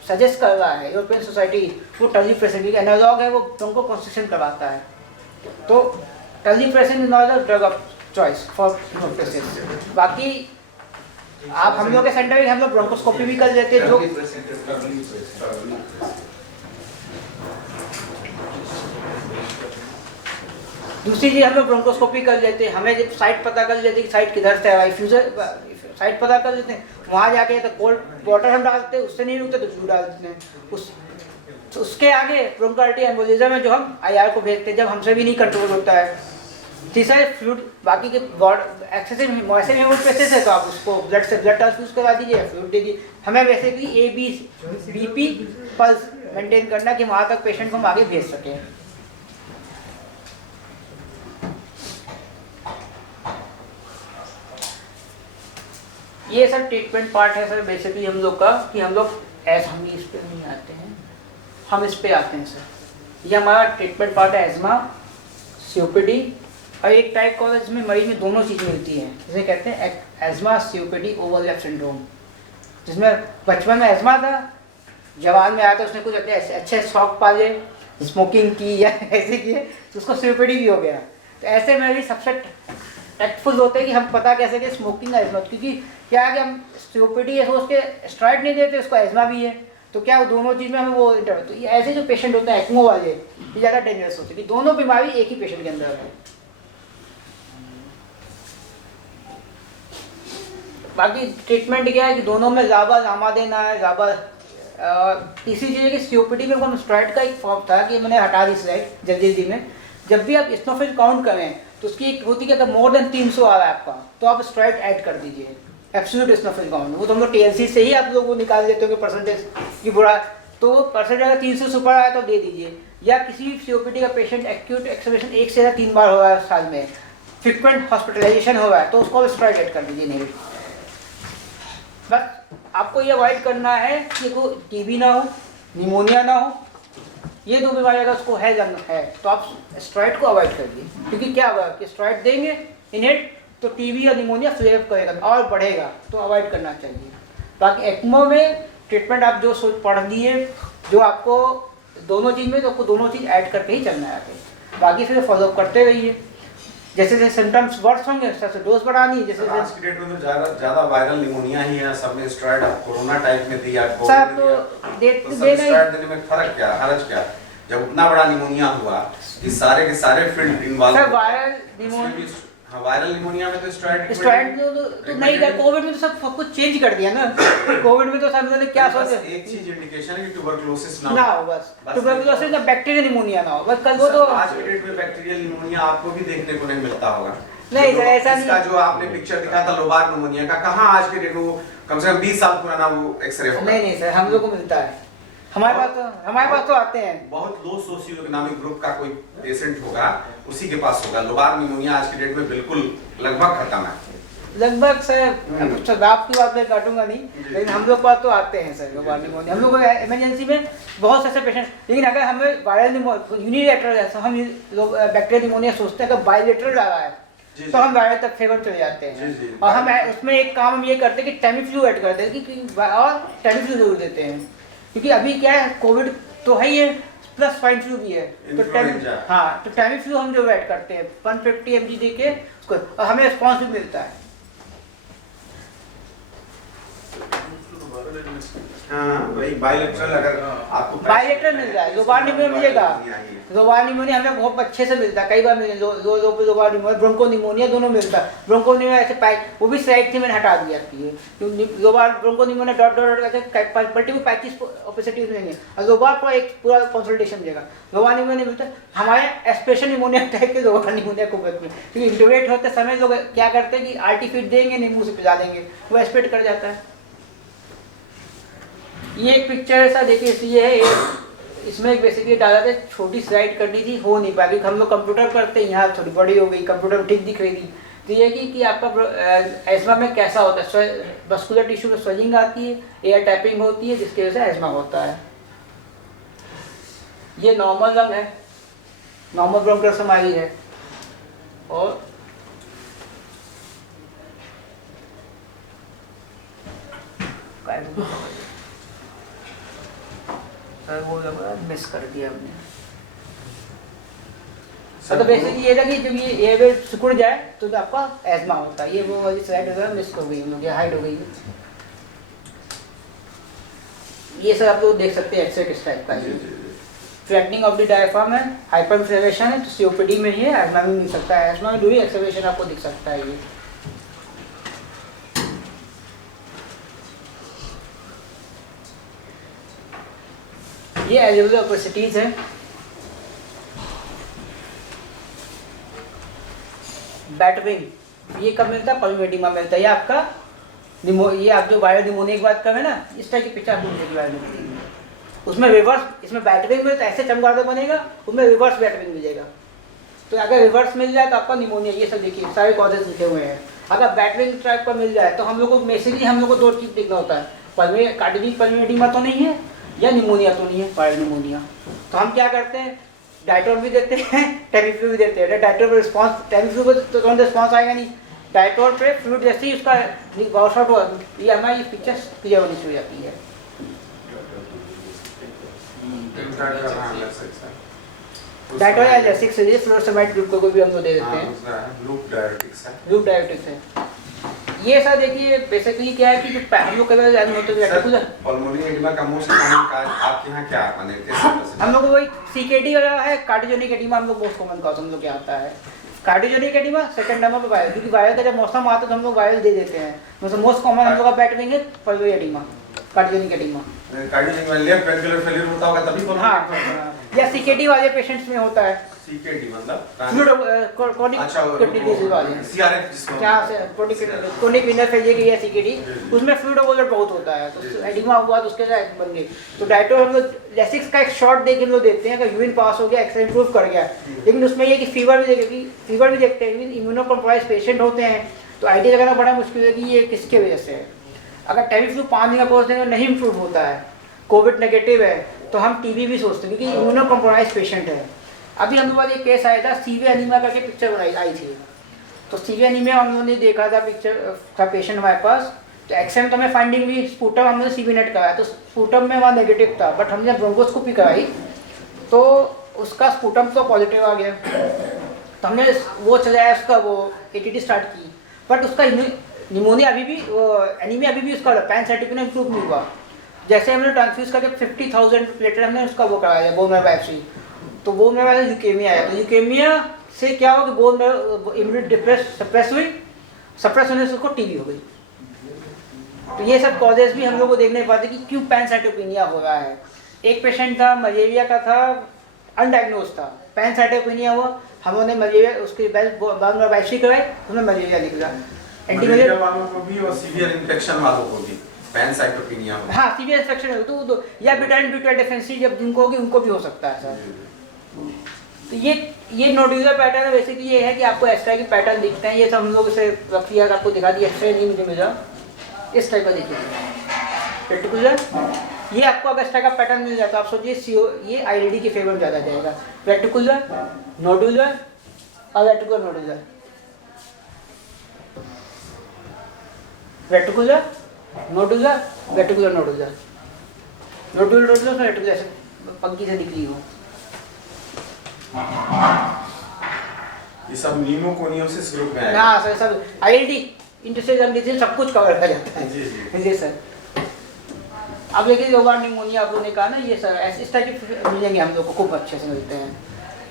सजेस्ट कर रहा है यूरोपियन सोसाइटी, वो टर्जीप्रेसन की एनालॉग है, वो ब्रोंकोकंस्ट्रिक्शन करवाता है। तो terlipressin is not the drug of choice for hemoptysis. बाकी आप हम लोग के सेंटर में हम लोग ब्रोंकोस्कोपी भी कर लेते हैं, जो दूसरी चीज़ हम लोग ब्रोंकोस्कोपी कर लेते हैं, हमें जब साइट पता कर लेते हैं कि साइट किधर से है, फ्यूजर साइट पता कर लेते हैं, वहाँ जाके तो कोल्ड वाटर हम डालते हैं, उससे नहीं रुकते तो फ्लू डाल देते हैं। तो उसके आगे ब्रोंकार्टी एम्बोलिज्म है जो हम IR को भेजते हैं जब हमसे भी नहीं कंट्रोल होता है। तीसरा फ्लूइड, बाकी के एक्सेसिव मॉइस्चर हेमोस्टेसिस है तो आप उसको ब्लड से ब्लड ट्रांसफ्यूज करा दीजिए, फ्लूइड दे दीजिए। हमें वैसे भी BP पल्स मेंटेन करना कि वहाँ तक पेशेंट को हम आगे भेज सकें। ये सर ट्रीटमेंट पार्ट है सर बेसिकली हम लोग का, कि हम लोग हम इस पे नहीं आते हैं, हम इस पे आते हैं सर। ये हमारा ट्रीटमेंट पार्ट है एजमा, COPD और एक टाइप का जिसमें मरीज में दोनों चीज़ मिलती हैं, जिसे कहते हैं एजमा COPD ओवरलैप सिंड्रोम, जिसमें बचपन में एजमा था, जवान में आया तो उसने कुछ अच्छे शौक पाले, स्मोकिंग की या ऐसे किए तो उसको COPD भी हो गया। तो ऐसे में भी सबसे टैक्टफुल होते हैं कि हम पता कैसे कि स्मोकिंग का एजमा, क्योंकि क्या है कि हम COPD है सोच के स्टेरॉइड नहीं देते, उसको एजमा भी है, तो क्या वो दोनों चीज़ में हमें वो तो ये ऐसे जो पेशेंट होते हैं ECMO वाले, ये ज़्यादा डेंजरस होते हैं कि दोनों बीमारी एक ही पेशेंट के अंदर है। बाकी ट्रीटमेंट क्या है कि दोनों में ज़्यादा लामा देना है, ज़्यादा तीसरी चीज़ है कि COPD में हम स्टेरॉइड का एक फॉर्म था कि मैंने हटा दी स्लाइड जल्दी में, जब भी आप इस्नोफिल काउंट करें तो उसकी एक होती है कि मोर देन 300 आ रहा है आपका तो आप स्टेरॉइड ऐड कर दीजिए, एब्सोल्यूट इस्नोफिल काउंट। वो तो हम लोग TLC से ही आप लोग वो निकाल देते हो परसेंटेज की बुरा, तो परसेंटेज अगर 300 से ऊपर आया तो दे दीजिए। या किसी भी COPD का पेशेंट एक्यूट एक्सरवेशन 1 से 3 बार हो रहा है साल में, फ्रिक्वेंट हॉस्पिटलाइजेशन हो रहा है तो उसको स्टेरॉइड ऐड कर दीजिए। नहीं, बस आपको ये अवॉइड करना है कि कोई TB ना हो, निमोनिया ना हो, ये दो बीमारी अगर उसको है तो आप स्टेरॉइड को अवॉइड करिए, क्योंकि क्या होगा कि स्टेरॉइड देंगे इन्हें तो TB या निमोनिया फ्लेयर अप करेगा और बढ़ेगा, तो अवॉइड करना चाहिए। बाकी ECMO में ट्रीटमेंट आप जो सोच पढ़ दिए, जो आपको दोनों चीज़ में तो आपको दोनों चीज़ ऐड करके ही चलना है आगे, बाकी फिर फॉलोअप करते रहिए। जैसे जैसे सिम्टम्स वर्स होंगे उससे डोज बढ़ानी है। जैसे आज की डेट में तो ज़्यादा वायरल निमोनिया ही है, सबने स्टेरॉइड कोरोना टाइप में दिया, सर तो स्टेरॉइड देने में फर्क क्या, हर्ज क्या? जब उतना बड़ा निमोनिया हुआ कि सारे के सारे field involve, sir viral pneumonia में तो स्टेरॉइड तो नहीं था, कोविड में तो सब कुछ चेंज कर दिया ना। कोविड में तो सब ने क्या सोचा, एक चीज इंडिकेशन है कि ट्यूबरकुलोसिस ना हो, बस ट्यूबरकुलोसिस या बैक्टीरियल निमोनिया ना हो, बस कल वो तो आज के डेट में बैक्टीरियल निमोनिया आपको भी देखने को नहीं मिलता होगा। नहीं सर ऐसा नहीं, इसका जो आपने पिक्चर दिखा था लोबार निमोनिया का, कहाँ आज के डेट में वो कम से कम 20 साल पुराना वो एक्सरे होगा। नहीं सर हम लोग को मिलता है, हमारे पास तो आते हैं। बहुत लो सोशियो इकोनॉमिक ग्रुप का कोई पेशेंट होगा उसी के पास होगा। लोबार निमोनिया आज की डेट में बिल्कुल लगभग खत्म है। लगभग सर आपकी बात मैं काटूंगा नहीं, लेकिन हम लोग पास तो आते हैं सर लोबार निमोनिया। हम लोग इमरजेंसी में बहुत से ऐसे पेशेंट, लेकिन अगर हमें वायरल निमोनिया यूनिलैटरल है, हम बैक्टीरियल निमोनिया सोचते हैं, अगर बायलैटरल आ रहा है तो हम वायरल तक फेवर चले जाते हैं। और हम उसमें एक काम हम ये करते हैं कि टैमीफ्लू ऐड करते हैं, और टैमीफ्लू जरूर देते हैं, क्योंकि अभी क्या है कोविड तो है ही है प्लस स्वाइन फ्लू भी है, तो टैमीफ्लू हम जो ऐड करते हैं 150 mg दे के उसको, और हमें रिस्पॉन्स भी मिलता है। वही बायलैटरल अगर आपको बायलैटरल मिल रहा है, लोबार निमोनिया मिलेगा, लोबार निमोनिया हमें बहुत अच्छे से मिलता है, कई बार मिले लोबार निमोनिया, ब्रोंको निमोनिया दोनों मिलता है। ब्रोंको निमोनिया ऐसे पैक वो भी स्लाइड थी मैंने हटा दिया है, लोबार ब्रोंको निमोनिया डॉट करके मल्टीपल पैचेस ऑपोसिटिव मिलेंगे, और लोबार पर एक पूरा कंसल्टेशन मिलेगा। लोबार निमोनिया मिलता है हमारे एस्पिरेशन निमोनिया टाइप के लोबार निमोनिया को बच में, क्योंकि इंटुबेट होते समय लोग क्या करते हैं कि आरटी फीड देंगे, नींबू से पिला देंगे, वो एस्पिरेट कर जाता है। ये एक पिक्चर ऐसा देखिए, ये है इसमें बेसिकली डाला था, छोटी स्लाइड करनी थी, हो नहीं पाई, हम लोग कंप्यूटर करते हैं, यहाँ थोड़ी बड़ी हो गई, कंप्यूटर ठीक दिख रही थी। तो ये कि आपका एस्मा में कैसा होता है, मस्कुलर टिश्यू में स्वेलिंग आती है, एयर टैपिंग होती है, जिसकी वजह से एस्मा होता है। ये नॉर्मल लंग है, नॉर्मल ब्रोंकोस्माइल है, और सर वो मिस कर दिया हमने। तो बेसिकली ये था कि जब ये एयरवे सिकुड़ जाए तो आपका एस्मा होता है। ये वो वाली स्लाइड वगैरह मिस हो गई हम लोग, हाइड हो गई है। ये सर आप लोग देख सकते हैं एक्सरे किस टाइप का है। फ्लैटनिंग ऑफ द डायफ्राम है, हाइपरइंफ्लेमेशन है, तो सीओपीडी में ही है, एस्मा में मिल सकता है। एस्मा में डूइंग एक्सेलरेशन आपको दिख सकता है ये एलिवेटर ओपेसिटीज है। बैटविंग ये कब मिलता है? पल्मोनेडिमा मिलता है। ये आपका ये आप जो वायरल निमोनिया की बात कर रहे हैं ना, इस टाइप की पिक्चर आपको मिलेगी। उसमें रिवर्स, इसमें बैटविंग में तो ऐसे चमगादड़ बनेगा, उसमें रिवर्स बैटविंग मिलेगा। तो अगर रिवर्स मिल जाए तो आपका निमोनिया, ये सब देखिए सारे कॉजेज लिखे हुए हैं। अगर बैटविंग टाइप का मिल जाए तो हम लोग को बेसिकली हम लोग को 2 चीज़ देखना होता है, कार्डियक पल्मोनेडिमा तो नहीं है या निमोनिया तो नहीं है, वायरल निमोनिया। तो हम क्या करते हैं, डाइटोल भी देते हैं, टेमीफ्लू भी देते हैं। डाइटोल पर रिस्पॉन्स, टेमीफ्लू पर तो तुरंत रिस्पॉन्स आएगा नहीं, डाइटोल पे फ्लूइड जैसे ही उसका वॉश आउट हुआ, ये हमारी पिक्चर्स क्लियर होनी शुरू हो जाती है। डाइटोल एजेसिक्स है, फ्लोरोसेमाइड ग्रुप को भी हम लोग दे देते हैं। लूप डायरेटिक्स है, लूप डायरेटिक्स है। ये सर देखिए बेसिकली क्या है कि जो हम लोग कभी याद होते हैं पल्मोनरी एडिमा का मोस्ट कॉमन काज आपके यहाँ क्या माने कैसे? हम लोग को वही सीकेडी वाला है, कार्डियोजेनिक एडिमा हम लोग मोस्ट कॉमन कॉज हम लोग क्या आता है। कार्डियोजेनिक एडिमा सेकंड नंबर पे वायरल, क्योंकि वायरल का जब मौसम आता है तो हम लोग वायरल दे देते हैं। मतलब मोस्ट कॉमन हम लोग का बैटविंग है pulmonary oedema, cardiogenic oedema. Cardiogenic में लेफ्ट वेंट्रिकुलर फेलियर होता होगा तभी पल्मोनरी। हाँ, या सीकेडी वाले पेशेंट्स में होता है। सीकेडी मतलब सीआरएफ जिसको क्या से क्रोनिक रीनल फेलियर की है सीकेडी, उसमें फ्लूइड ओवरलोड बहुत होता है, तो एडिमा हुआ तो उसके साथ बन गई। तो डाइटोल हम लोग लेसिक्स का एक शॉट देके हम लोग देते हैं, अगर यूरिन पास हो गया, एक्सरे इंप्रूव कर गया। लेकिन उसमें ये कि फीवर भी देखते हैं, इम्यूनो कॉम्प्रोमाइज पेशेंट होते हैं, तो आइडिया लगाना बड़ा मुश्किल है कि ये किसके वजह से है। अगर टेमीफ्लू 5 दिन का कोर्स देंगे नहीं इंप्रूव होता है, कोविड नेगेटिव है, तो हम टीबी भी सोचते हैं, क्योंकि इम्यूनो कॉम्प्रोमाइज पेशेंट है। अभी हम लोग एक केस आया था, सीवियर एनीमिया करके पिक्चर आई थी। तो सीवियर एनीमिया हम लोगों ने देखा था, पिक्चर था पेशेंट हमारे पास। तो एक्सएम तो हमें फाइंडिंग हुई, स्पूटम हमने सीवी नेट कराया, तो स्पूटम में वहाँ नेगेटिव था, बट हमने ब्रोंकोस्कोपी कराई तो उसका स्पूटम तो पॉजिटिव आ गया। तो हमने वो चलाया, उसका वो एटीटी स्टार्ट की, बट उसका निमोनिया अभी भी, एनीमिया अभी भी उसका पैनसाइटोपिन इंप्रूव नहीं हुआ। जैसे हमने ट्रांसफ्यूज करके 50,000 प्लेटेड हमने उसका वो कराया बोन मैरो बायोप्सी, तो बोन मैरो में ल्यूकेमिया आया। तो ल्यूकेमिया से क्या हो कि बोन मैरो इम्यूनिटी सप्रेस हुई, सप्रेस होने से उसको टीबी हो गई। तो ये सब कॉजेज भी हम लोग को देखने पाते कि क्यों पैनसाइटोपिनिया हो रहा है। एक पेशेंट था मलेरिया का था, अनडायग्नोज था, पैनसाइटोपिनिया हुआ, हमने मलेरिया उसकी बोन मैरो बायोप्सी कराई, उसमें मलेरिया निकला। मलेरिया वालों को भी और सीवियर इन्फेक्शन वालों को भी पैनसाइटोपिनिया हो। हाँ, सीवियर इन्फेक्शन हो तो या विटामिन B12 डेफिशिएंसी जब जिनको होगी उनको भी हो सकता है सर। तो ये नोड्यूलर पैटर्न है, बेसिकली ये है कि आपको एक्स टाइप के पैटर्न दिखते हैं। ये सब हम लोग इसे प्रक्रिया आपको दिखा दी, एक्सरे नहीं मुझे मिला, इस टाइप का देखिए रेटिकुलर। ये आपको अगर इस टाइप का पैटर्न मिल जाता है आप सोचिए ये आईडीडी के फेवर में ज़्यादा जाएगा। रेटिकुलर, नोडुलर और reticular nodular, reticular nodular, reticular nodular, nodular nodular reticular ऐसे पंक्ति से निकली हो। ये सब न्यूमोकोनियोसिस ग्रुप में है। हाँ सर, सब आईएलडी इंटरस्टेशियल डिजीज सब कुछ कवर कर जाता है। जी सर। अब देखिए लोअर निमोनिया आप लोगों ने कहा ना, ये सर इस टाइप के मिलेंगे हम लोग को, खूब अच्छे से मिलते हैं।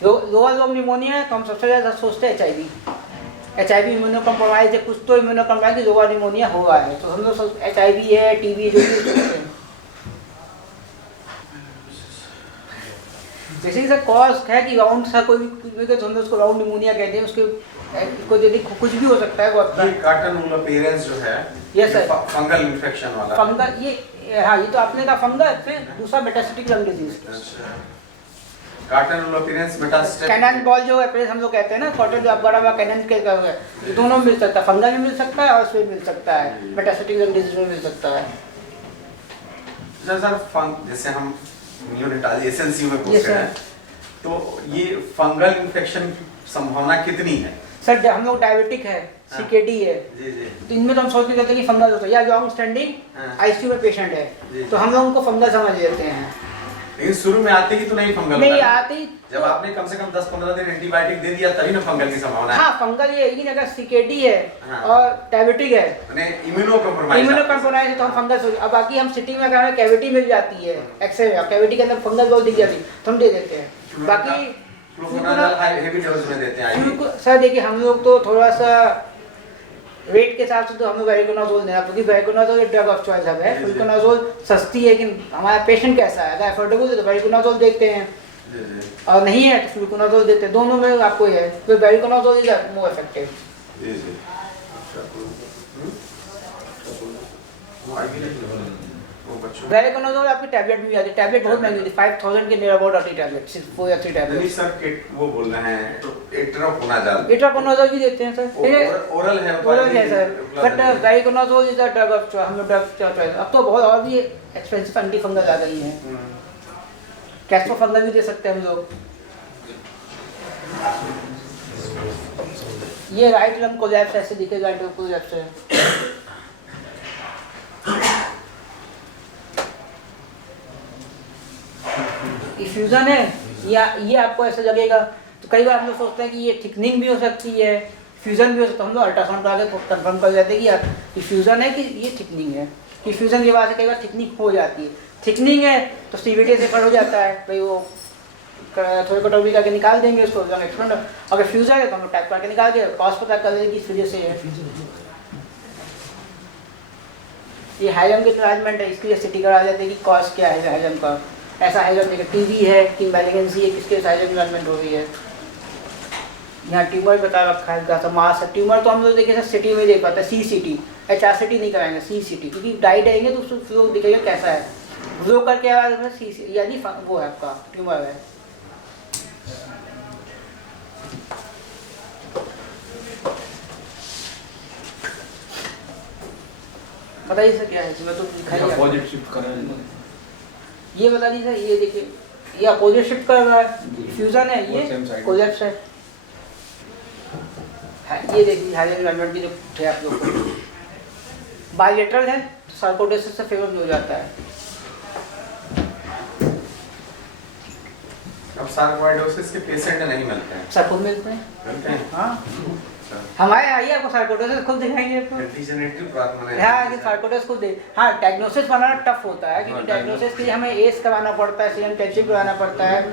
लोअर लोब निमोनिया तो हम सबसे ज़्यादा सोचते हैं HIV इम्यूनो कॉम्प्रोमाइज है, कुछ तो इम्यूनो कॉम्प्रोमाइज लोअर निमोनिया हुआ है, तो हम लोग HIV है, टीबी जो भी सोचते हैं। जैसे कि सर कॉज है कि राउंड सा कोई भी तो हम लोग उसको राउंड निमोनिया कहते हैं, उसको यदि कुछ भी हो सकता है वो आपका। ये कार्टन वुल अपीयरेंस जो है, यस सर, फंगल इन्फेक्शन वाला फंगल, ये हाँ ये तो आपने कहा फंगल, फिर दूसरा मेटास्टेटिक लंग डिजीज। कार्टन वुल अपीयरेंस मेटास्टेटिक कैनन बॉल जो है हम लोग कहते हैं ना, कॉटन जो बड़ा बड़ा कैनन के है, दोनों मिल सकता है, फंगल में मिल सकता है और उसमें मिल सकता है, मेटास्टेटिक लंग डिजीज में मिल सकता है। सर जैसे हम नियोनेटाल एसएनसी में पूछ रहे हैं, तो ये फंगल इन्फेक्शन की संभावना कितनी है? सर हम लोग डायबिटिक है, सीकेडी है, तो इनमें तो हम सोच के कहते हैं कि फंगल होता है, या लॉन्ग स्टैंडिंग आईसीयू में पेशेंट है तो हम लोग उनको फंगल समझ लेते हैं। लेकिन शुरू में आते ही तो नहीं फंगल नहीं होगा। आती। जब आपने कम से कम 10-15 दिन एंटीबायोटिक दे दिया तभी ना फंगल की संभावना है। हाँ फंगल ये है कि अगर सीकेडी है हाँ। और डायबिटिक है, मैंने इम्यूनो कॉम्प्रोमाइज इम्यूनोकॉम्प्रोमाइज है तो हम फंगस हो। अब बाकी हम सिटी में अगर हमें कैविटी मिल जाती है, एक्सरे में कैविटी के अंदर फंगस बहुत दिख जाती है तो हम दे देते हैं। बाकी फ्लुकोनाजोल हेवी डोज में देते हैं IV। सर देखिए हम लोग तो थोड़ा सा रेट के हिसाब से तो हमें वेरिकोनाजोल देना, क्योंकि वेरिकोनाजोल एक ड्रग ऑफ चॉइस है। फ्लुकोनाजोल सस्ती है, लेकिन हमारा पेशेंट कैसा है, अगर अफोर्डेबल है तो वेरिकोनाजोल देखते हैं और नहीं है तो फ्लुकोनाजोल देते हैं। दोनों में आपको ये है तो वेरिकोनाजोल इज मोर इफेक्टिव। वेरिकोनाजोल आपकी टैबलेट भी आती है, टैबलेट बहुत महंगी होती है, 5000 के नियर अबाउट आती है टैबलेट, सिर्फ 4 या 3 नहीं टैबलेट। सर वो बोल रहे हैं तो एट्रोकोनाजोल इट्राकोनाजोल भी देते हैं सर, ओरल है ओरल है sir, but voriconazole is a drug of choice. हम लोग ड्रग चॉइस अब तो बहुत और भी एक्सपेंसिव एंटी फंगल आ गई हैं। कैस्ट्रोफंगल भी दे सकते हैं हम लोग। ये राइट लंग कोलैप्स ऐसे दिखेगा, राइट कोलैप्स है। इफ्यूजन है या ये आपको ऐसा लगेगा तो कई बार हम लोग सोचते हैं कि ये थिकनिंग भी हो सकती है, फ्यूजन भी हो सकता है। हम लोग अल्ट्रासाउंड करा के कंफर्म कर जाते हैं कि यार इफ्यूजन है कि ये थिकनिंग है। इफ्यूजन की वजह से कई बार थिकनिंग हो जाती है, थिकनिंग है तो सीवीटी से फर हो जाता है भाई, वो थोड़ी कटौती करके निकाल देंगे उसको लंग एक्सपेंड। अगर फ्यूजन है तो हम लोग टाइप करके निकाल के कॉस्ट पता कर लेंगे किस वजह से है। ये हाइलम के ट्रीटमेंट है, इसके लिए सिटी करा जाते हैं कि कॉस्ट क्या है हाइलम का। ऐसा हाइलम देखिए टीबी है कि मैलिगेंसी है, किसके हाइलम डिवेलपमेंट हो रही है। यहाँ ट्यूमर बता रखा है क्या मास है। ट्यूमर तो हम लोग देखिए सर सिटी में देख पाते हैं, CCT HRCT नहीं कराएंगे, CCT, क्योंकि डाई देंगे तो उसको लोग दिखेगा कैसा है, ग्लो करके आ रहा है CCT यानी वो है आपका ट्यूमर है। बताइए सर क्या है इसमें, तो अपोजिट शिफ्ट कर रहे हैं। ये बता दीजिए सर, ये देखिए ये अपोजिट शिफ्ट कर रहा है, फ्यूजन है, ये कोलैप्स है। ये देखिए हाइलम डिवेलपमेंट की जो थे आप लोग को बायलेटरल है तो सार्कोइडोसिस से फेवर हो जाता है। अब सार्कोइडोसिस के पेशेंट नहीं मिलते हैं। सबको मिलते हैं, मिलते हैं हाँ हमारे आइए आपको सार्कोइडोसिस खुद दिखाएंगे आपको। डिजेनरेटिव प्रॉब्लम है। हाँ कि सार्कोइडोसिस खुद दे, हाँ डायग्नोसिस बनाना टफ होता है क्योंकि डायग्नोसिस के लिए हमें एस कराना पड़ता है, सीरम कैल्शियम कराना पड़ता है,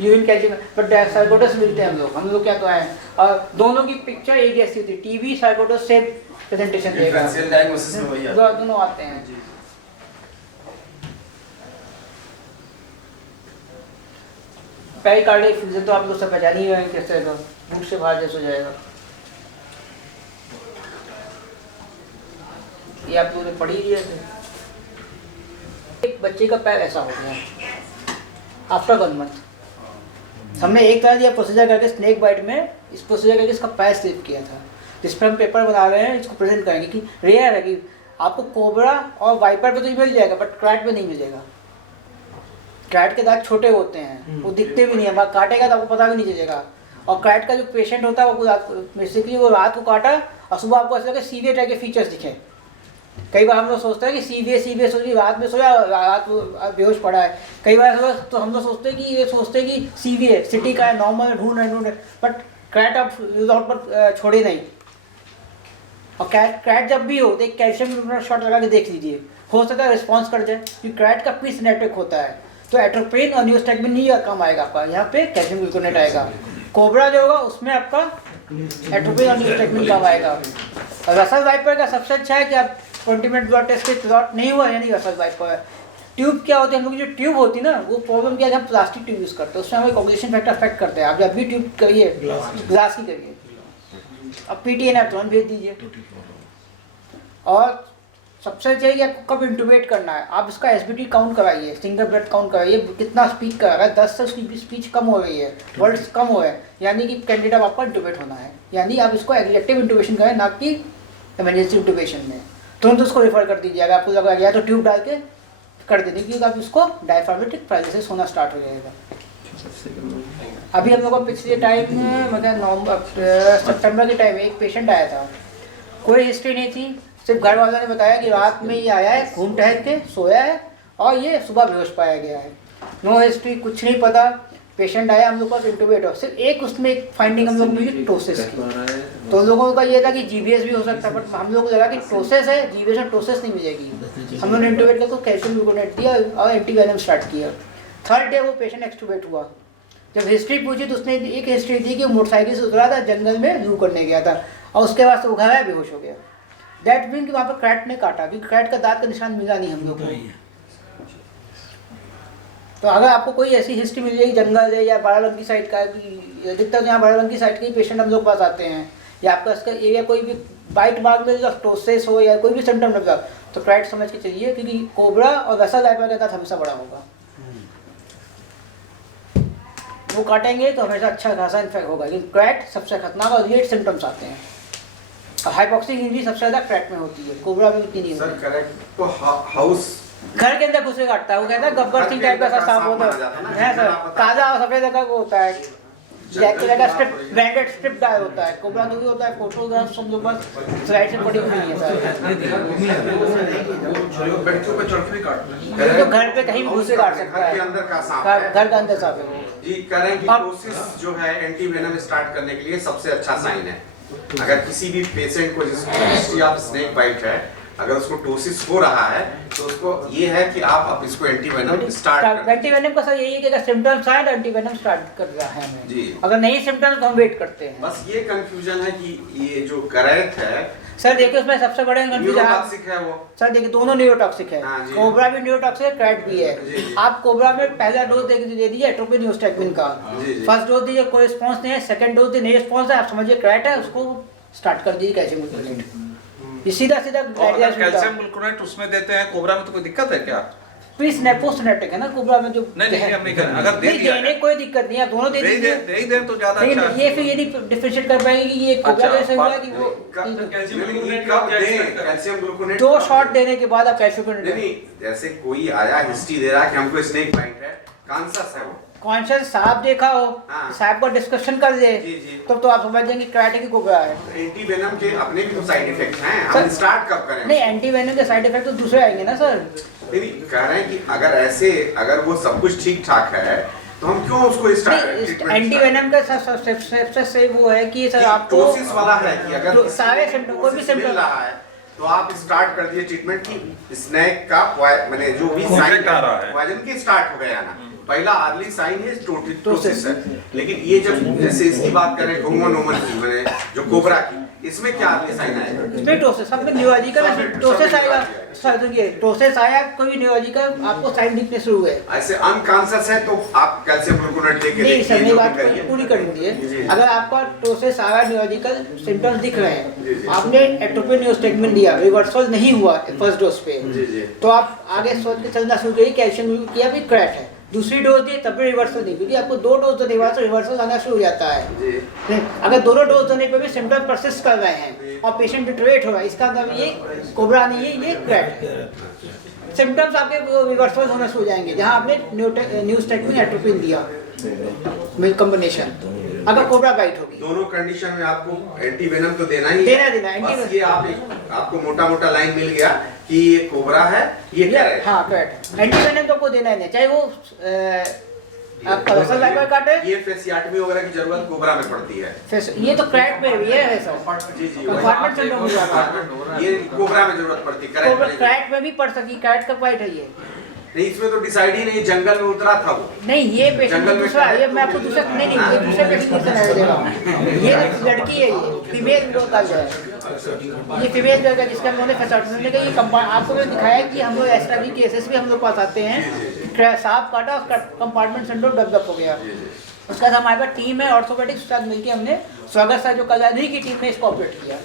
यूरिन कैल्शियम, बट सार्कोइडोसिस मिलते हैं हम लोग क्या तो है। और दोनों की पिक्चर एक जैसी होती है, टीबी सार्कोइडोसिस से प्रेजेंटेशन देगा, डिफरेंशियल डायग्नोसिस में वही आता है। दोनों आते हैं। पेरिकार्डियल फ्यूजन तो आप लोग सब पहचान ही रहे हैं कैसे होगा, रूट से बाहर जैसे हो जाएगा। ये आप लोगों ने पढ़ी लिया थे। एक बच्चे का पैर ऐसा हो गया आफ्टर 1 मंथ, हमने एक तरह दिया प्रोसीजर करके स्नेक बाइट में, इस प्रोसीजर करके इसका पैर स्लिप किया था, जिस पर हम पेपर बना रहे हैं, इसको प्रेजेंट करेंगे कि रेयर है कि आपको कोबरा और वाइपर पे तो मिल जाएगा बट क्राइट पे नहीं मिलेगा। क्राइट के दांत छोटे होते हैं, वो दिखते भी नहीं है, काटेगा तो आपको पता भी नहीं चलेगा। और क्राइट का जो पेशेंट होता है वो बेसिकली वो रात को काटा और सुबह आपको ऐसा लगे सीवियर टाइप के फीचर्स दिखे। कई बार हम लोग सोचते हैं कि सीवियर सोचिए रात में सोया, रात को बेहोश पड़ा है। कई बार तो हम लोग सोचते हैं कि ये सोचते हैं कि सीवियर सिटी का है, नॉर्मल ढूंढ बट क्राइट आप विदाउट पर छोड़े नहीं। और क्राइट जब भी हो तो एक कैल्शियम शॉट लगा के देख लीजिए, हो सकता है रिस्पॉन्स कर जाए, क्योंकि क्राइट का प्री सिनेप्टिक होता है तो एट्रोपिन और न्यूरोस्टैग्मिन नहीं कम आएगा आपका, यहाँ पे कैल्शियम ग्लूकोनेट आएगा। कोबरा जो होगा उसमें आपका एट्रोपिन और न्यूरोस्टैग्मिन कम आएगा। और रसल वाइपर का सबसे अच्छा है कि आप 20 मिनट ब्लड टेस्ट के रिजल्ट नहीं हुआ यानी रसल वाइपर। ट्यूब क्या होती है, हम लोग जो ट्यूब होती है ना वो प्रॉब्लम क्या है, हम प्लास्टिक ट्यूब यूज़ करते हैं, उसमें हमें कोगुलेशन फैक्टर अफेक्ट करते हैं। आप जब भी ट्यूब करिए ग्लास की करिए, अब PTN आप तुरंत भेज दीजिए। और सबसे चाहिए कि आपको कब इंटूबेट करना है, आप इसका SBT काउंट कराइए, सिंगल ब्लड काउंट कराइए, कितना स्पीच कर रहा है, 10 से उसकी स्पीच कम हो रही है, वर्ड्स कम हो रहे हैं, यानी कि कैंडिडेट आपका इंटूबेट होना है। यानी आप इसको इलेक्टिव इंटूबेशन करें, ना कि इमरजेंसी इंटूबेशन में। तुरंत उसको रेफर कर दीजिए, अगर आपको लगा गया तो ट्यूब डाल के कर दीजिए, क्योंकि आप इसको डायफ्रामेटिक पैरालिसिस होना स्टार्ट हो जाएगा। अभी हम लोग को पिछले टाइम में मतलब सितंबर के टाइम में एक पेशेंट आया था, कोई हिस्ट्री नहीं थी, सिर्फ घर वालों ने बताया कि रात में ये आया है, घूम टहल के सोया है और ये सुबह बेहोश पाया गया है। नो हिस्ट्री, कुछ नहीं पता। पेशेंट आया हम लोग पास इंटूबेट हो, सिर्फ एक उसमें एक फाइंडिंग हम लोग मिली टोसिस की। तो लोगों का ये था कि जीबीएस भी हो सकता है, बट हम लोग को लगा कि टोसिस है, जीबीएस और टोसिस नहीं मिलेगी। हम लोगों ने इंटूबेट किया तो कैल्शियम ग्लूकोनेट दिया और एंटीवेनम स्टार्ट किया। थर्ड डे वो पेशेंट एक्सटूबेट हुआ। जब हिस्ट्री पूछी तो उसने एक हिस्ट्री दी कि वो मोटरसाइकिल से उतरा था, जंगल में जू करने गया था और उसके बाद से वो घायल बेहोश हो गया। दैट मीन कि वहाँ पर क्रैट ने काटा, क्योंकि क्रैट का दांत का निशान मिला नहीं हम लोग को। तो अगर आपको कोई ऐसी हिस्ट्री मिल जाएगी जंगल है या बाराबंकी साइड का, अधिकतर यहाँ बाराबंकी साइड के ही पेशेंट हम लोग पास आते हैं, या आपका इसका एरिया कोई भी बाइट मार्क में टोसिस हो या कोई भी सिम्टम लग जाए तो क्रैट समझ के चलिए, क्योंकि कोबरा और वैसा वाइपर का दांत हमेशा बड़ा होगा। वो काटेंगे तो हमेशा अच्छा खासा इन्फेक्ट होगा, लेकिन क्रैट सबसे खतरनाक और लेट सिम्टम्स आते हैं। और हाइपॉक्सिक इंजरी सबसे ज़्यादा क्रैट में होती है, कोबरा में उतनी नहीं होती। सर करेक्ट तो हाउस घर के अंदर घुसे काटता है, वो कहता है गब्बर सिंह टाइप का सांप होता है सर, ताज़ा और सफ़ेद रंग का वो होता है, ब्लैक कलर का स्ट्रिप, ब्रांडेड स्ट्रिप डाई होता है। कोबरा तो भी होता है, फोटोग्राफ सब लोग बस स्लाइड से पड़ी हुई है सर। तो घर पे कहीं भी घुसे काट सकता है, अंदर का सांप घर का अंदर सांप है वो। जी करें कि टोसिस जो है एंटीवेनम स्टार्ट करने के लिए सबसे अच्छा साइन है। अगर किसी भी पेशेंट को जिसको हिस्ट्री ऑफ स्नेक बाइट है, अगर उसको टोसिस हो रहा है तो उसको ये है कि आप अब इसको एंटीवेनम स्टार्ट कर। एंटीवेनम का सर यही है कि अगर सिम्टम्स आए तो एंटीवेनम स्टार्ट कर रहा है हमें जी। अगर नहीं सिम्टम्स तो हम वेट करते हैं। बस ये कंफ्यूजन है कि ये जो करैत है सर देखिए उसमें सबसे बड़े न्यूरोटॉक्सिक है वो। सर देखिए दोनों न्यूरोटॉक्सिक है, कोबरा भी न्यूरोटॉक्सिक है, क्रैट भी है। आप कोबरा में पहला डोज दे दीजिए एट्रोपिन न्यूरोस्टैग्मिन का, फर्स्ट डोज दीजिए कोई रिस्पॉन्स नहीं है, सेकंड डोज दीजिए नहीं रिस्पॉन्स है, आप समझिए क्रैट है, उसको स्टार्ट कर दीजिए कैल्शियम ग्लूकोनेट। ये सीधा कैल्शियम ग्लूकोनेट उसमें देते हैं, कोबरा में तो कोई दिक्कत है क्या? प्लीज नेपोस्टोनेटिक है ना कोबरा में जो नहीं हम नहीं करें, अगर दे दिया देने कोई दिक्कत नहीं है, आप दोनों दे दीजिए, दे दें तो ज्यादा अच्छा है। ये फिर ये नहीं डिफरेंशिएट कर पाएंगे कि ये कोबरा कैसे हुआ कि वो कैल्शियम ग्लूकोनेट 2 शॉट देने के बाद आप कैल्शियम ग्लूकोनेट नहीं, जैसे कोई आया हिस्ट्री दे रहा है कि हमको स्नेक बाइट है, कॉन्शियस है वो, कॉन्शियस सांप देखा हो, सांप का डिस्कशन कर ले तो आप समझ जाएंगे क्रैट की कोबरा है। एंटीवेनम के अपने भी तो साइड इफेक्ट्स हैं, हम स्टार्ट कब करें? नहीं एंटीवेनम के साइड इफेक्ट तो दूसरे आएंगे ना सर। नहीं कह रहे हैं कि अगर ऐसे अगर वो सब कुछ ठीक ठाक है तो हम क्यों उसको स्टार्ट? एंटीवेनम का सबसे सही वो है कि सर आपको टोसिस वाला है कि अगर सारे सिम्टम कोई भी सिम्टम रहा है तो आप स्टार्ट कर दिए ट्रीटमेंट की स्नेक का माने जो भी साइन आ रहा है पॉइजन की स्टार्ट हो गया ना, पहला अर्ली साइन है टोसिस है। लेकिन ये जब जैसे इसकी बात करें होमोनोमन की माने जो कोबरा की, इसमें क्या अर्ली साइन आएगा? इसमें टोसिस सब न्यूरोलॉजिकल टोसिस आएगा सर, देखिए टोसिस आया कोई न्यूरोलॉजिकल आपको साइन दिखने शुरू है। ऐसे अनकॉन्शियस है तो आप कैल्शियम ग्लूकोनेट लेके नहीं सर मेरी बात करिए पूरी कर दीजिए। अगर आपका टोसिस आया न्यूरोलॉजिकल सिम्टम्स दिख रहे हैं, आपने एट्रोपिन न्यूरोस्टैग्मिन दिया, रिवर्सल नहीं हुआ फर्स्ट डोज पे, तो आप आगे सोच के चलना शुरू करिए कैल्शियम किया भी क्रैट है। दूसरी डोज दी तब भी रिवर्सल नहीं, क्योंकि आपको 2 डोज देने के बाद रिवर्सल आना शुरू हो जाता है। अगर दोनों डोज देने पे भी सिम्टम परसिस्ट कर रहे हैं और पेशेंट डिटोरेट हो रहा है, इसका मतलब ये कोबरा नहीं है, ये क्रैट है। सिम्टम्स आपके रिवर्सल होना शुरू हो जाएंगे जहाँ आपने न्यूरोस्टैग्मिन एट्रोपिन दिया मिल कॉम्बिनेशन, अगर कोबरा बाइट होगी। दोनों कंडीशन में आपको एंटीवेनम तो देना ही देना है। बस ये आपको मोटा लाइन मिल गया कि ये कोबरा है, ये क्रैट। हाँ क्रैट एंटीवेनम तो आपको देना ही नहीं, चाहे वो आपका वैसा वाइपर काटे। ये फेसियाटमी वगैरह की जरूरत कोबरा में पड़ती है, ये तो क्रैट में भी है सर। जी जी कंपार्टमेंट सिंड्रोम हो जाता है, ये कोबरा में जरूरत पड़ती है, क्रैट में भी पड़ सकती, क्रैट का बाइट है ये। नहीं इसमें तो डिसाइड ही नहीं, जंगल में उतरा था वो। नहीं ये पेशेंट दूसरा, ये मैं आपको दूसरा नहीं ये दूसरे पेशेंट की तरह दे रहा हूँ। ये लड़की है, ये फीमेल लोग का है, ये फीमेल जो है जिसका हमने फैसिलिटी का ये आपको मैंने दिखाया कि हम लोग एक्स्ट्रा भी केसेस भी हम लोग पास आते हैं, सांप काटा उसका कंपार्टमेंट सिंड्रोम डेवलप हो गया। उसके बाद हमारे पास टीम है ऑर्थोपेडिक्स के साथ मिलकर हमने स्वागत सर जो कल्याणी की टीम ने इसको ऑपरेट किया।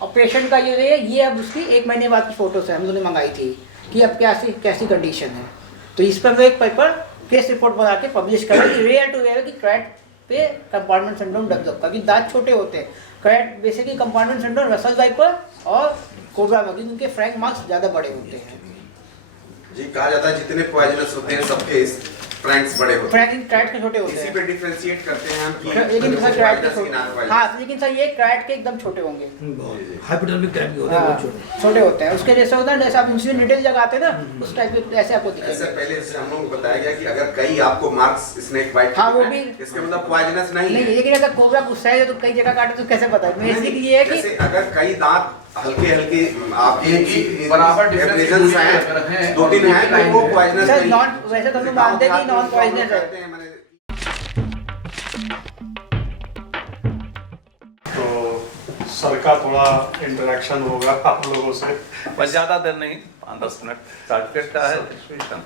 और पेशेंट का ये अब उसकी 1 महीने बाद की फोटोज है हम लोगों ने मंगाई थी कि अब कैसी कंडीशन है। तो इस पर हम लोग एक पेपर केस रिपोर्ट बना के पब्लिश करें कि रेयर टू रेयर कि क्रैट पे कंपार्टमेंट सिंड्रोम डेवलप का, क्योंकि दांत छोटे होते हैं। Krait basically compartment syndrome Russell viper और कोबरा में उनके फ्रैंक मार्क्स ज़्यादा बड़े होते हैं। जी कहा जाता है जितने पॉइजनस होते हैं सबके फ्रैंक्स बड़े होते फ्रैंक ट्राइट के छोटे होते इसी हैं। पे डिफरेंशिएट करते हैं हम कि लेकिन सर ट्राइट के वाइल्डर्स की छोटे, नॉन हाँ लेकिन सर ये ट्राइट के एकदम छोटे होंगे। हाइपोडर्मिक टाइप के होते हैं, हाँ, बहुत छोटे। छोटे होते हैं। उसके जैसे होता है जैसे आप इंसुलिन डिटेल लगाते हैं ना, उस टाइप के ऐसे आपको ऐसे दिखेंगे। पहले से हम लोगों को बताया गया कि अगर कई आपको मार्क्स स्नेक बाइट हाँ, वो भी इसके मतलब पॉइजनस नहीं नहीं, है। लेकिन अगर कोबरा गुस्सा है तो कई जगह काटे तो कैसे पता है? बेसिक ये है कि जैसे अगर कई दांत हल्के हल्के आपके बराबर डिफरेंस हैं, 2-3 हैं तो वो पॉइजनस सर नहीं नॉन, वैसे तो हम मानते हैं कि नॉन पॉइजनस है। तो सर का थोड़ा इंटरेक्शन होगा आप लोगों से। बस ज़्यादा देर नहीं, 5-10 मिनट सर्टिफिकेट का है एक्सपीडिशन।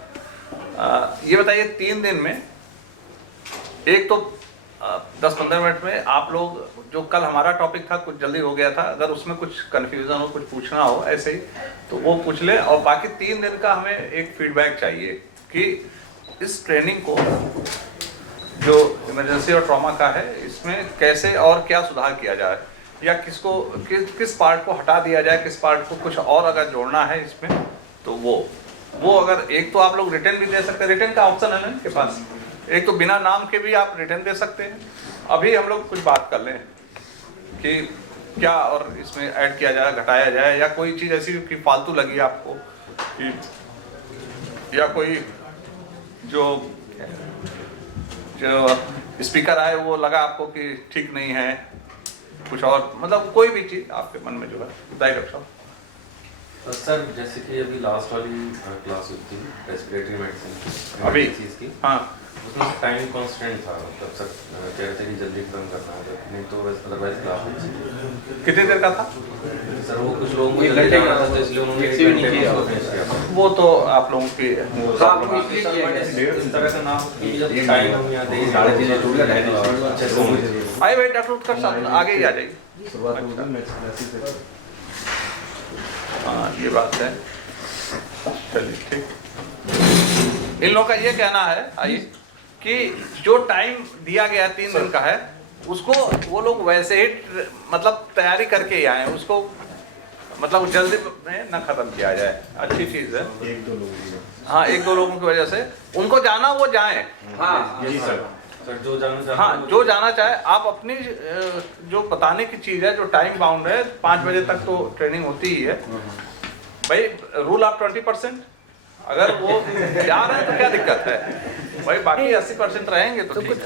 ये बताइए 3 दिन में एक तो 10-15 मिनट में आप लोग, जो कल हमारा टॉपिक था कुछ जल्दी हो गया था, अगर उसमें कुछ कन्फ्यूज़न हो, कुछ पूछना हो ऐसे ही तो वो पूछ लें। और बाकी 3 दिन का हमें एक फीडबैक चाहिए कि इस ट्रेनिंग को जो इमरजेंसी और ट्रॉमा का है इसमें कैसे और क्या सुधार किया जाए, या किस पार्ट को हटा दिया जाए, किस पार्ट को कुछ और अगर जोड़ना है इसमें तो वो अगर एक तो आप लोग रिटर्न भी दे सकते हैं, रिटर्न का ऑप्शन है ना इनके पास, एक तो बिना नाम के भी आप रिटर्न दे सकते हैं। अभी हम लोग कुछ बात कर लें कि क्या और इसमें ऐड किया जाए, घटाया जाए, या कोई चीज़ ऐसी कि फालतू लगी आपको कि, या कोई जो स्पीकर आए वो लगा आपको कि ठीक नहीं है, कुछ और मतलब कोई भी चीज़ आपके मन में जो है बताइए डॉक्टर साहब। सर जैसे कि अभी लास्ट वाली क्लास हुई थी रेस्पिरेटरी मेडिसिन अभी चीज़ की, हाँ उसमें टाइम कांस्टेंट था, मतलब सर कह रहे थे कि जल्दी खत्म करना है, नहीं तो अदरवाइज क्लास नहीं। कितनी देर का था सर? वो कुछ लोगों को जल्दी जाना था तो इसलिए उन्होंने एक घंटे में उसको फिनिश किया। वो तो आप लोगों की इस तरह से ना कि टाइम हम यहाँ देंगे साढ़े 3 अच्छे से आइए भाई डॉक्टर उत्कर्ष साहब आगे ही आ जाइए। हाँ ये बात है, चलिए ठीक। इन लोगों का ये कहना है आइए कि जो टाइम दिया गया 3 दिन का है उसको वो लोग वैसे ही मतलब तैयारी करके ही आए, उसको मतलब जल्दी में ना खत्म किया जाए, अच्छी चीज़ है। 1-2 लोगों हाँ 1-2 लोगों की वजह से उनको जाना वो जाएं। हाँ जी सर जो जाना चाहे, हाँ जो जाना चाहे। आप अपनी जो बताने की चीज़ है, जो टाइम बाउंड है 5 बजे तक तो ट्रेनिंग होती ही है भाई। रूल ऑफ 20%, अगर वो जा रहे हैं तो क्या दिक्कत है भाई, बाकी 80% रहेंगे तो कुछ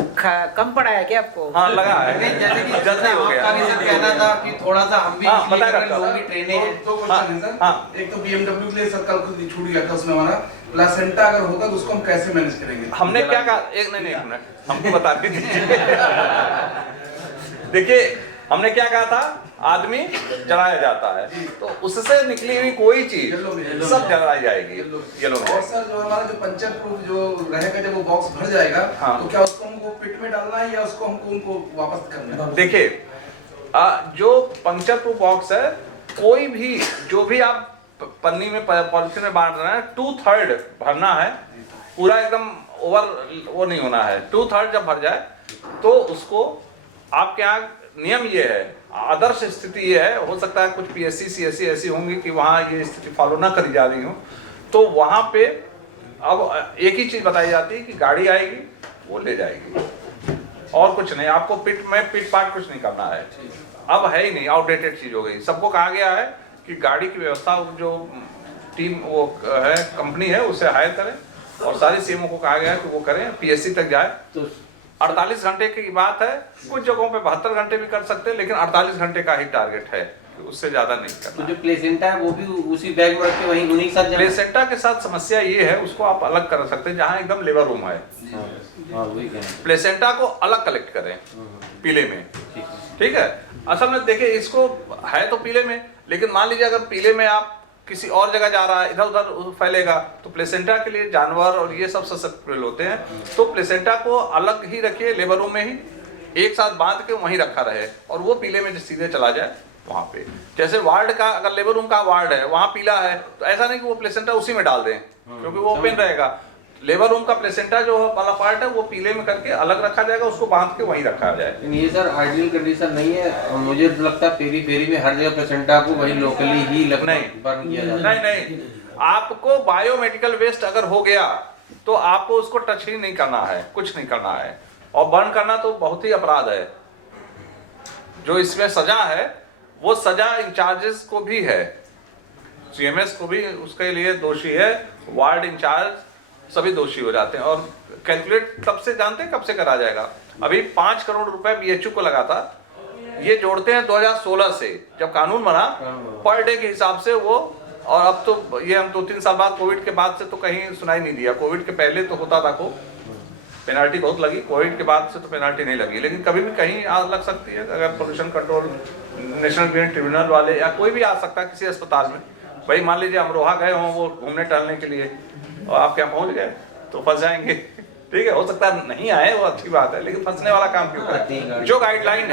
कम पड़ा है क्या आपको? हाँ लगा है, जैसे कि जल्दी हो गया। आपका भी सर कहना था कि थोड़ा सा हम भी हाँ, बताया अगर लोगों की ट्रेनिंग है तो क्वेश्चन है सर। एक तो BMW के लिए सर कल कुछ छूट गया था उसमें हमारा प्लासेंटा अगर होगा तो उसको हम कैसे मैनेज करेंगे? हमने क्या कहा, एक मिनट हमको बता दीजिए। देखिए हमने क्या कहा था, आदमी जलाया जाता है तो उससे निकली हुई कोई चीज सब जलाई जाएगी, येलो में। और सर जो हमारा जो पंचर प्रूफ जो रहेगा जब वो बॉक्स भर जाएगा तो क्या उसको हमको पिट में डालना है या उसको हमको उनको वापस करना है? देखिए जो पंक्चर प्रूफ बॉक्स है, कोई भी जो भी आप पन्नी में पॉलिथीन में बांट रहे हैं 2/3 भरना है, पूरा एकदम ओवर वो नहीं होना है। 2/3 जब भर जाए तो उसको आपके यहाँ नियम ये है, आदर्श स्थिति ये है, हो सकता है कुछ PSC CSC ऐसी होंगी कि वहाँ ये स्थिति फॉलो ना करी जा रही हो, तो वहाँ पे अब एक ही चीज़ बताई जाती है कि गाड़ी आएगी वो ले जाएगी और कुछ नहीं, आपको पिट पाट कुछ नहीं करना है। अब है ही नहीं, आउटडेटेड चीज़ हो गई। सबको कहा गया है कि गाड़ी की व्यवस्था जो टीम वो है कंपनी है उससे हायर करें और सारी CMO को कहा गया है कि वो करें, PSC तक जाए। तो 48 घंटे की बात है, कुछ जगहों पे 72 घंटे भी कर सकते हैं, लेकिन 48 घंटे का ही टारगेट है, उससे ज्यादा नहीं करना। तो जो प्लेसेंटा है वो भी उसी बैग में रख के वहीं उन्हीं के साथ प्लेसेंटा के साथ समस्या ये है, उसको आप अलग कर सकते हैं जहाँ एकदम लेबर रूम है। प्लेसेंटा को अलग कलेक्ट करें पीले में, ठीक है। असल में देखिए इसको है तो पीले में, लेकिन मान लीजिए अगर पीले में आप किसी और जगह जा रहा है, इधर उधर फैलेगा तो प्लेसेंटा के लिए जानवर और ये सब ससेप्टेबल होते हैं, तो प्लेसेंटा को अलग ही रखिए, लेबर रूम में ही एक साथ बांध के वहीं रखा रहे और वो पीले में सीधे चला जाए वहाँ पे। जैसे वार्ड का अगर लेबर रूम का वार्ड है वहाँ पीला है तो ऐसा नहीं कि वो प्लेसेंटा उसी में डाल दें, क्योंकि वो ओपन रहेगा। लेबर रूम का प्लेसेंटा जो वाला पार्ट है वो पीले में करके अलग रखा जाएगा, उसको बांध के वहीं रखा जाए। ये सर आइडियल कंडीशन नहीं है, मुझे तो लगता है पेरी में हर जगह प्लेसेंटा को वही लोकली ही बर्न किया जाए। नहीं, आपको बायोमेडिकल वेस्ट अगर हो गया तो आपको उसको टच ही नहीं करना है, कुछ नहीं करना है। और बर्न करना तो बहुत ही अपराध है। जो इसमें सजा है वो सजा इंचार्जेस को भी है, सीएमएस को भी उसके लिए दोषी है, वार्ड इंचार्ज सभी दोषी हो जाते हैं। और कैलकुलेट तब से जानते हैं कब से करा जाएगा। अभी 5 करोड़ रुपए बीएचयू को लगा था, ये जोड़ते हैं 2016 से जब कानून बना पर डे के हिसाब से वो। और अब तो ये हम 2-3 साल बाद कोविड के बाद से तो कहीं सुनाई नहीं दिया। कोविड के पहले तो होता था को पेनाल्टी बहुत लगी, कोविड के बाद से तो पेनाल्टी नहीं लगी, लेकिन कभी भी कहीं आग लग सकती है। अगर pollution control national green tribunal वाले या कोई भी आ सकता है किसी अस्पताल में। भाई मान लीजिए अमरोहा गए हों वो घूमने टहलने के लिए और आप क्या पहुंच गए तो फंस जाएंगे। ठीक है, हो सकता है नहीं आए, वो अच्छी बात है, लेकिन फंसने वाला काम क्यों करें? जो गाइडलाइन है,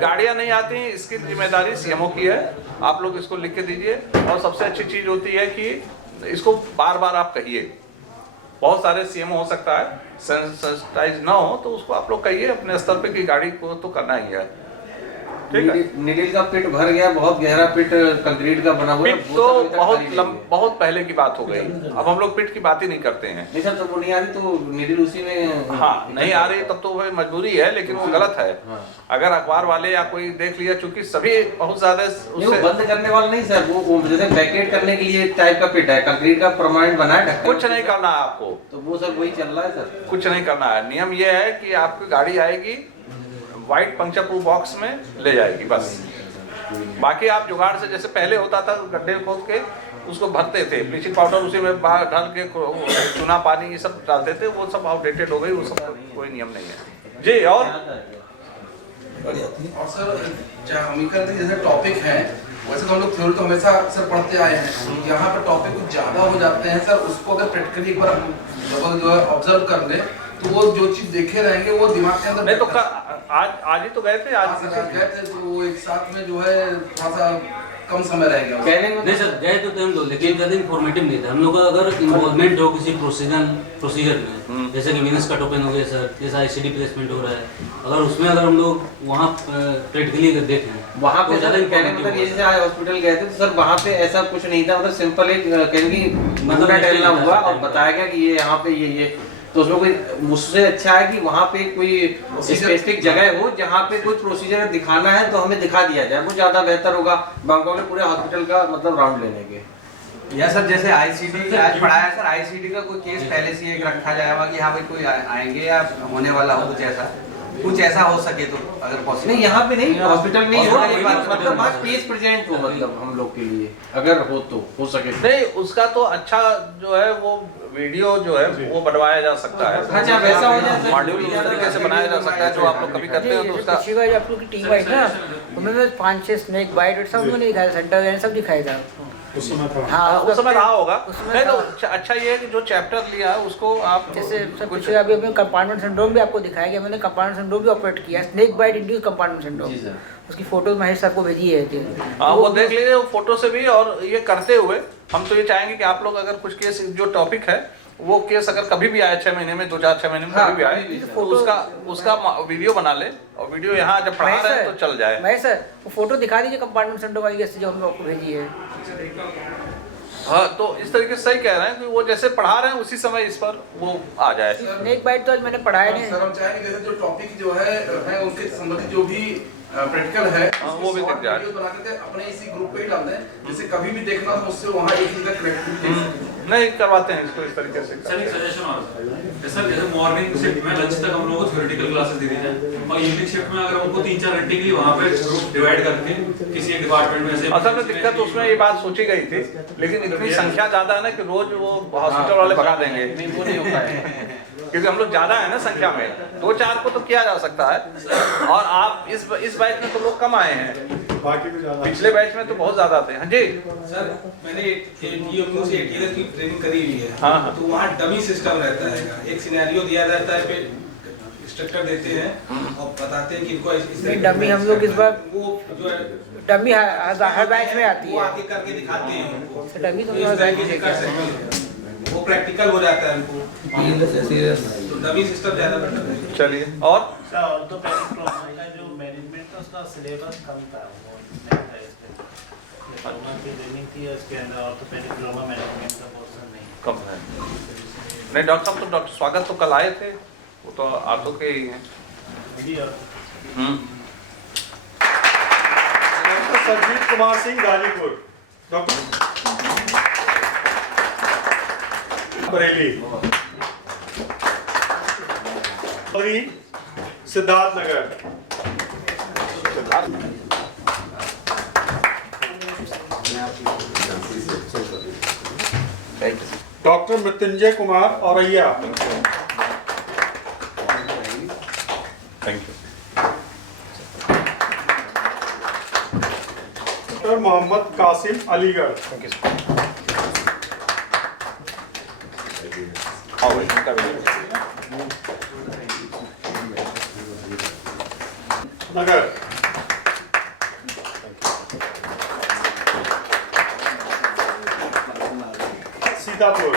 गाड़ियां नहीं आती, इसकी जिम्मेदारी सीएमओ की है। आप लोग इसको लिख के दीजिए। और सबसे अच्छी चीज होती है कि इसको बार बार आप कहिए। बहुत सारे सीएमओ हो सकता है सेंसिटाइज ना हो, तो उसको आप लोग कहिए अपने स्तर पे कि गाड़ी को तो करना ही है। ठीक है, नीडल का पिट भर गया, बहुत गहरा पिट कंक्रीट का बना हुआ है। पिट तो बहुत पहले की बात हो गई, अब हम लोग पिट की बात ही नहीं करते हैं। नहीं सर, तो वो नहीं आ रही तो नीडल उसी में। हाँ, नहीं आ रही तब तो वह मजबूरी है, लेकिन वो गलत है। अगर अखबार वाले या कोई देख लिया, चूंकि सभी बहुत ज्यादा उससे बंद करने वाला नहीं सर, वो जैसे वैकेट करने के लिए टाइप का पिट है, कंक्रीट का परमानेंट बना है, कुछ नहीं करना है आपको। तो वो सर वही चल रहा है सर, कुछ नहीं करना है। नियम ये है कि आपकी गाड़ी आएगी व्हाइट पंक्चर प्रूफ बॉक्स में ले जाएगी बस। बाकी आप जुगाड़ से, जैसे पहले होता था गड्ढे खोद के उसको भरते थे, ब्लीचिंग पाउडर उसी में डाल के चूना पानी ये सब डालते थे, वो सब आउटडेटेड हो गई, वो सब कोई नियम नहीं है जी। और सर चाहे हम जैसे टॉपिक है वैसे तो हम लोग थ्योरी तो हमेशा सर पढ़ते आए हैं, यहाँ पर टॉपिक कुछ ज्यादा हो जाते हैं सर, उसको अगर प्रैक्टिकली एक बार हम जो है ऑब्जर्व कर ले तो वो जो चीज देखे रहेंगे वो दिमाग के अंदर नहीं। तो आज ही तो गए थे, आज गए थे तो वो एक साथ में जो है थोड़ा सा कम समय रह गया। नहीं सर, गए तो थे हम लोग, लेकिन ज़्यादा इन्फॉर्मेटिव नहीं था। हम लोग का अगर इन्वॉल्वमेंट हो किसी प्रोसीजर में, जैसे कि वीनस कट ओपन हो गया सर, जैसा आईसीडी प्लेसमेंट हो रहा है, अगर उसमें अगर हम लोग वहाँ प्रैक्टिकली देखें वहाँ पे ज़्यादा कहने मतलब ये जैसे हॉस्पिटल गए थे तो सर वहाँ पे ऐसा कुछ नहीं था, मतलब सिंपल एक कहने की मतलब टहलना हुआ और बताया गया कि ये यहाँ पे ये तो उसमें कोई मुझसे अच्छा है कि वहाँ पे कोई स्पेसिफिक जगह हो जहाँ पे कुछ प्रोसीजर दिखाना है तो हमें दिखा दिया जाए, वो ज़्यादा बेहतर होगा बैंकॉक में पूरे हॉस्पिटल का मतलब राउंड लेने के। या सर जैसे आईसीडी आज पढ़ाया सर, आईसीडी का कोई केस पहले से एक रखा जाएगा कि हाँ भाई कोई आएंगे या होने वाला हो कुछ ऐसा हो सके तो अगर पॉसिबल। नहीं यहाँ पे नहीं, हॉस्पिटल में ही हो, मतलब आज पेज प्रेजेंट हो, मतलब हम लोग के लिए अगर हो तो हो सके। नहीं, उसका तो अच्छा जो है वो वीडियो जो है वो बनवाया जा सकता है। अच्छा वैसा हो जाए, मॉड्यूल उस तरीके से बनाया जा सकता है जो आप लोग कभी करते हो तो उसका आप लोग की टीम वाइट ना, उन्होंने 5-6 स्नेक बाइट और सब उन्होंने दिखाया, सेंटर सब दिखाया था उस समय रहा होगा। नहीं तो अच्छा ये है कि जो चैप्टर लिया है उसको आप जैसे कुछ अभी हमें कंपार्टमेंट सिंड्रोम भी आपको दिखाया गया, मैंने कंपार्टमेंट सिंड्रोम भी ऑपरेट किया, snake bite induced compartment syndrome, उसकी फोटो महेश सर को भेजी है। हाँ वो देख लीजिए वो फोटो से भी। और ये करते हुए हम तो ये चाहेंगे कि आप लोग अगर कुछ केस जो टॉपिक है वो केस अगर कभी भी आए 6 महीने में 2-4-6 महीने में कभी भी आए तो उसका वीडियो बना ले और वीडियो यहाँ जब पढ़ा रहे हैं तो चल जाए। मैं सर वो फोटो दिखा दीजिए कंपार्टमेंट सिंड्रोम वाली जो हमने आपको भेजी है। हाँ तो इस तरीके से सही कह रहे हैं कि वो जैसे पढ़ा रहे हैं उसी समय इस पर वो आ जाए। स्नेक बाइट तो आज मैंने पढ़ाया नहीं सर, हम चाहेंगे जैसे जो टॉपिक जो है उनके संबंधित जो भी प्रैक्टिकल है वो भी दिख जाए, बना करके अपने इसी ग्रुप पे ही डाल दें, जैसे कभी भी देखना तो उससे वहाँ एक जगह कनेक्ट नहीं करवाते हैं इसको इस तरीके से। सर एक सजेशन और सर, जैसे मॉर्निंग शिफ्ट में लंच तक हम लोगों को थ्योरेटिकल क्लासेस दे दी जाए और इवनिंग शिफ्ट में अगर हमको 3-4 घंटे के लिए वहाँ पे ग्रुप डिवाइड करके किसी एक डिपार्टमेंट में से। असल में दिक्कत उसमें ये बात सोची गई थी, लेकिन इतनी संख्या ज्यादा है ना कि रोज वो हॉस्पिटल वाले भगा देंगे, वो नहीं होता है क्योंकि हम लोग ज्यादा है ना संख्या में, 2-4 को तो किया जा सकता है। और आप इस बैच में तो लोग कम आए हैं, पिछले बैच में तो बहुत ज्यादा थे। हाँ जी सर, मैंने EOQ से ATS की ट्रेनिंग करी हुई है। हाँ। तो वहाँ डमी सिस्टम रहता है, एक सिनेरियो दिया जाता है, पे इंस्ट्रक्टर देते हैं और बताते हैं कि इनको इस डमी हम लोग इस बार वो जो है डमी हर बैच में आती है, वो आगे करके दिखाते हैं उनको, डमी तो हर बैच में कर सकते हैं, वो प्रैक्टिकल हो जाता है उनको, तो डमी सिस्टम ज्यादा बेटर है। चलिए और सर ऑर्थोपेडिक ट्रॉमा का जो मैनेजमेंट था उसका सिलेबस कम था, वो नहीं था इसमें ट्रॉमा की ट्रेनिंग थी उसके अंदर ऑर्थोपेडिक ट्रॉमा मैनेजमेंट का पोर्शन नहीं कम है। नहीं डॉक्टर साहब, तो डॉक्टर स्वागत तो कल आए थे, वो तो आर्थो के ही हैं। Doctor Sanjeev Kumar Singh Ghazipur, doctor Bareilly, Siddharth Nagar, doctor Mrityunjay Kumar Auraiya, thank you. Doctor Mohammad Qasim Aligarh, thank you. Nagar, Sitapur,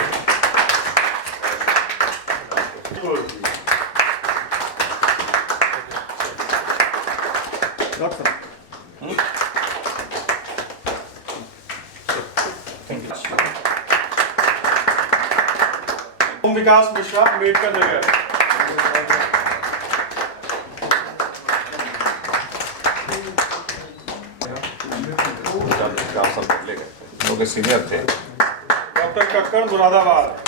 Om Vikas Mishra, Ambedkar Nagar, senior थे। डॉक्टर कक्कड़ मुरादाबाद,